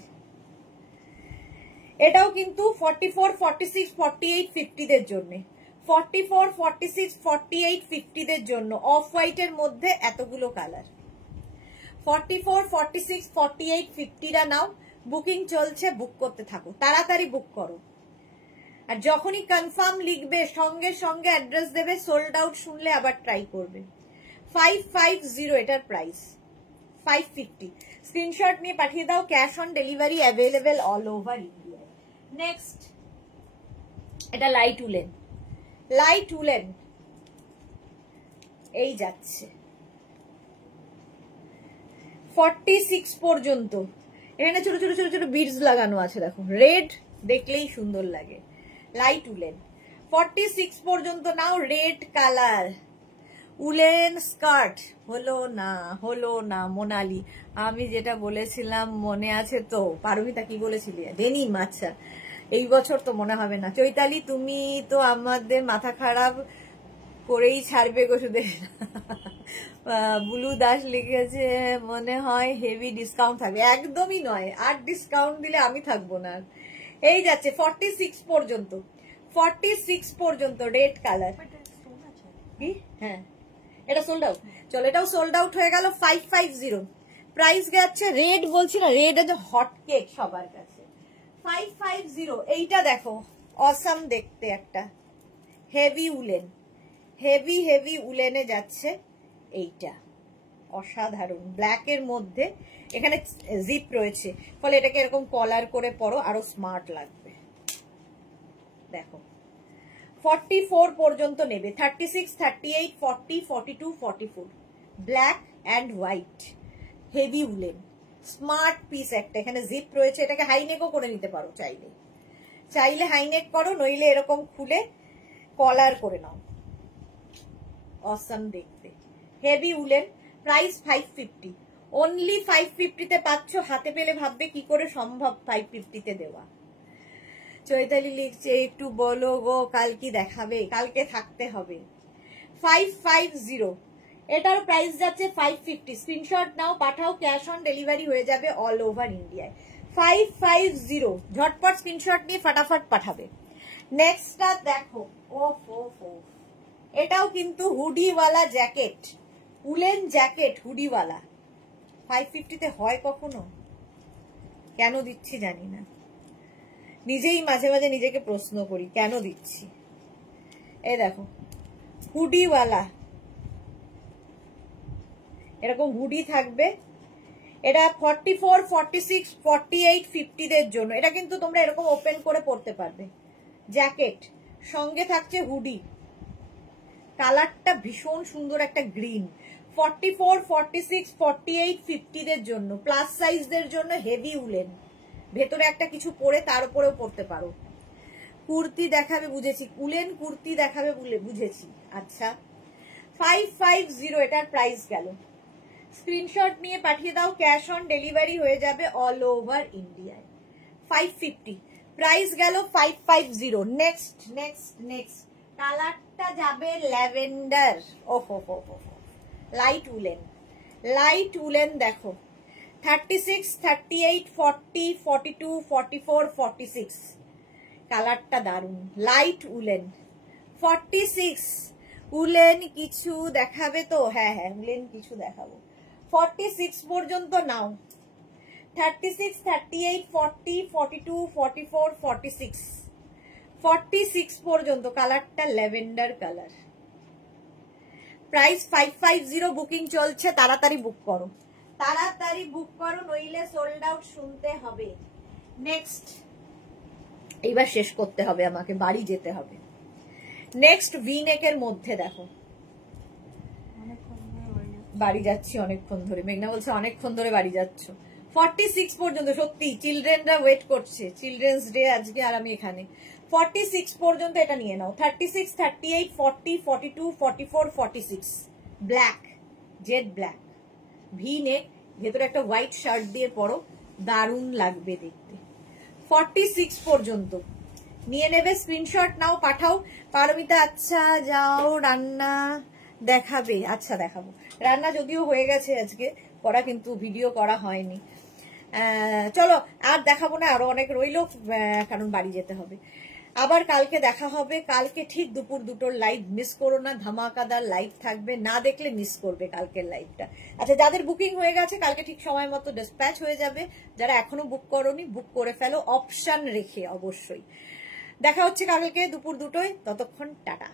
এটাও কিন্তু 44, 46, 48, 50 দের জন্য। 44, 46, 48, 50 দের জন্য অফ হোয়াইটের মধ্যে এতগুলো কালার। 44, 46, 48, 50রা নাও, বুকিং চলছে, বুক করতে থাকো, তাড়াতাড়ি বুক করো। আর যখনই কনফার্ম লিখবে সঙ্গে সঙ্গে অ্যাড্রেস দেবে, সোল্ড আউট শুনলে আবার ট্রাই করবে। 550 এটার প্রাইস। 550 স্ক্রিনশট নিয়ে পাঠিয়ে দাও, cash on delivery available all over India. Next এটা লাইট উলেন, লাইট উলেন এই যাচ্ছে 46 পর্যন্ত। এখানে ছোট ছোট ছোট ছোট বিডস লাগানো আছে, দেখো রেড, দেখলেই সুন্দর লাগে। লাইট উলেন 46 পর্যন্ত নাও। Red colour woollen skirt. হলো না, হলো না মোনালি, আমি যেটা বলেছিলাম মনে আছে তো? পারমিতা কি বলেছিলি? ডেনিম। আচ্ছা, এই বছর তো মনে হবে না। চৈতালি তুমি তো আমাদের মাথা খারাপ করেই ছাড়বে গো শুধু। বুলু দাস লিখেছে মনে হয় হেভি ডিসকাউন্ট থাকবে। একদমই নয়, আর ডিসকাউন্ট দিলে আমি থাকবো না। এই যাচ্ছে 46 পর্যন্ত, 46 পর্যন্ত রেড কালার। কি? হ্যাঁ, এটা সোল্ড আউট। চলো, এটাও সোল্ড আউট হয়ে গেল। 550 প্রাইস যাচ্ছে। রেড বলছি না, রেড আছে হট কেক সবার কাছে। 550 এইটা দেখো, অসাম দেখতে একটা হেভি উলেন, হেভি হেভি উলেনে যাচ্ছে। এইটা অসাধারণ, ব্ল্যাকের মধ্যে এখানে জিপ রয়েছে, ফলে এটাকে এরকম কলার করে পরো, আরো স্মার্ট লাগবে। দেখো 44 পর্যন্ত নেবে, 36, 38, 40, 42, 44, black and white heavy woollen, smart piece একটা। এখানে জিপ রয়েছে, এটাকে হাইনেকও করে নিতে পারো চাইলে, চাইলে হাইনেক করো, নইলে এরকম খুলে কলার করে নাও। অসাম দেখতে, হেভি উলেন। প্রাইস 550। অনলি 550-তে পাচ্ছ। হাতে পেলে ভাববে কি করে সম্ভব 550-তে দেওয়া। চৈতালি লিখছে একটু বলো গো কাল কি দেখাবে, কালকে থাকতে হবে। 550, এটার প্রাইস যাচ্ছে 550। স্ক্রিনশট নাও, পাঠাও, ক্যাশ অন ডেলিভারি হয়ে যাবে অল ওভার ইন্ডিয়ায়। 550, ঝটপট স্ক্রিনশট নিয়ে ফাটাফাট পাঠাবে। নেক্সটটা দেখো, এটাও কিন্তু হুডিওয়ালা জ্যাকেট, উলেন জ্যাকেট হুডিওয়ালা। 550-তে হয় কখনো? কেন দিচ্ছি জানি না, নিজেই মাঝে মাঝে নিজেকে প্রশ্ন করি কেন দিচ্ছি। এই দেখো হুডিওয়ালা, এরকম হুডি থাকবে। এটা 44, 46, 48, 50-দের জন্য। এটা কিন্তু তোমরা এরকম ওপেন করে পড়তে পারবে। জ্যাকেট সঙ্গে থাকছে হুডি, কালারটা ভীষণ সুন্দর একটা গ্রিন। 44, 46, 48, 50-দের জন্য, প্লাস সাইজদের জন্য হেভি উলেন। ভেতরে একটা কিছু পরে তার উপরেও পড়তে পারো। কুর্তি দেখাবে বুঝেছি, উলেন কুর্তি দেখাবে বুঝেছি। আচ্ছা 550 এটার প্রাইস গেল। স্ক্রিনশট নিয়ে পাঠিয়ে দাও, ক্যাশ অন ডেলিভারি হয়ে যাবে অল ওভার ইন্ডিয়ায়। 550 প্রাইস গেল 550। নেক্সট নেক্সট নেক্সট কালারটা যাবে ল্যাভেন্ডার। ওহো হো হো, লাইট উলেন, লাইট উলেন দেখো 36, 38, 40, 42, 44, 46। কালারটা দারুন, লাইট উলেন। 46 উলেন কিছু দেখাবে তো? হ্যাঁ হ্যাঁ উলেন কিছু দেখাবো। 46 পর্যন্ত নাও। 36, 38, 40, 42, 44, 46, 46 পর্যন্ত। কালারটা ল্যাভেন্ডার কালার। প্রাইস 550, বুকিং চলছে, তাড়াতাড়ি বুক করো, তাড়াতাড়ি বুক করো, নইলে সোল্ড আউট শুনতে হবে। নেক্সট, এইবার শেষ করতে হবে আমাকে, বাড়ি যেতে হবে। নেক্সট ভিনেকের মধ্যে দেখো, বাড়ি যাচ্ছি অনেকক্ষণ ধরে, মেঘনা বলছে অনেকক্ষণ ধরে বাড়ি যাচ্ছ। 46 পর্যন্ত, সত্যি চিলড্রেনরা ওয়েট করছে, চিলড্রেন্স ডে আজকে আর আমি এখানে। 46 পর্যন্ত এটা নিয়ে নাও। 36, 38, 40, 42, 44, 46, ব্ল্যাক, জেড ব্ল্যাক, ভি নেক, ভেতরে একটা হোয়াইট শার্ট দিয়ে পরো, দারুণ লাগবে দেখতে। 46 পর্যন্ত নিয়ে নেবে, স্ক্রিনশট নাও, পাঠাও। পারমিতা আচ্ছা যাও, রান্না দেখাবে? আচ্ছা দেখাবো, রান্না যদিও হয়ে গেছে আজকে করা, কিন্তু ভিডিও করা হয়নি। চলো আর দেখাবো না, আরো অনেক রইলো, কারণ বাড়ি যেতে হবে। আবার কালকে দেখা হবে, কালকে ঠিক দুপুর 2টোর লাইভ মিস করো না, ধামাকাদার লাইভ থাকবে, না দেখলে মিস করবে কালকের লাইভটা। আচ্ছা যাদের বুকিং হয়ে গেছে কালকে ঠিক সময় মতো ডিসপ্যাচ হয়ে যাবে, যারা এখনো বুক করোনি বুক করে ফেলো, অপশন রেখে অবশ্যই। দেখা হচ্ছে কালকে দুপুর 2টোয়, ততক্ষণ টাটা।